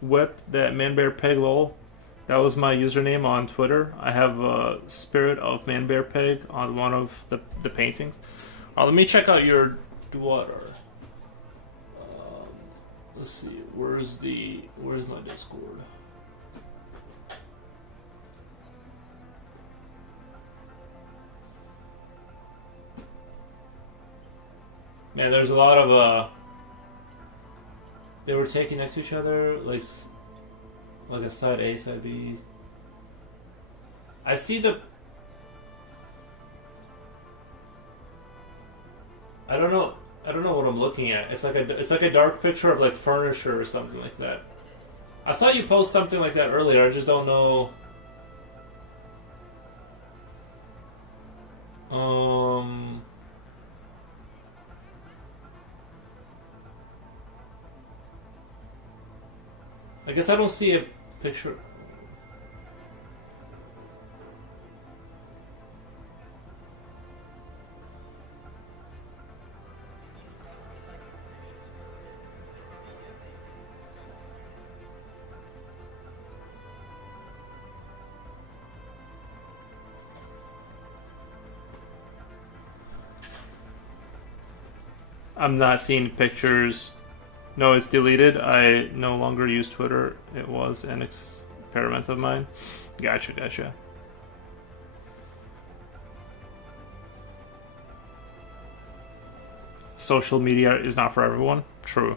whip, that man bear peg lol. That was my username on Twitter. I have a spirit of man bear peg on one of the paintings. Let me check out your Twitter. Let's see. Where's my Discord? Man, there's a lot of they were taking next to each other, like a side A, side B. I see the. I don't know. I don't know what I'm looking at. It's like a dark picture of like furniture or something like that. I saw you post something like that earlier. I just don't know. I guess I don't see a picture. I'm not seeing pictures. No, it's deleted. I no longer use Twitter. It was an experiment of mine. Gotcha. Social media is not for everyone. True.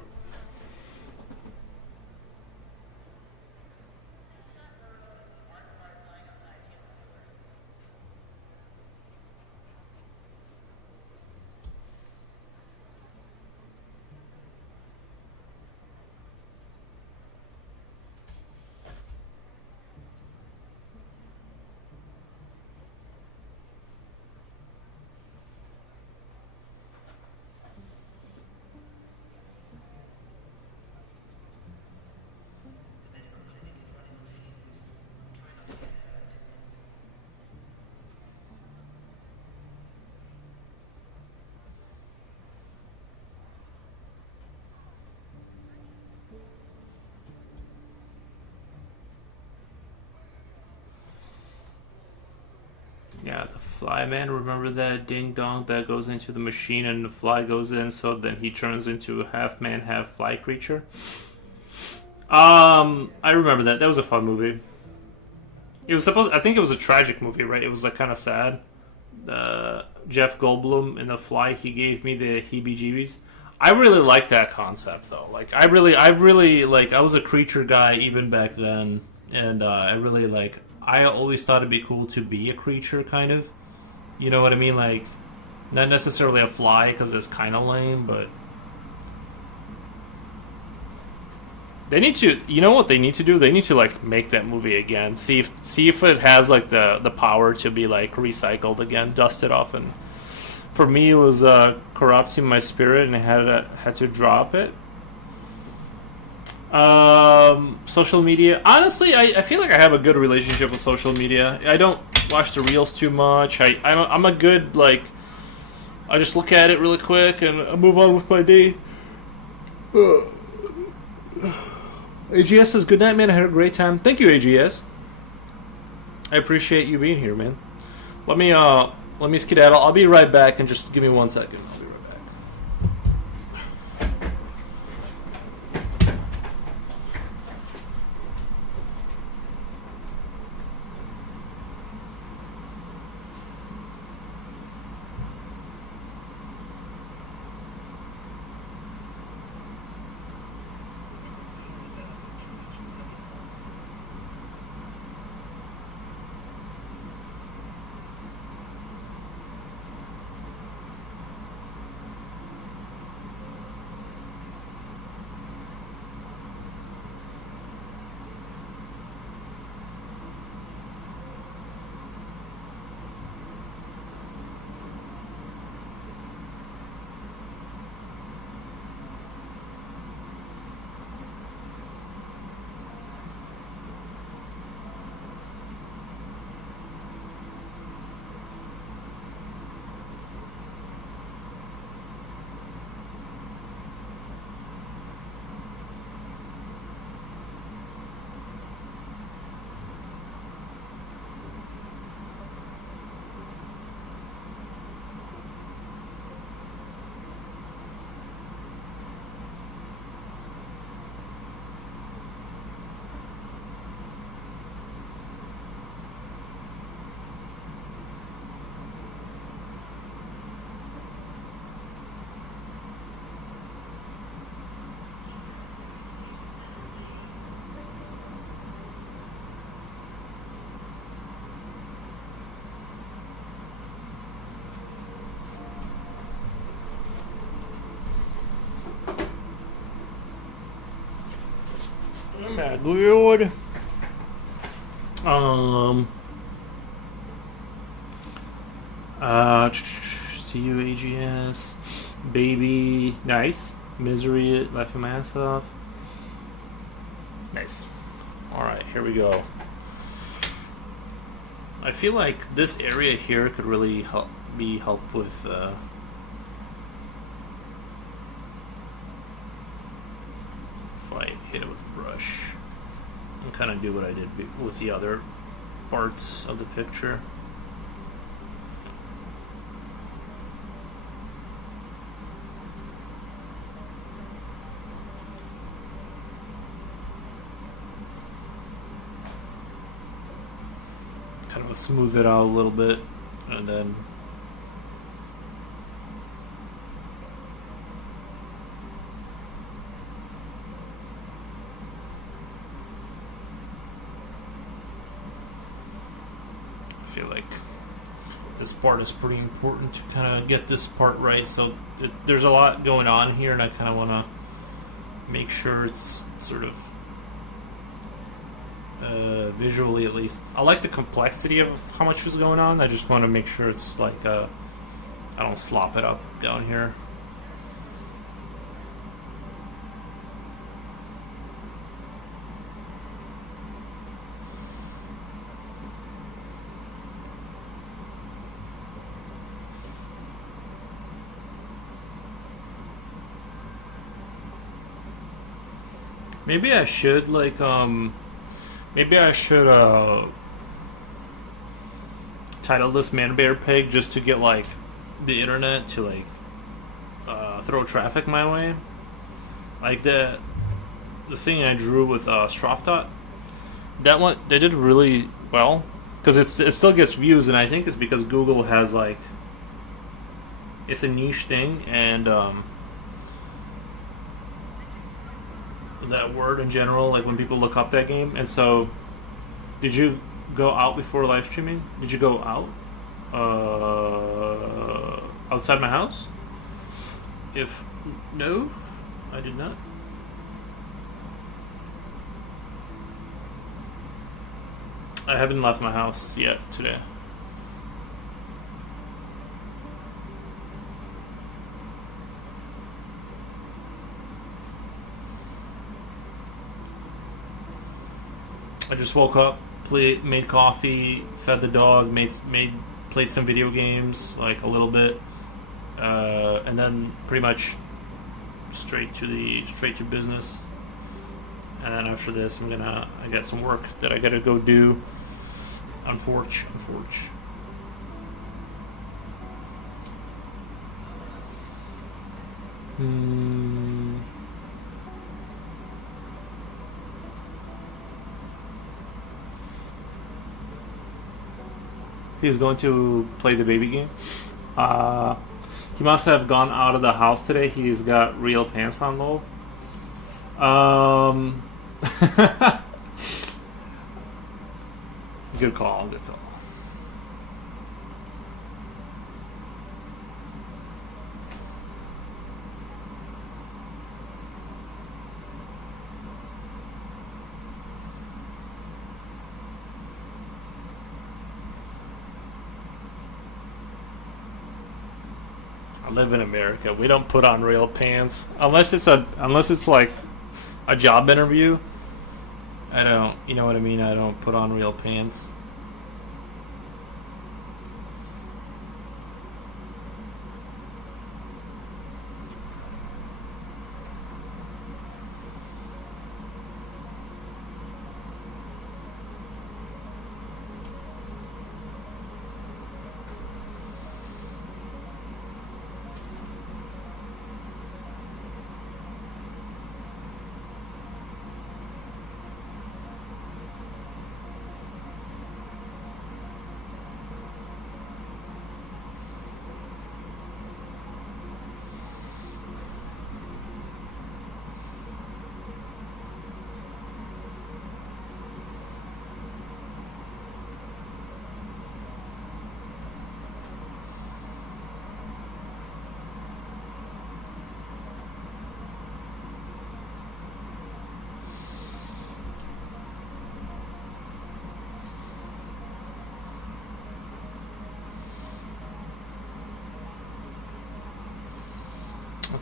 Yeah, the fly man. Remember that ding dong that goes into the machine and the fly goes in, so then he turns into a half man, half fly creature. I remember that. That was a fun movie. It was supposed. I think it was a tragic movie, right? It was like kind of sad. Jeff Goldblum in the Fly. He gave me the heebie-jeebies. I really like that concept, though. Like, I really like. I was a creature guy even back then, and I really like. I always thought it'd be cool to be a creature, kind of. You know what I mean? Like, not necessarily a fly because it's kind of lame, but they need to. You know what they need to do? They need to like make that movie again. See if it has like the power to be like recycled again, dusted off. And for me, it was corrupting my spirit, and I had to drop it. Social media. Honestly, I feel like I have a good relationship with social media. I don't watch the reels too much. I'm a good, like, I just look at it really quick and I move on with my day. AGS says, good night, man. I had a great time. Thank you, AGS. I appreciate you being here, man. Let me skedaddle. I'll be right back, and just give me 1 second. I'll be right back. Good. Um. CUAGS. Baby. Nice. Misery. Laughing my ass off. Nice. Alright, here we go. I feel like this area here could really be helped with if I hit it with a brush and kind of do what I did with the other parts of the picture. Kind of smooth it out a little bit, and then I feel like this part is pretty important to kind of get this part right. So there's a lot going on here, and I kind of want to make sure it's sort of visually, at least. I like the complexity of how much is going on. I just want to make sure it's like I don't slop it up down here. Maybe I should like maybe I should title this Man Bear Pig just to get like the internet to like throw traffic my way. Like the thing I drew with Strafdot, that one they did really well because it still gets views, and I think it's because Google has like it's a niche thing, and that word in general, like when people look up that game. And so, did you go out before live streaming? Did you go out outside my house? If no, I did not. I haven't left my house yet today. I just woke up, made coffee, fed the dog, played some video games, like a little bit, and then pretty much straight to business. And then after this, I got some work that I gotta go do. Unfortunately. He's going to play the baby game. He must have gone out of the house today. He's got real pants on, though. Good call. I live in America. We don't put on real pants unless it's like a job interview. I don't, you know what I mean? I don't put on real pants.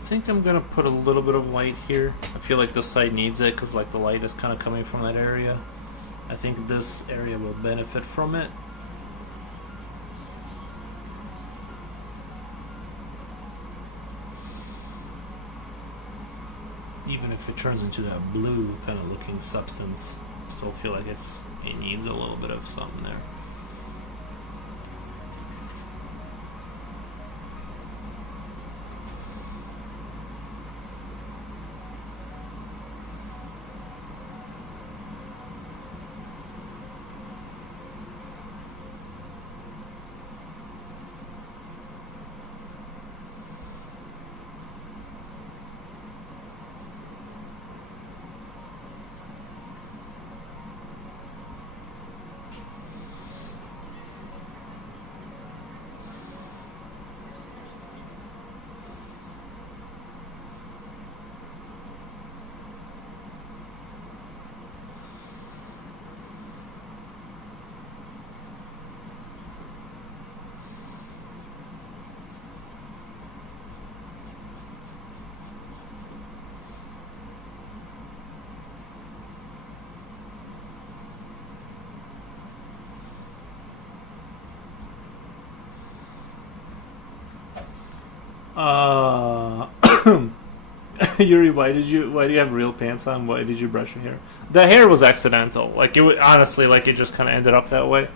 think I'm gonna put a little bit of light here. I feel like this side needs it because like the light is kind of coming from that area. I think this area will benefit from it. Even if it turns into that blue kind of looking substance, I still feel like it needs a little bit of something there. Uh, Yuri, why do you have real pants on? Why did you brush your hair? The hair was accidental. Like it was, honestly, like it just kind of ended up that way.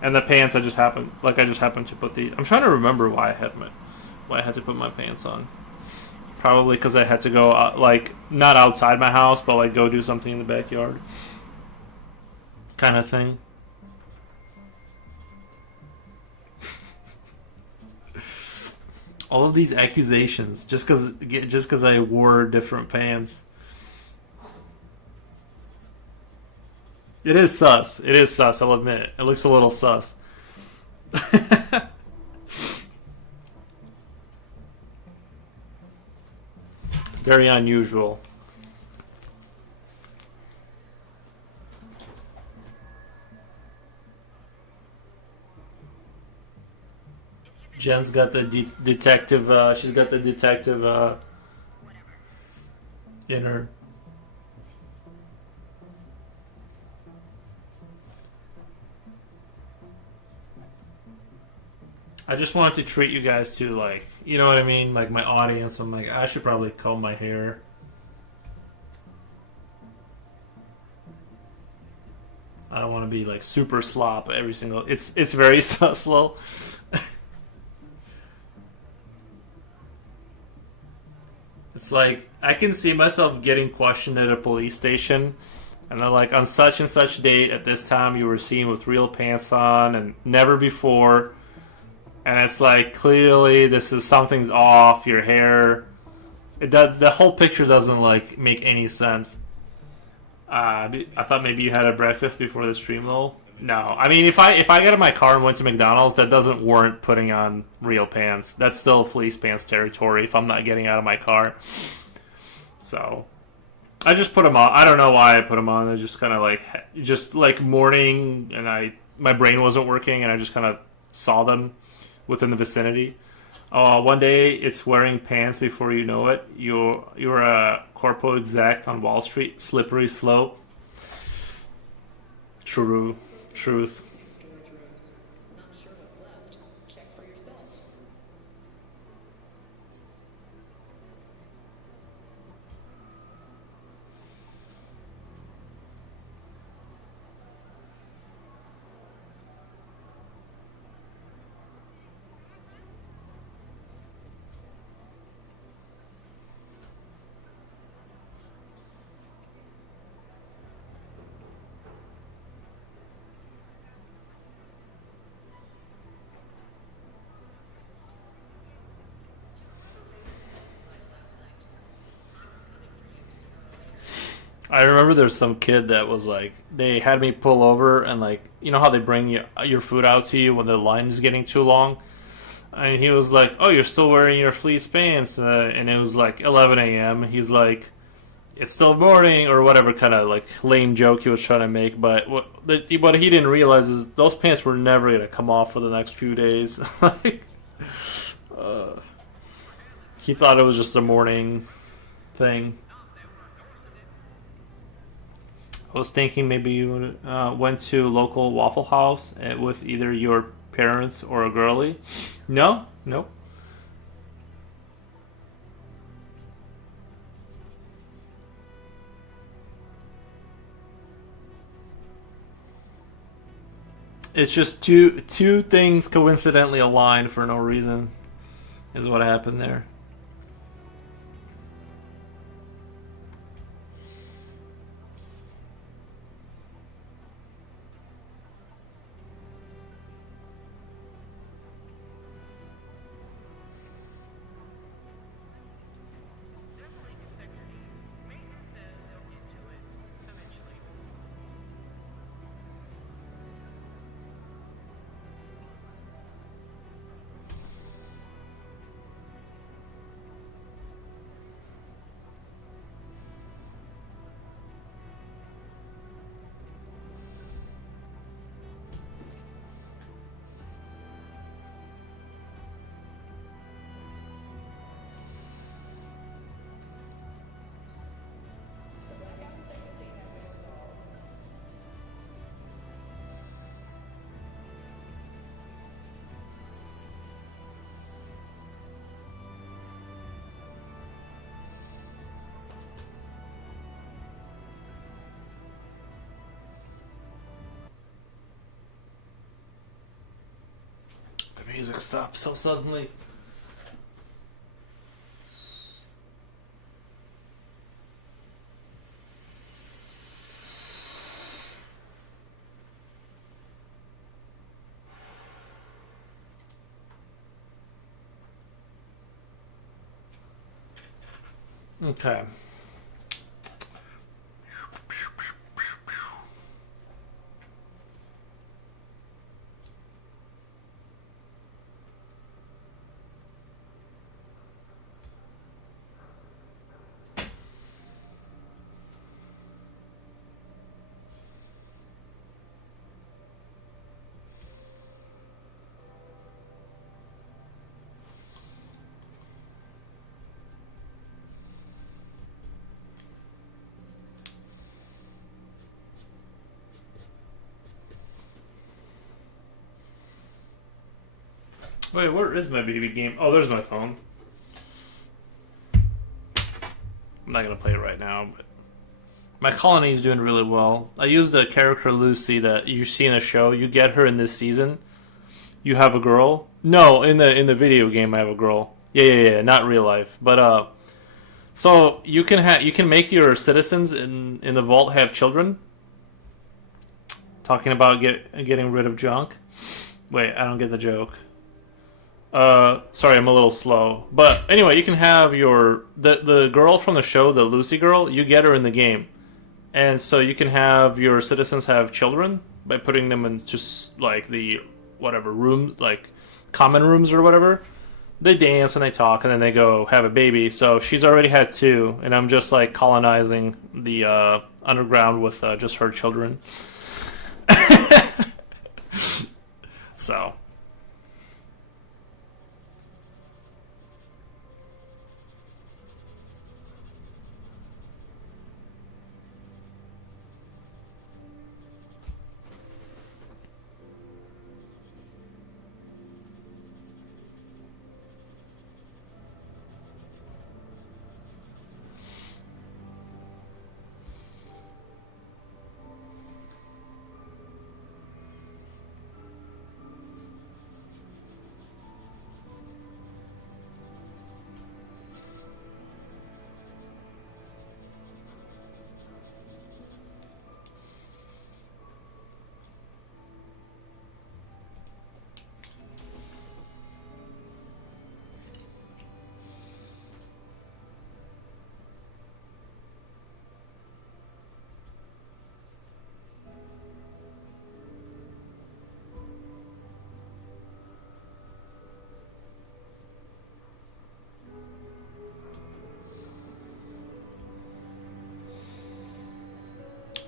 And the pants, I just happened to put the. I'm trying to remember why I had to put my pants on. Probably because I had to go like not outside my house, but like go do something in the backyard, kind of thing. All of these accusations just because I wore different pants. It is sus. It is sus. I'll admit it looks a little sus. Very unusual. Jen's got the detective. She's got the detective in her. I just wanted to treat you guys to like, you know what I mean, like my audience. I'm like, I should probably comb my hair. I don't want to be like super slop every single. It's very slow. It's like I can see myself getting questioned at a police station, and they're like, on such and such date at this time, you were seen with real pants on, and never before. And it's like clearly this is something's off. Your hair, the whole picture doesn't like make any sense. I thought maybe you had a breakfast before the stream, though. No, I mean if I got in my car and went to McDonald's, that doesn't warrant putting on real pants. That's still fleece pants territory if I'm not getting out of my car. So I just put them on. I don't know why I put them on. I just kind of like morning, and my brain wasn't working, and I just kind of saw them within the vicinity. One day it's wearing pants before you know it. You're a corpo exec on Wall Street, slippery slope. Truth. I remember there's some kid that was like, they had me pull over and like, you know how they bring your food out to you when the line is getting too long? And he was like, "Oh, you're still wearing your fleece pants," and it was like 11 a.m. He's like, "It's still morning," or whatever kind of like lame joke he was trying to make. But what he didn't realize is those pants were never gonna come off for the next few days. Like, uh, He thought it was just a morning thing. I was thinking maybe you went to local Waffle House with either your parents or a girly. No, nope. It's just two things coincidentally aligned for no reason, is what happened there. The music stopped so suddenly. Okay. Wait, where is my baby game? Oh, there's my phone. I'm not gonna play it right now, but my colony is doing really well. I use the character Lucy that you see in the show. You get her in this season. You have a girl. No, in the video game, I have a girl. Yeah. Not real life, but so you can make your citizens in the vault have children. Talking about getting rid of junk. Wait, I don't get the joke. Sorry, I'm a little slow. But anyway, you can have the girl from the show, the Lucy girl. You get her in the game, and so you can have your citizens have children by putting them in just like the whatever room, like common rooms or whatever. They dance and they talk, and then they go have a baby. So she's already had two, and I'm just like colonizing the underground with just her children. So.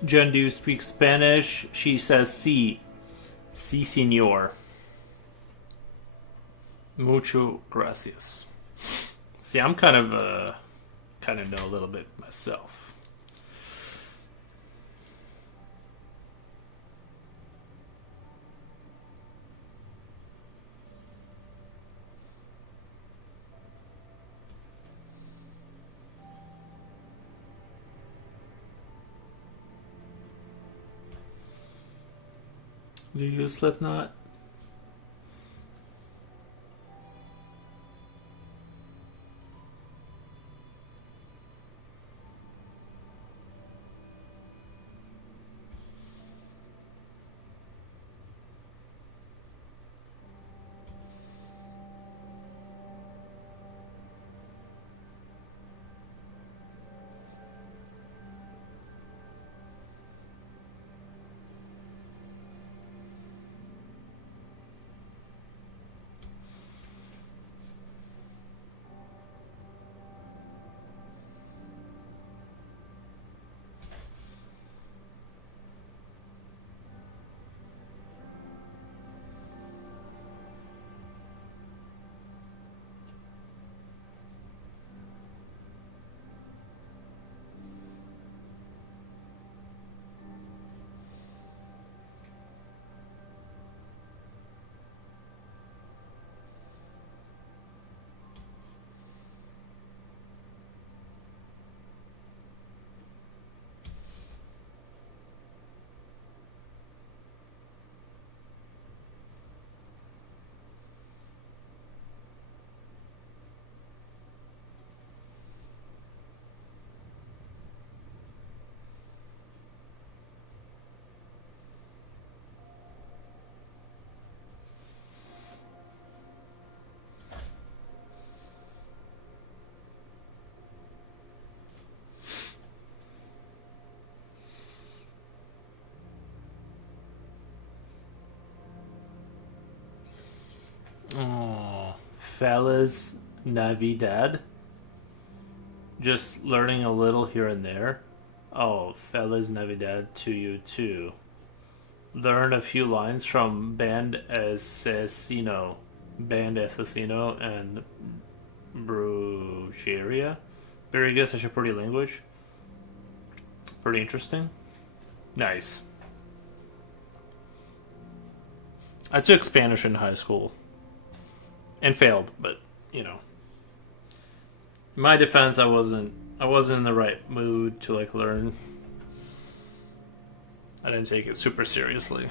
Jen, do you speak Spanish? She says sí. Sí, señor. Mucho gracias. See, I'm kind of know a little bit myself. Do you use Slipknot? Oh, fellas, Navidad. Just learning a little here and there. Oh, fellas, Navidad to you too. Learn a few lines from Band Assassino, and Brujeria. Very good, such a pretty language. Pretty interesting. Nice. I took Spanish in high school and failed, but you know, in my defense, I wasn't in the right mood to like learn. I didn't take it super seriously.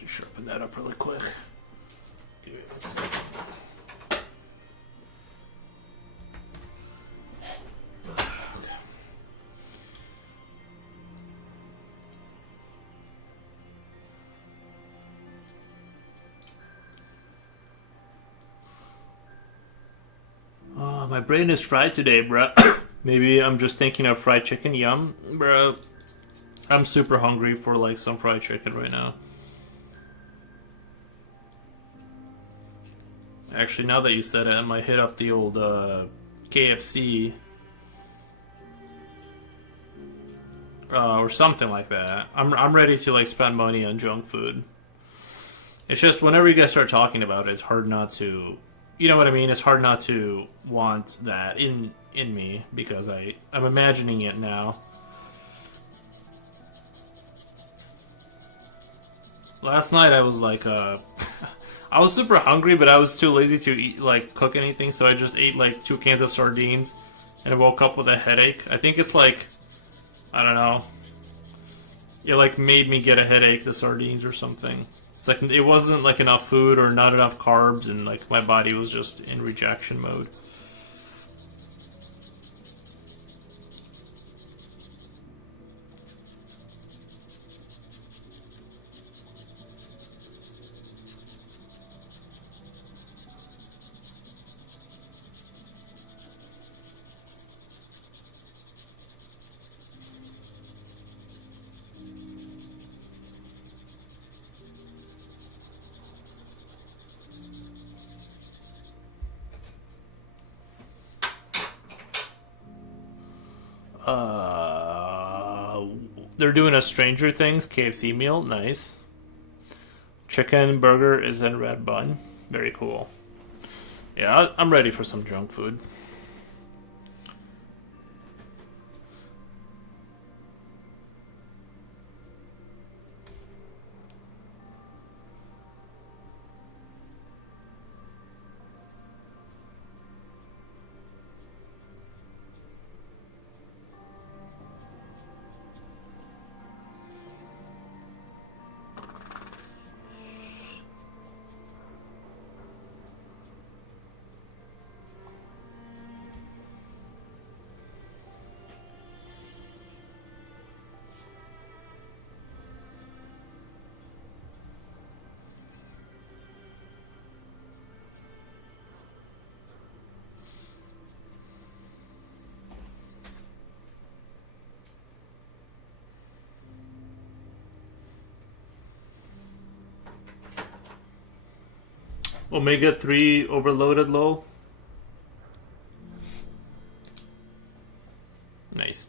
Just sharpen that up really quick. Give me a second. Oh, my brain is fried today, bro. Maybe I'm just thinking of fried chicken. Yum, bro. I'm super hungry for like some fried chicken right now. Actually, now that you said it, I might hit up the old KFC or something like that. I'm ready to like spend money on junk food. It's just whenever you guys start talking about it, it's hard not to, you know what I mean? It's hard not to want that in me because I'm imagining it now. Last night I was like I was super hungry, but I was too lazy to eat, like, cook anything, so I just ate like 2 cans of sardines, and I woke up with a headache. I think it's like, I don't know, it like made me get a headache, the sardines or something. It's like it wasn't like enough food or not enough carbs, and like my body was just in rejection mode. Uh, they're doing a Stranger Things KFC meal. Nice. Chicken burger is in red bun. Very cool. Yeah, I'm ready for some junk food. Omega 3 overloaded low. Nice.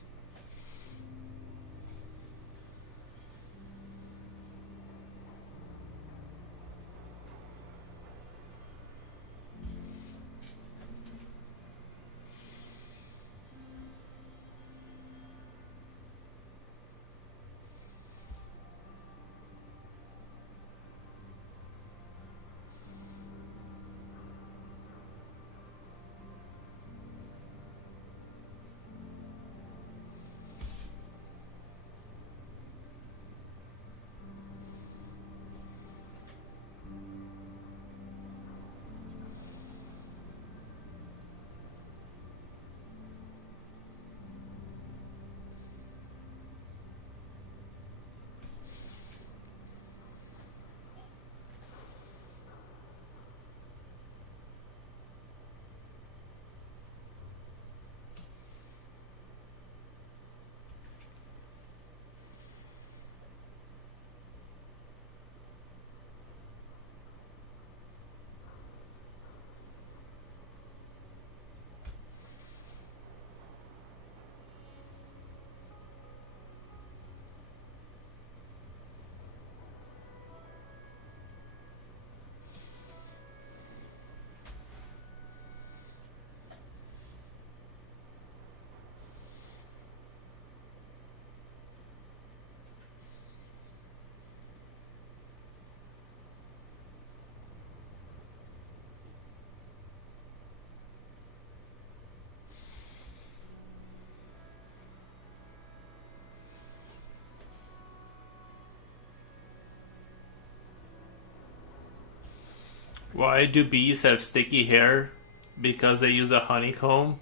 Why do bees have sticky hair? Because they use a honeycomb?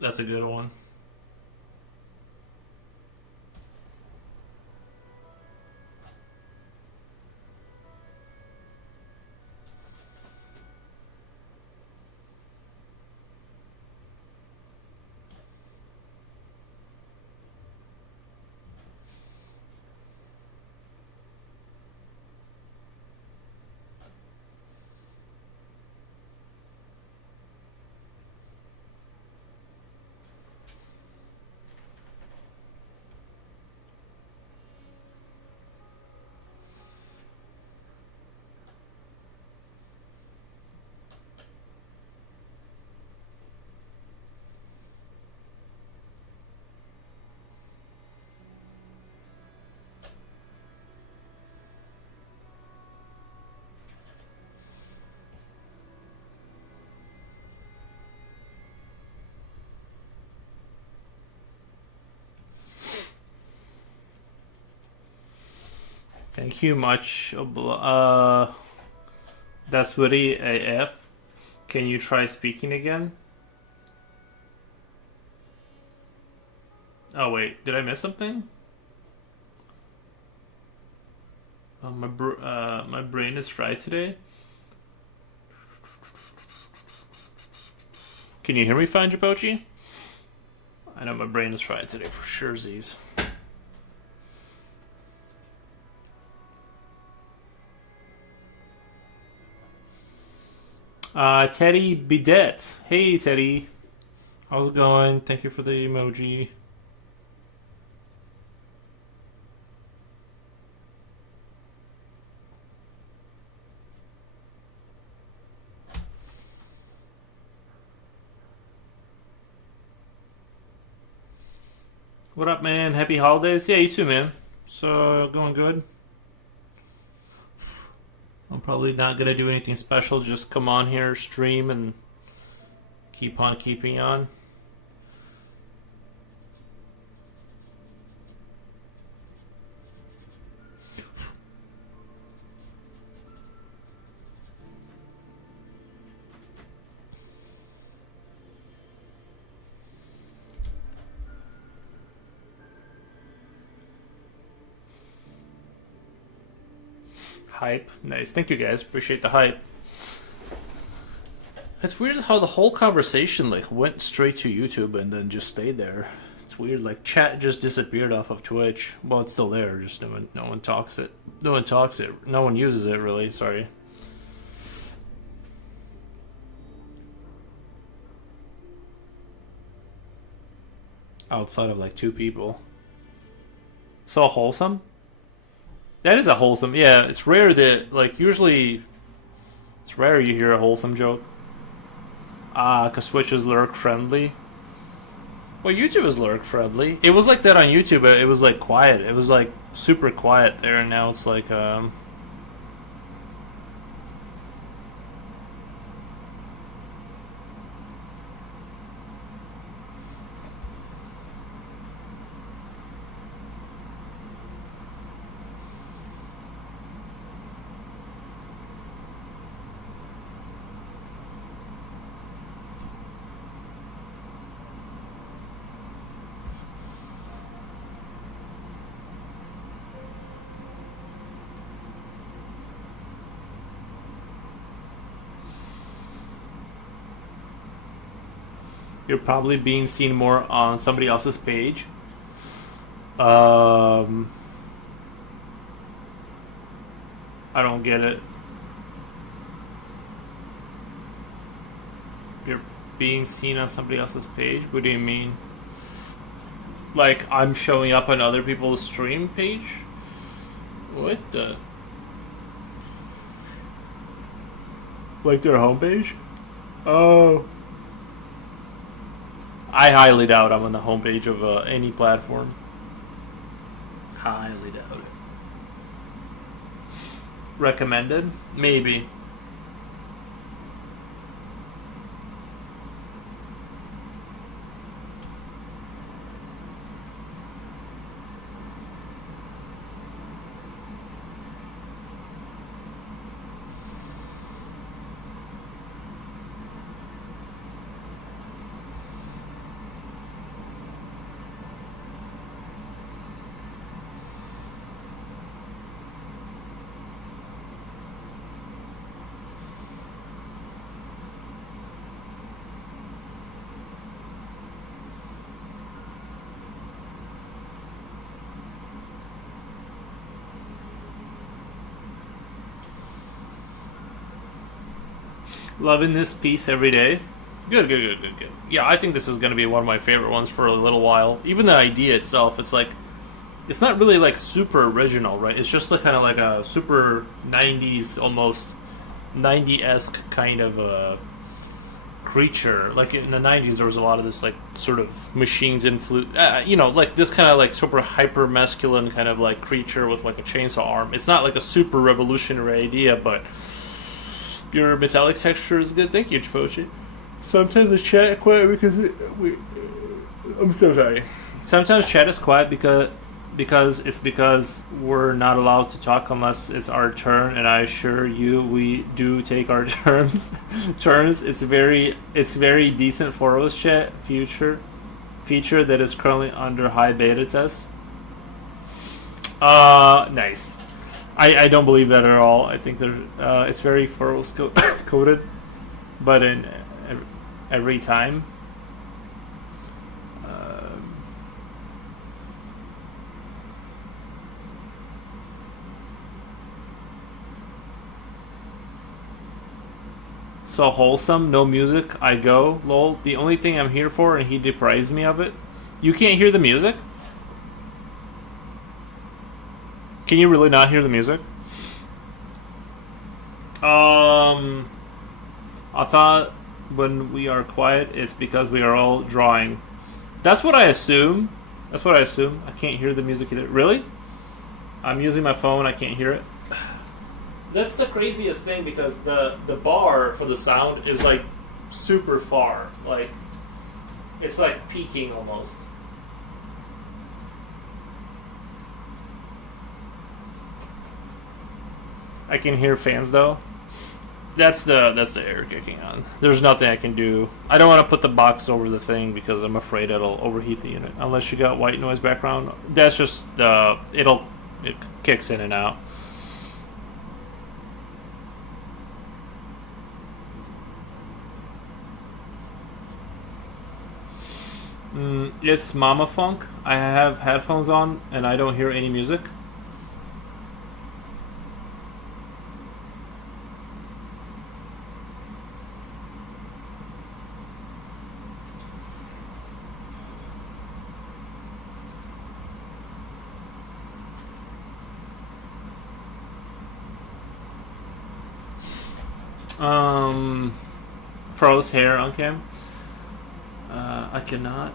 That's a good one. Thank you much. That's witty AF. Can you try speaking again? Oh wait, did I miss something? Oh, my brain is fried today. Can you hear me fine, Japochi? I know my brain is fried today for sure, Z's. Teddy Bidet. Hey, Teddy. How's it going? Thank you for the emoji. What up, man? Happy holidays. Yeah, you too, man. So, going good? I'm probably not gonna do anything special. Just come on here, stream, and keep on keeping on. Hype. Nice. Thank you, guys. Appreciate the hype. It's weird how the whole conversation like went straight to YouTube and then just stayed there. It's weird. Like chat just disappeared off of Twitch. Well, it's still there. Just no one talks it. No one talks it. No one uses it really. Sorry. Outside of like 2 people. So wholesome. That is a wholesome. Yeah, it's rare that like usually it's rare you hear a wholesome joke. Cause Twitch is lurk friendly. Well, YouTube is lurk friendly. It was like that on YouTube. It was like quiet. It was like super quiet there, and now it's like you're probably being seen more on somebody else's page. I don't get it. You're being seen on somebody else's page? What do you mean? Like I'm showing up on other people's stream page? What the? Like their homepage? Oh. I highly doubt I'm on the homepage of any platform. Highly doubt it. Recommended? Maybe. Loving this piece every day. Good. Yeah, I think this is going to be one of my favorite ones for a little while. Even the idea itself, it's like, it's not really like super original, right? It's just like kind of like a super 90s, almost 90-esque kind of a creature. Like in the 90s, there was a lot of this like sort of machines like this kind of like super hyper masculine kind of like creature with like a chainsaw arm. It's not like a super revolutionary idea, but your metallic texture is good. Thank you, Chipochi. Sometimes the chat is quiet because I'm so sorry. Sometimes chat is quiet because we're not allowed to talk unless it's our turn, and I assure you we do take our turns. It's very decent for voice chat feature that is currently under high beta test. Nice. I don't believe that at all. I think it's very Force coded, but in every time. So wholesome, no music, I go, lol. The only thing I'm here for, and he deprives me of it. You can't hear the music? Can you really not hear the music? I thought when we are quiet, it's because we are all drawing. That's what I assume. I can't hear the music either. Really? I'm using my phone, I can't hear it. That's the craziest thing because the bar for the sound is like super far. Like it's like peaking almost. I can hear fans though. That's the air kicking on. There's nothing I can do. I don't want to put the box over the thing because I'm afraid it'll overheat the unit. Unless you got white noise background. That's just it kicks in and out. It's Mama Funk. I have headphones on and I don't hear any music. Froze hair on cam. I cannot.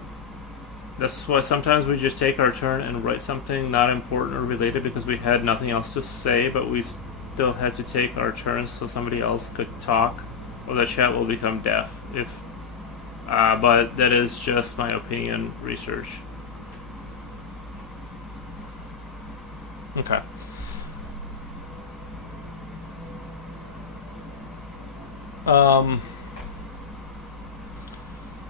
That's why sometimes we just take our turn and write something not important or related because we had nothing else to say, but we still had to take our turns so somebody else could talk, or the chat will become deaf. But that is just my opinion. Research. Okay.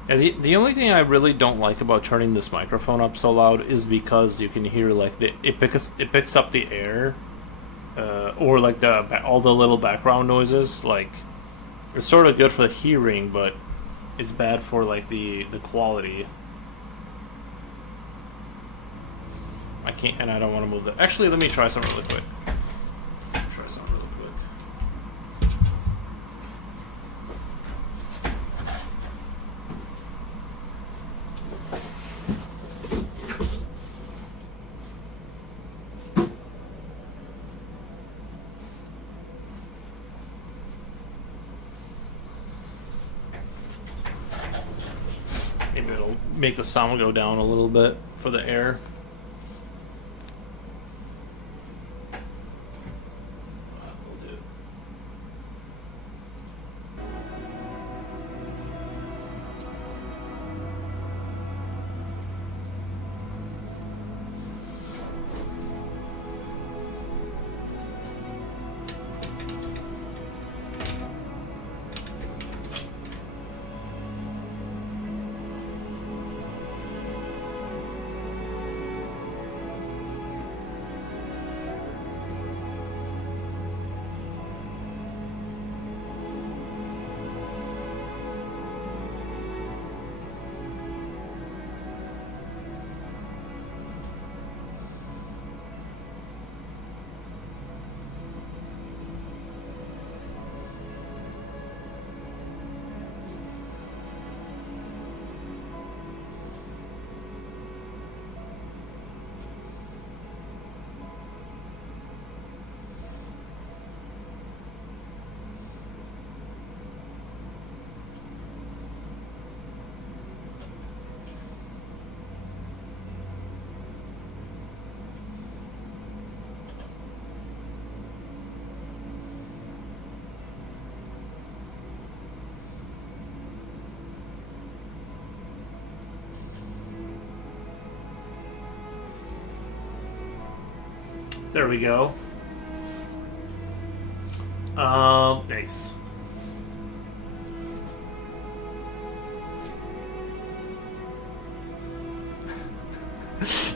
Yeah, the only thing I really don't like about turning this microphone up so loud is because you can hear like it picks up the air, or like all the little background noises. Like it's sort of good for the hearing, but it's bad for like the quality. I can't, and I don't want to move that. Actually, let me try something really quick. Try something really quick. Maybe it'll make the sound go down a little bit for the air. There we go. Nice.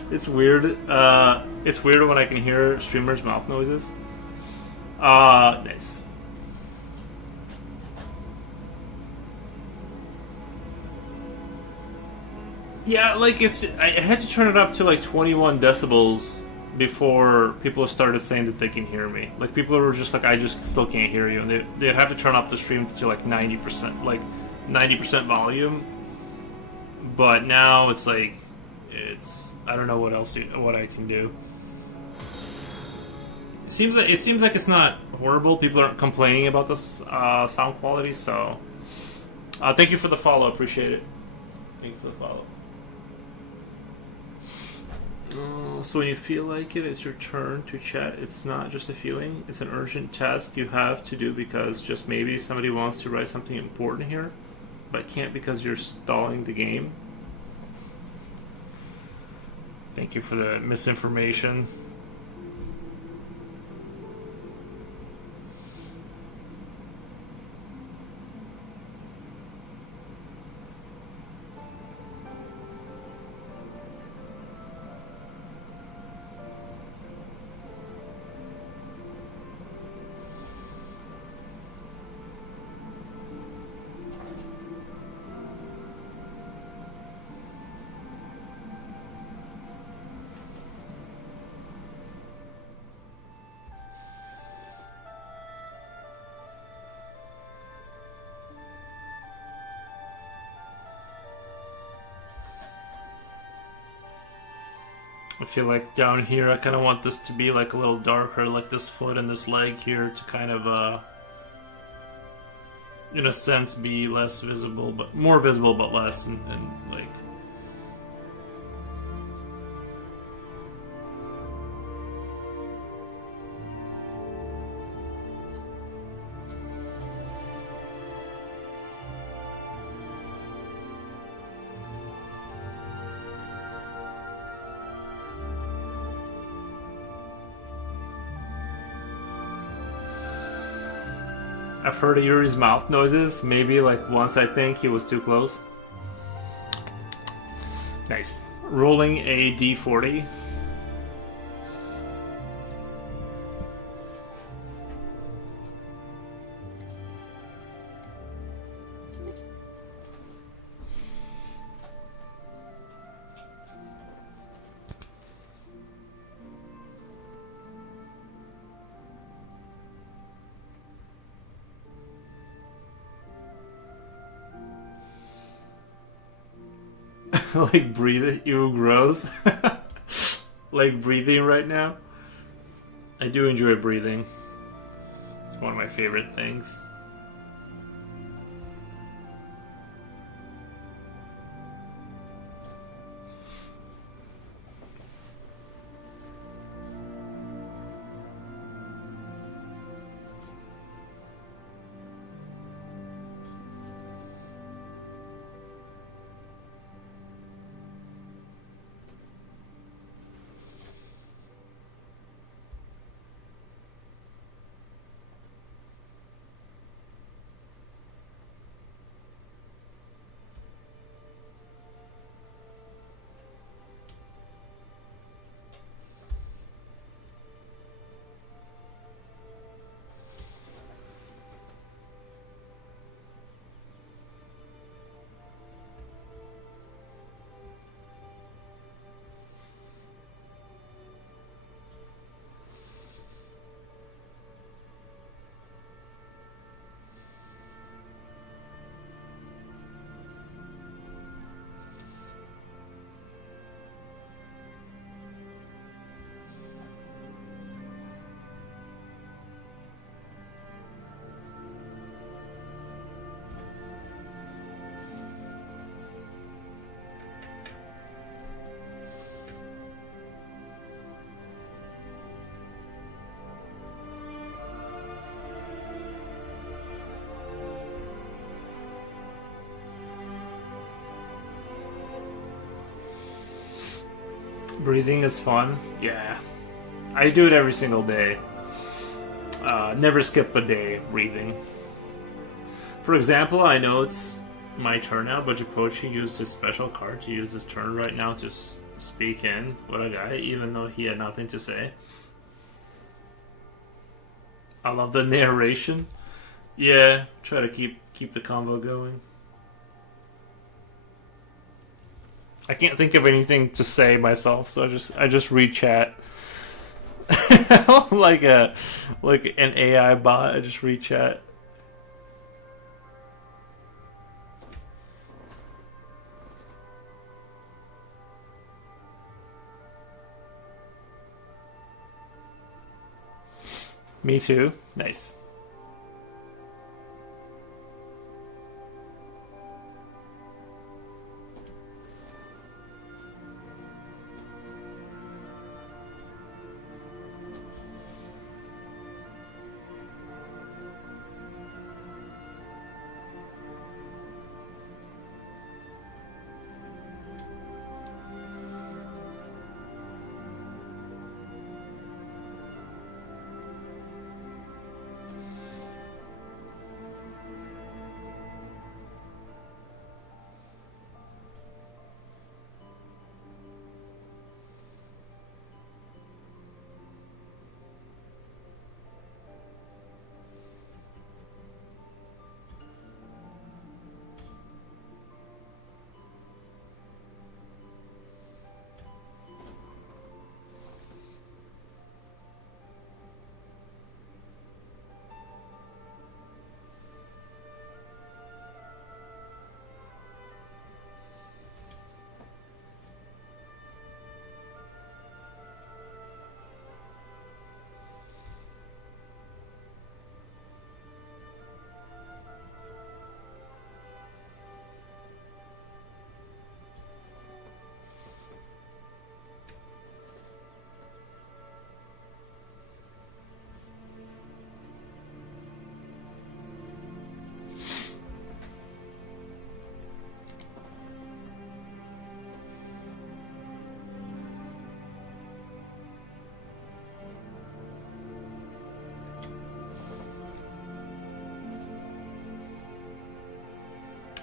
It's weird. It's weird when I can hear streamers' mouth noises. Nice. Yeah, like I had to turn it up to like 21 decibels before people started saying that they can hear me. Like people were just like, I just still can't hear you, and they'd have to turn up the stream to like 90%, like 90% volume. But now it's like, I don't know what I can do. It seems like it's not horrible. People aren't complaining about this sound quality. So, thank you for the follow. Appreciate it. Thank you for the follow. So when you feel like it's your turn to chat. It's not just a feeling. It's an urgent task you have to do because just maybe somebody wants to write something important here, but can't because you're stalling the game. Thank you for the misinformation. I feel like down here I kind of want this to be like a little darker, like this foot and this leg here to kind of, in a sense, be less visible, but more visible, but less, and like... I've heard of Yuri's mouth noises, maybe like once. I think he was too close. Nice. Rolling a d40. Like breathing, you gross. Like breathing right now. I do enjoy breathing. It's one of my favorite things. Breathing is fun. Yeah. I do it every single day. Never skip a day breathing. For example, I know it's my turn now, but Japochi used his special card to use his turn right now to speak in with a guy, even though he had nothing to say. I love the narration. Yeah, try to keep the combo going. I can't think of anything to say myself, so I just read chat. like an AI bot, I just read chat. Me too. Nice.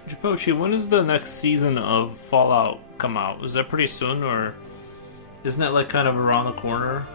Japochi, when does the next season of Fallout come out? Is that pretty soon, or isn't it like kind of around the corner?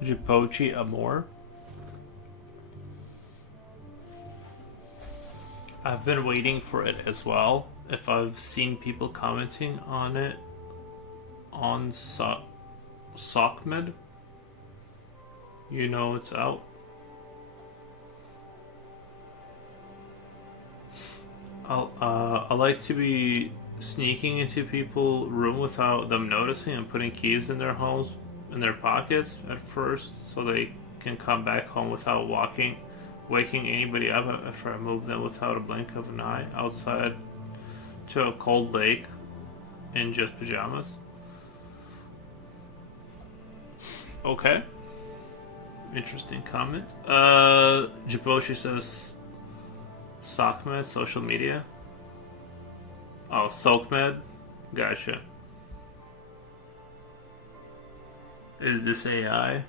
Jipochi Amor. I've been waiting for it as well. If I've seen people commenting on it on Sockmed, you know it's out. I like to be sneaking into people's room without them noticing and putting keys in their homes in their pockets at first, so they can come back home without waking anybody up after I move them without a blink of an eye outside to a cold lake in just pajamas. Okay. Interesting comment. Jiboshi says SockMed, social media. Oh, SockMed? Gotcha. Is this AI?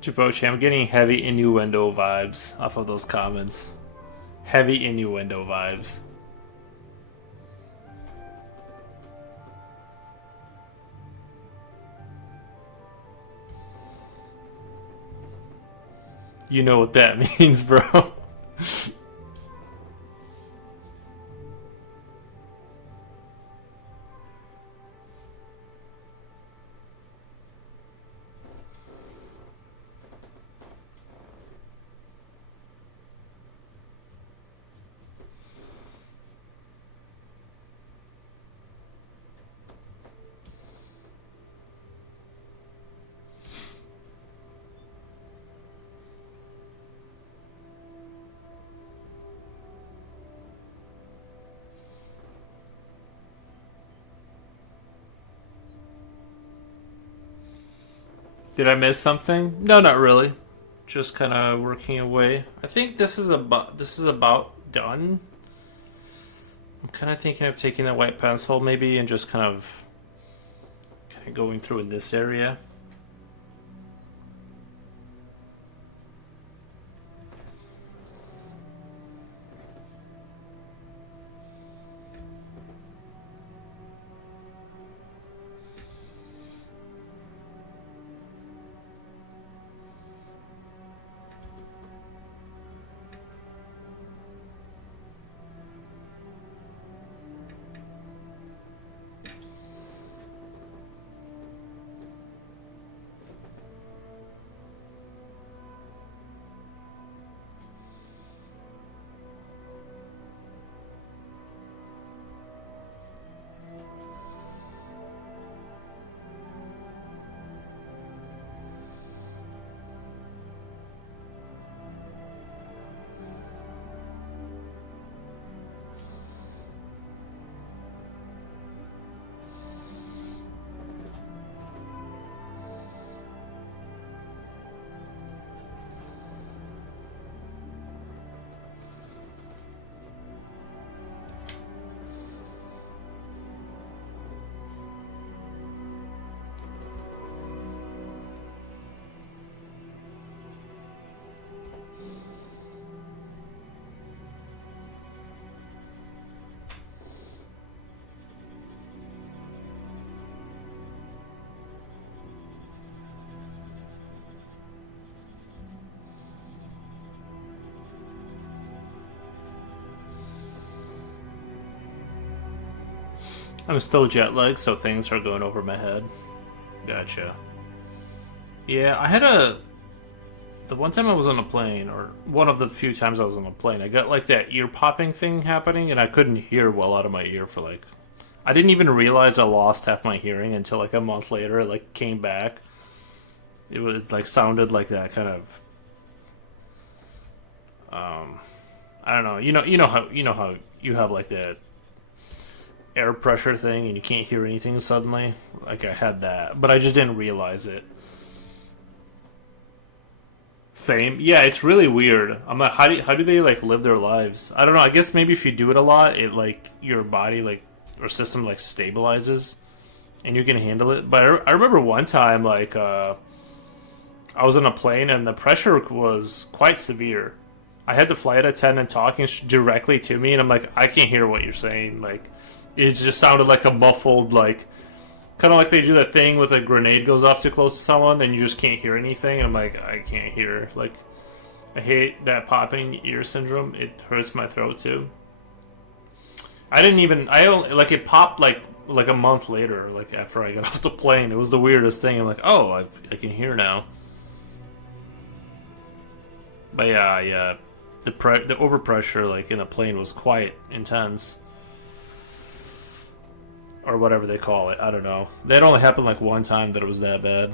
Jabochi, I'm getting heavy innuendo vibes off of those comments. Heavy innuendo vibes. You know what that means, bro. Did I miss something? No, not really. Just kind of working away. I think this is about done. I'm kind of thinking of taking the white pencil maybe and just kind of going through in this area. I'm still jet lagged, so things are going over my head. Gotcha. Yeah, the one time I was on a plane, or one of the few times I was on a plane, I got like that ear popping thing happening, and I couldn't hear well out of my ear for like. I didn't even realize I lost half my hearing until like a month later. It like came back. It was like sounded like that kind of. I don't know. You know how you have like that air pressure thing, and you can't hear anything suddenly. Like I had that, but I just didn't realize it. Same. Yeah, it's really weird. I'm like, how do they like live their lives? I don't know. I guess maybe if you do it a lot, it like your body like or system like stabilizes, and you can handle it. But I remember one time like I was on a plane and the pressure was quite severe. I had the flight attendant talking directly to me, and I'm like, I can't hear what you're saying. Like, it just sounded like a muffled like Kind of like they do that thing with a grenade goes off too close to someone and you just can't hear anything. And I'm like, I can't hear. Like, I hate that popping ear syndrome. It hurts my throat too. I only, like, it popped like a month later, like after I got off the plane. It was the weirdest thing. I'm like, oh, I can hear now. But yeah, the overpressure, like, in the plane was quite intense. Or whatever they call it. I don't know. That only happened like one time that it was that bad.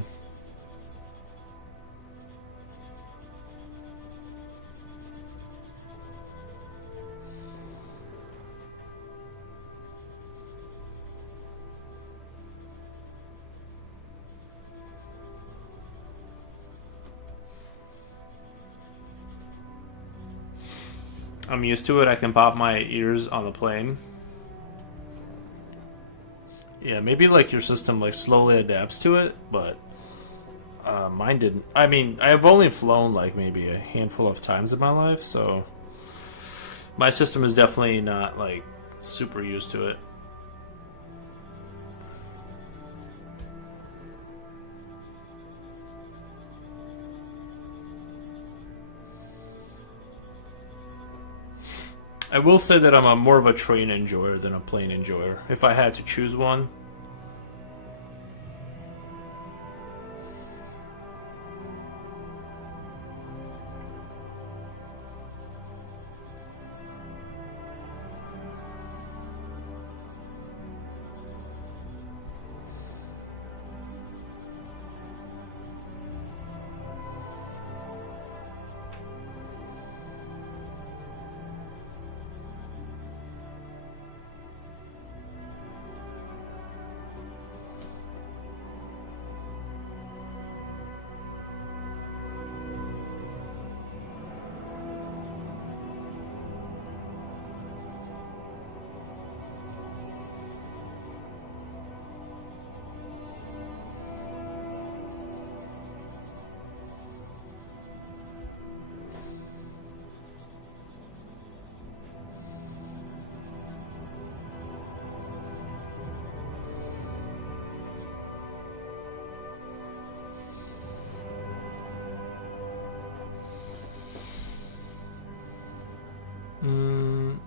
I'm used to it. I can pop my ears on the plane. Yeah, maybe like your system like slowly adapts to it, but mine didn't. I mean, I've only flown like maybe a handful of times in my life, so my system is definitely not like super used to it. I will say that I'm more of a train enjoyer than a plane enjoyer. If I had to choose one.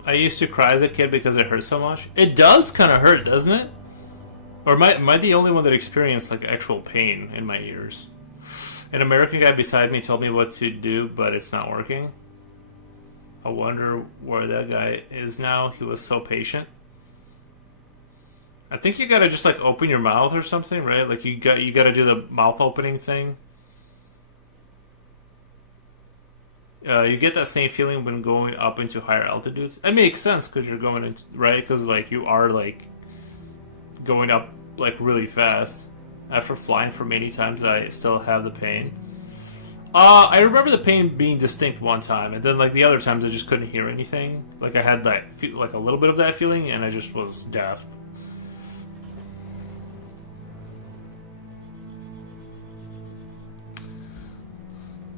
I used to cry as a kid because it hurt so much. It does kind of hurt, doesn't it? Or am I the only one that experienced like actual pain in my ears? An American guy beside me told me what to do, but it's not working. I wonder where that guy is now. He was so patient. I think you gotta just like open your mouth or something, right? Like you gotta do the mouth opening thing. You get that same feeling when going up into higher altitudes. It makes sense because you're going into, right? Because like you are like going up like really fast. After flying for many times, I still have the pain. I remember the pain being distinct one time, and then like the other times I just couldn't hear anything. Like I had that like a little bit of that feeling, and I just was deaf.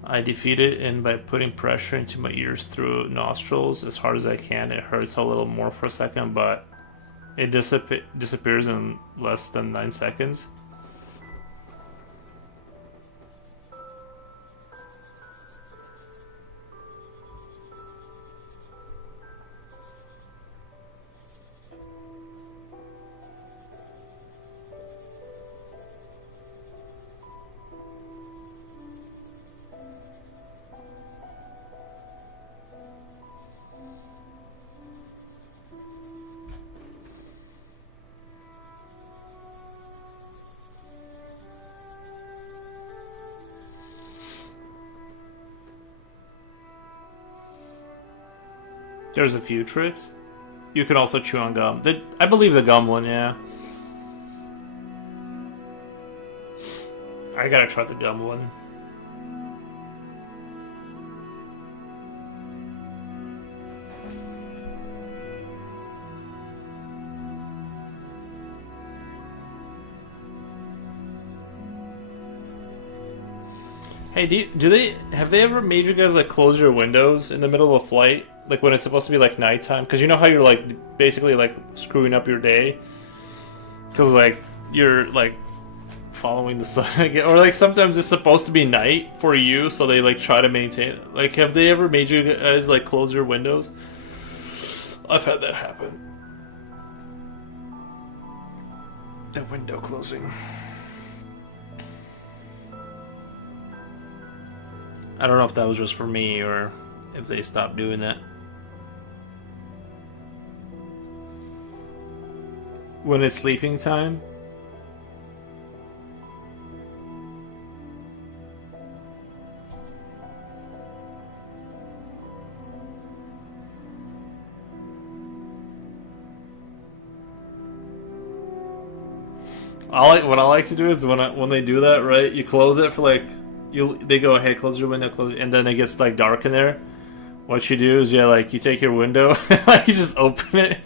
I defeat it in by putting pressure into my ears through nostrils as hard as I can. It hurts a little more for a second, but it disappears in less than 9 seconds. There's a few tricks. You can also chew on gum. I believe the gum one, yeah. I gotta try the gum one. Hey, have they ever made you guys like close your windows in the middle of a flight, like when it's supposed to be like nighttime? Because you know how you're like basically like screwing up your day, because like you're like following the sun again, or like sometimes it's supposed to be night for you, so they like try to maintain it. Like, have they ever made you guys like close your windows? I've had that happen. The window closing. I don't know if that was just for me or if they stopped doing that. When it's sleeping time? What I like to do is when they do that, right? You close it for like they go, hey, close your window, close, and then it gets like dark in there. What you do is you take your window, like you just open it,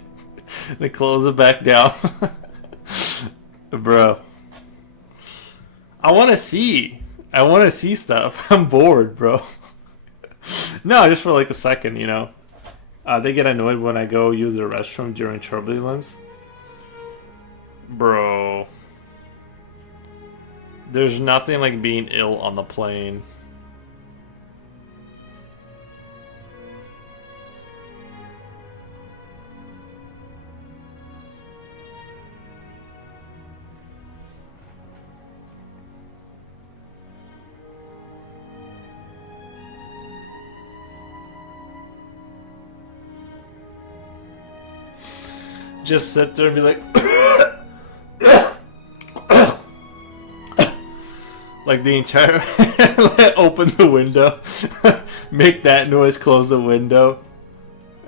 then close it back down, bro. I want to see stuff. I'm bored, bro. No, just for like a second, you know. They get annoyed when I go use the restroom during turbulence, bro. There's nothing like being ill on the plane. Just sit there and be like, like the entire, open the window, make that noise, close the window,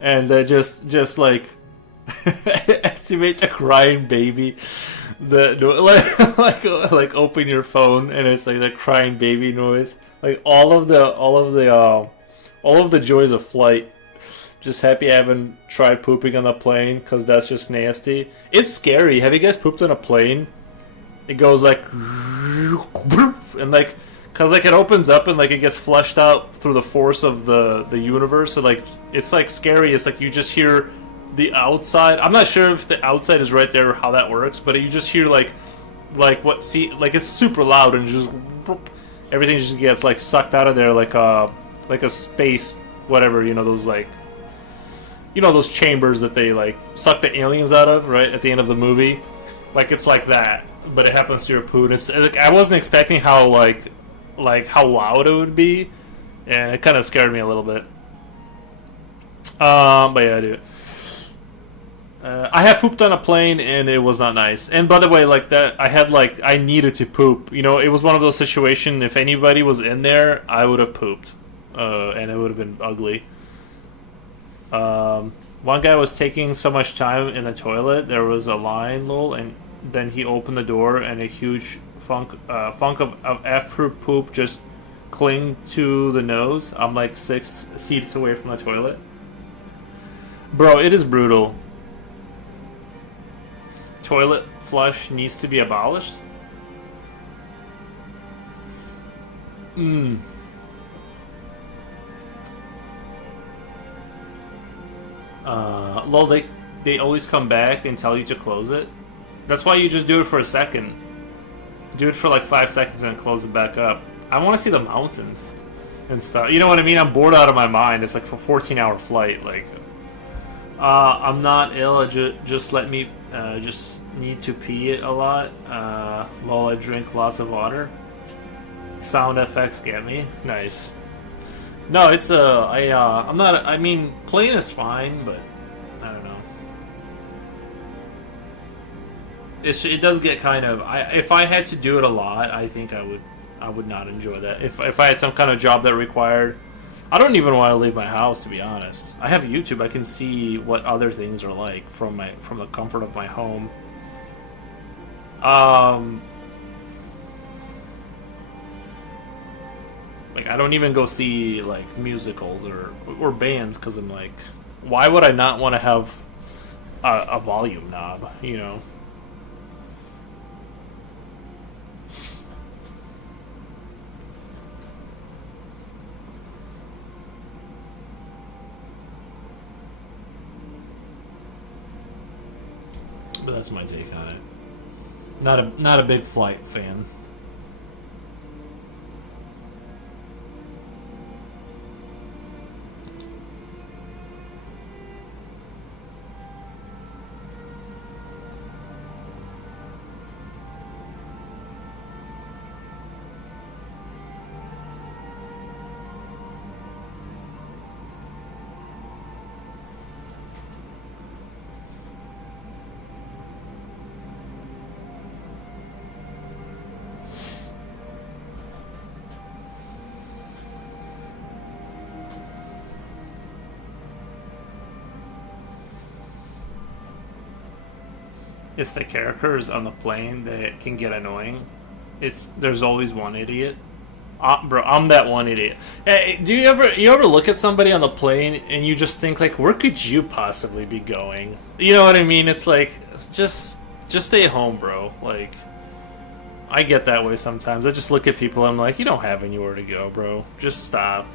and just like activate the crying baby. Like open your phone and it's like the crying baby noise. Like all of the joys of flight. Just happy I haven't tried pooping on a plane because that's just nasty. It's scary. Have you guys pooped on a plane? It goes like, and like, cause like it opens up and like it gets flushed out through the force of the universe. So like it's like scary. It's like you just hear the outside. I'm not sure if the outside is right there or how that works, but you just hear like it's super loud and just everything just gets like sucked out of there like a space whatever, you know, those like, you know, those chambers that they like suck the aliens out of, right, at the end of the movie. Like it's like that, but it happens to your poo. And it's like, I wasn't expecting how like how loud it would be, and it kind of scared me a little bit. But yeah, I do. I have pooped on a plane and it was not nice. And by the way, like that, I needed to poop. You know, it was one of those situations. If anybody was in there, I would have pooped, and it would have been ugly. One guy was taking so much time in the toilet, there was a line, lol, and then he opened the door and a huge funk of after poop just clinged to the nose. I'm like 6 seats away from the toilet. Bro, it is brutal. Toilet flush needs to be abolished? Lol, they always come back and tell you to close it. That's why you just do it for a second. Do it for like 5 seconds and close it back up. I want to see the mountains and stuff. You know what I mean? I'm bored out of my mind. It's like for 14-hour flight. Like, I'm not ill. Just let me. Just need to pee a lot. Lol, I drink lots of water. Sound effects get me. Nice. No, it's I'm not. I mean, plane is fine, but I don't know. It does get kind of. If I had to do it a lot, I think I would not enjoy that. If I had some kind of job that required, I don't even want to leave my house, to be honest. I have YouTube. I can see what other things are like from the comfort of my home. Like, I don't even go see like musicals or bands because I'm like, why would I not want to have a volume knob, you know? But that's my take on it. Not a big flight fan. It's the characters on the plane that can get annoying. There's always one idiot. Bro, I'm that one idiot. Hey, do you ever look at somebody on the plane and you just think like, where could you possibly be going? You know what I mean? It's like just stay home, bro. Like, I get that way sometimes. I just look at people and I'm like, you don't have anywhere to go, bro. Just stop.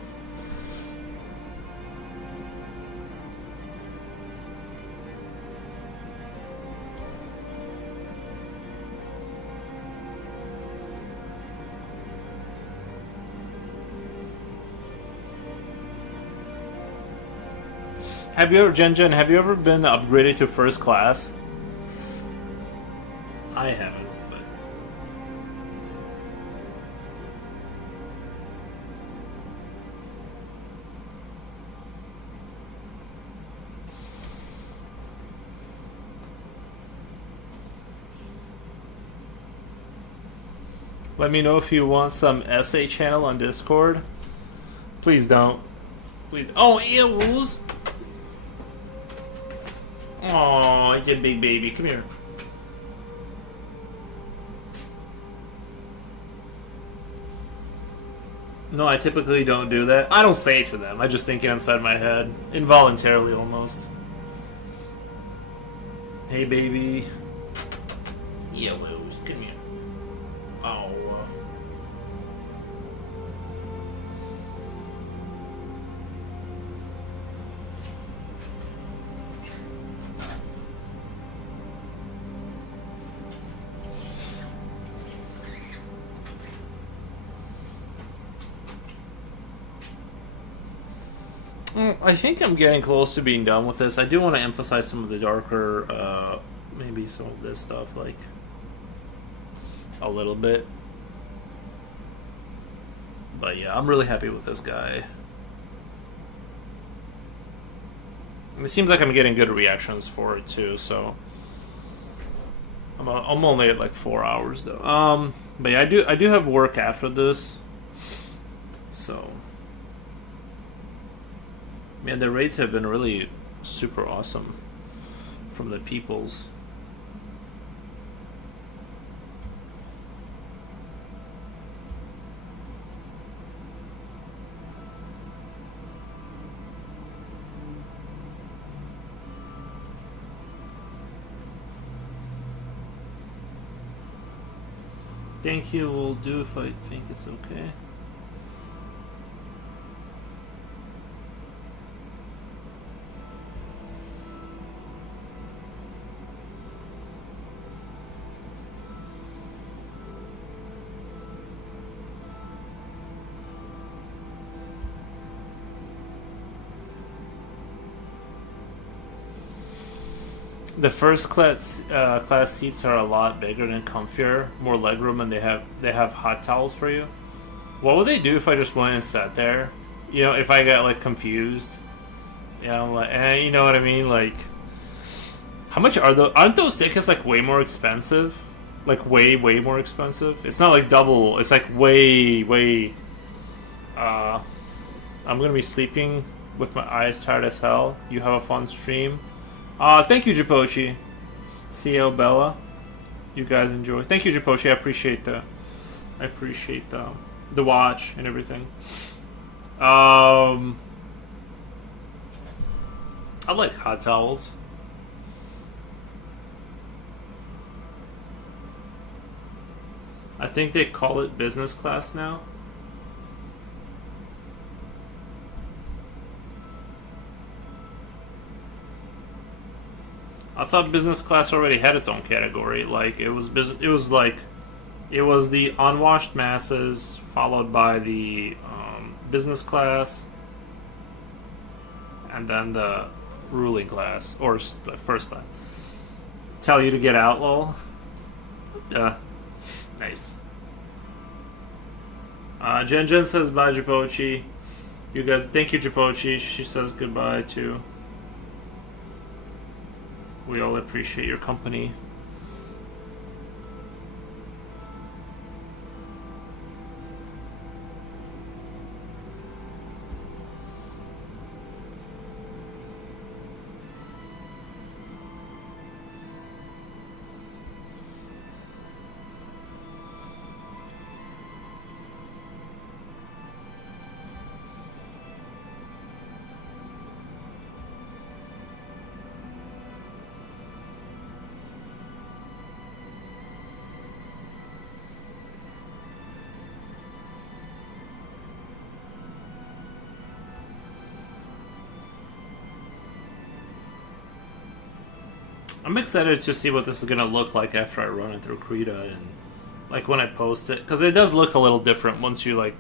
Have you ever, Jen? Have you ever been upgraded to first class? I haven't, but let me know if you want some essay channel on Discord. Please don't. Please. Oh, eels. Oh, you big baby. Come here. No, I typically don't do that. I don't say it to them. I just think it inside my head. Involuntarily, almost. Hey, baby. Yellows. Come here. Oh. I think I'm getting close to being done with this. I do want to emphasize some of the darker, maybe some of this stuff, like, a little bit. But yeah, I'm really happy with this guy. And it seems like I'm getting good reactions for it too, so I'm only at like 4 hours though. But yeah, I do have work after this, so. Man, the rates have been really super awesome from the peoples. Thank you will do if I think it's okay. The first class seats are a lot bigger and comfier, more legroom, and they have hot towels for you. What would they do if I just went and sat there? You know, if I got like confused. Yeah, I'm like, you know what I mean? Like, how much are those? Aren't those tickets like way more expensive? Like way more expensive. It's not like double. It's like way. I'm gonna be sleeping with my eyes tired as hell. You have a fun stream. Thank you, Japochi. CL Bella. You guys enjoy. Thank you, Japochi. I appreciate the watch and everything. I like hot towels. I think they call it business class now. I thought business class already had its own category. Like it was It was like it was the unwashed masses, followed by the business class, and then the ruling class or the first class. Tell you to get out, lol. Nice. Jen says bye, Japochi. You guys, thank you, Japochi. She says goodbye too. We all appreciate your company. I'm excited to see what this is gonna look like after I run it through Krita and like when I post it, because it does look a little different once you like,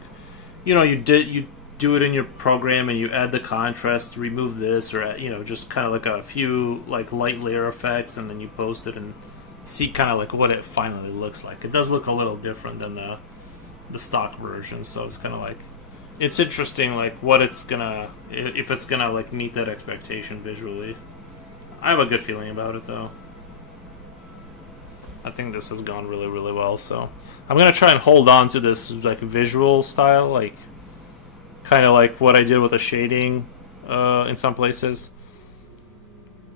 you do it in your program and you add the contrast, remove this, or just kind of like a few like light layer effects, and then you post it and see kind of like what it finally looks like. It does look a little different than the stock version, so it's kind of like it's interesting like what it's gonna if it's gonna like meet that expectation visually. I have a good feeling about it, though. I think this has gone really, really well, so I'm gonna try and hold on to this like visual style, like kind of like what I did with the shading in some places,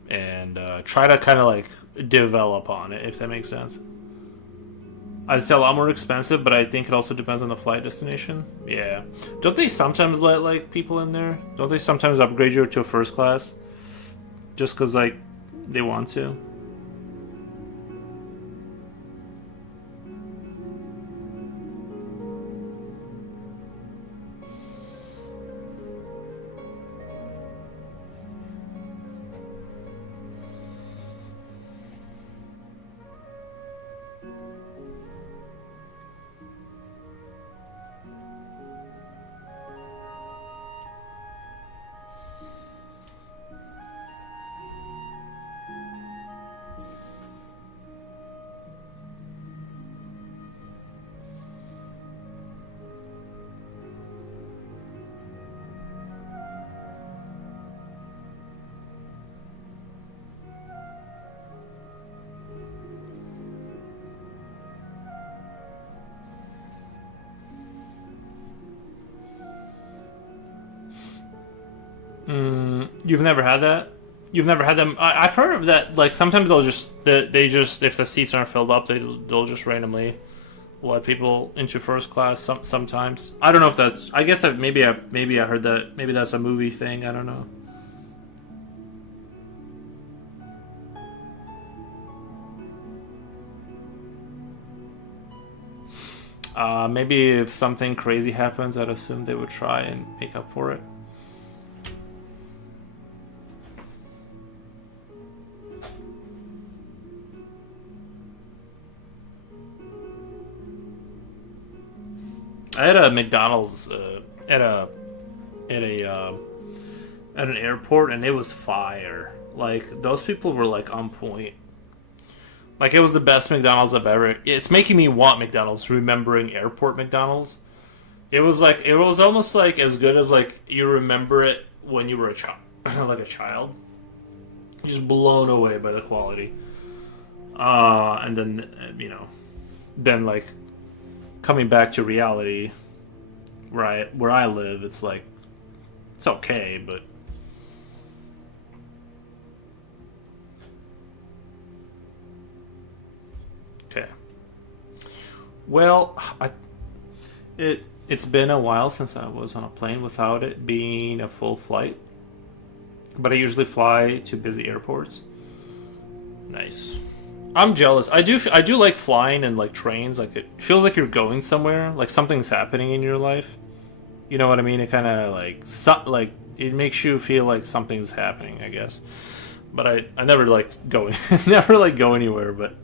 and try to kind of like develop on it, if that makes sense. I'd say a lot more expensive, but I think it also depends on the flight destination. Yeah, don't they sometimes let like people in there? Don't they sometimes upgrade you to a first class? Just because, like, they want to. You've never had that? You've never had them? I've heard of that. Like sometimes they just if the seats aren't filled up, they'll just randomly let people into first class. Sometimes I don't know if that's. I guess maybe I heard that. Maybe that's a movie thing. I don't know. Maybe if something crazy happens, I'd assume they would try and make up for it. I had a McDonald's at a at a at an airport, and it was fire. Like those people were like on point. Like it was the best McDonald's I've ever. It's making me want McDonald's. Remembering airport McDonald's, it was almost like as good as like you remember it when you were a child, like a child. Just blown away by the quality. And then then like coming back to reality, where I live, it's like it's okay, but okay. Well, it's been a while since I was on a plane without it being a full flight, but I usually fly to busy airports. Nice. I'm jealous. I do like flying and like trains. Like it feels like you're going somewhere. Like something's happening in your life. You know what I mean? It kind of like it makes you feel like something's happening, I guess. but I never like go never like go anywhere. But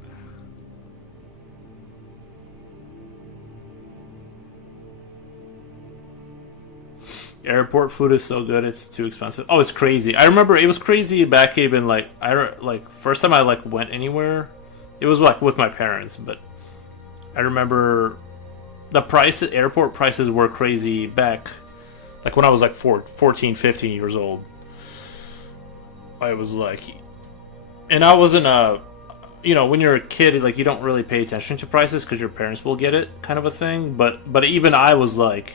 airport food is so good, it's too expensive. Oh, it's crazy. I remember it was crazy back even like like first time I like went anywhere, it was like with my parents. But I remember the price airport prices were crazy back like when I was like 14, 15 years old. I was like, and I wasn't a, you know, when you're a kid, like you don't really pay attention to prices because your parents will get it, kind of a thing. But even I was like,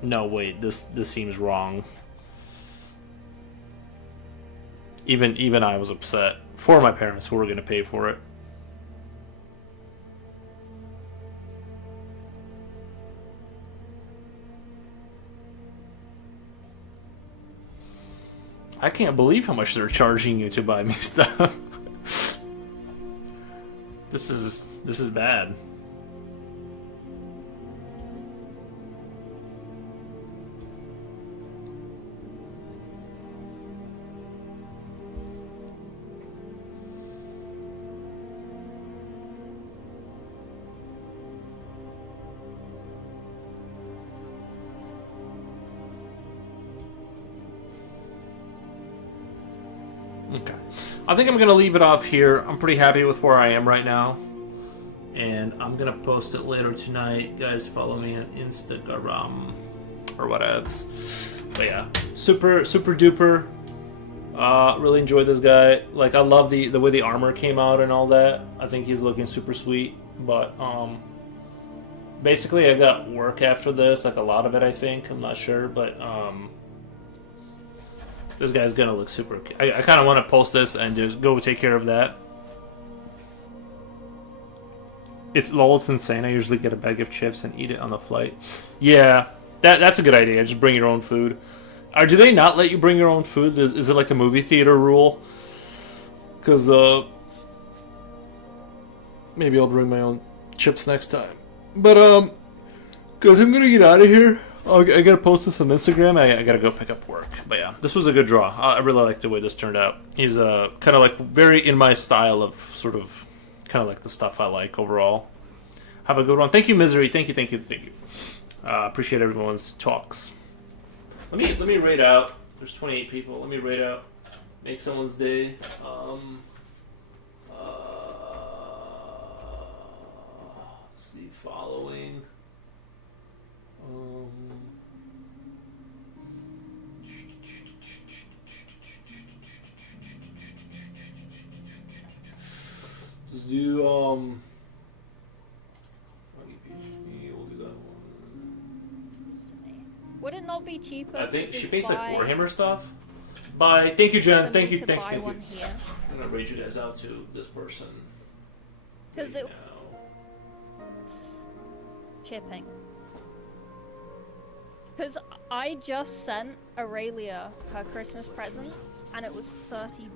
no, wait, this seems wrong. Even I was upset for my parents who were going to pay for it. I can't believe how much they're charging you to buy me stuff. This is bad. Okay. I think I'm going to leave it off here. I'm pretty happy with where I am right now. And I'm going to post it later tonight. Guys, follow me on Instagram or whatevs. But yeah, super duper. Really enjoyed this guy. Like, I love the way the armor came out and all that. I think he's looking super sweet. But basically I got work after this. Like a lot of it, I think. I'm not sure. But this guy's gonna look super. I kind of want to post this and just go take care of that. It's insane. I usually get a bag of chips and eat it on the flight. Yeah, that's a good idea. Just bring your own food. Or do they not let you bring your own food? Is it like a movie theater rule? Because maybe I'll bring my own chips next time. But because I'm gonna get out of here. I gotta post this on Instagram. I gotta go pick up work. But yeah, this was a good draw. I really like the way this turned out. He's kind of like very in my style of sort of kind of like the stuff I like overall. Have a good one. Thank you, Misery. Thank you. Appreciate everyone's talks. Let me rate out. There's 28 people. Let me rate out. Make someone's day. Let's see, following. Let's do we'll do that one. Would it not be cheaper? I think to she paints like buy Warhammer stuff. Bye. Thank you, Jen. Thank you. Buy one here? I'm gonna rate you guys out to this person. Because right it's shipping. Because I just sent Aurelia her Christmas present, and it was £30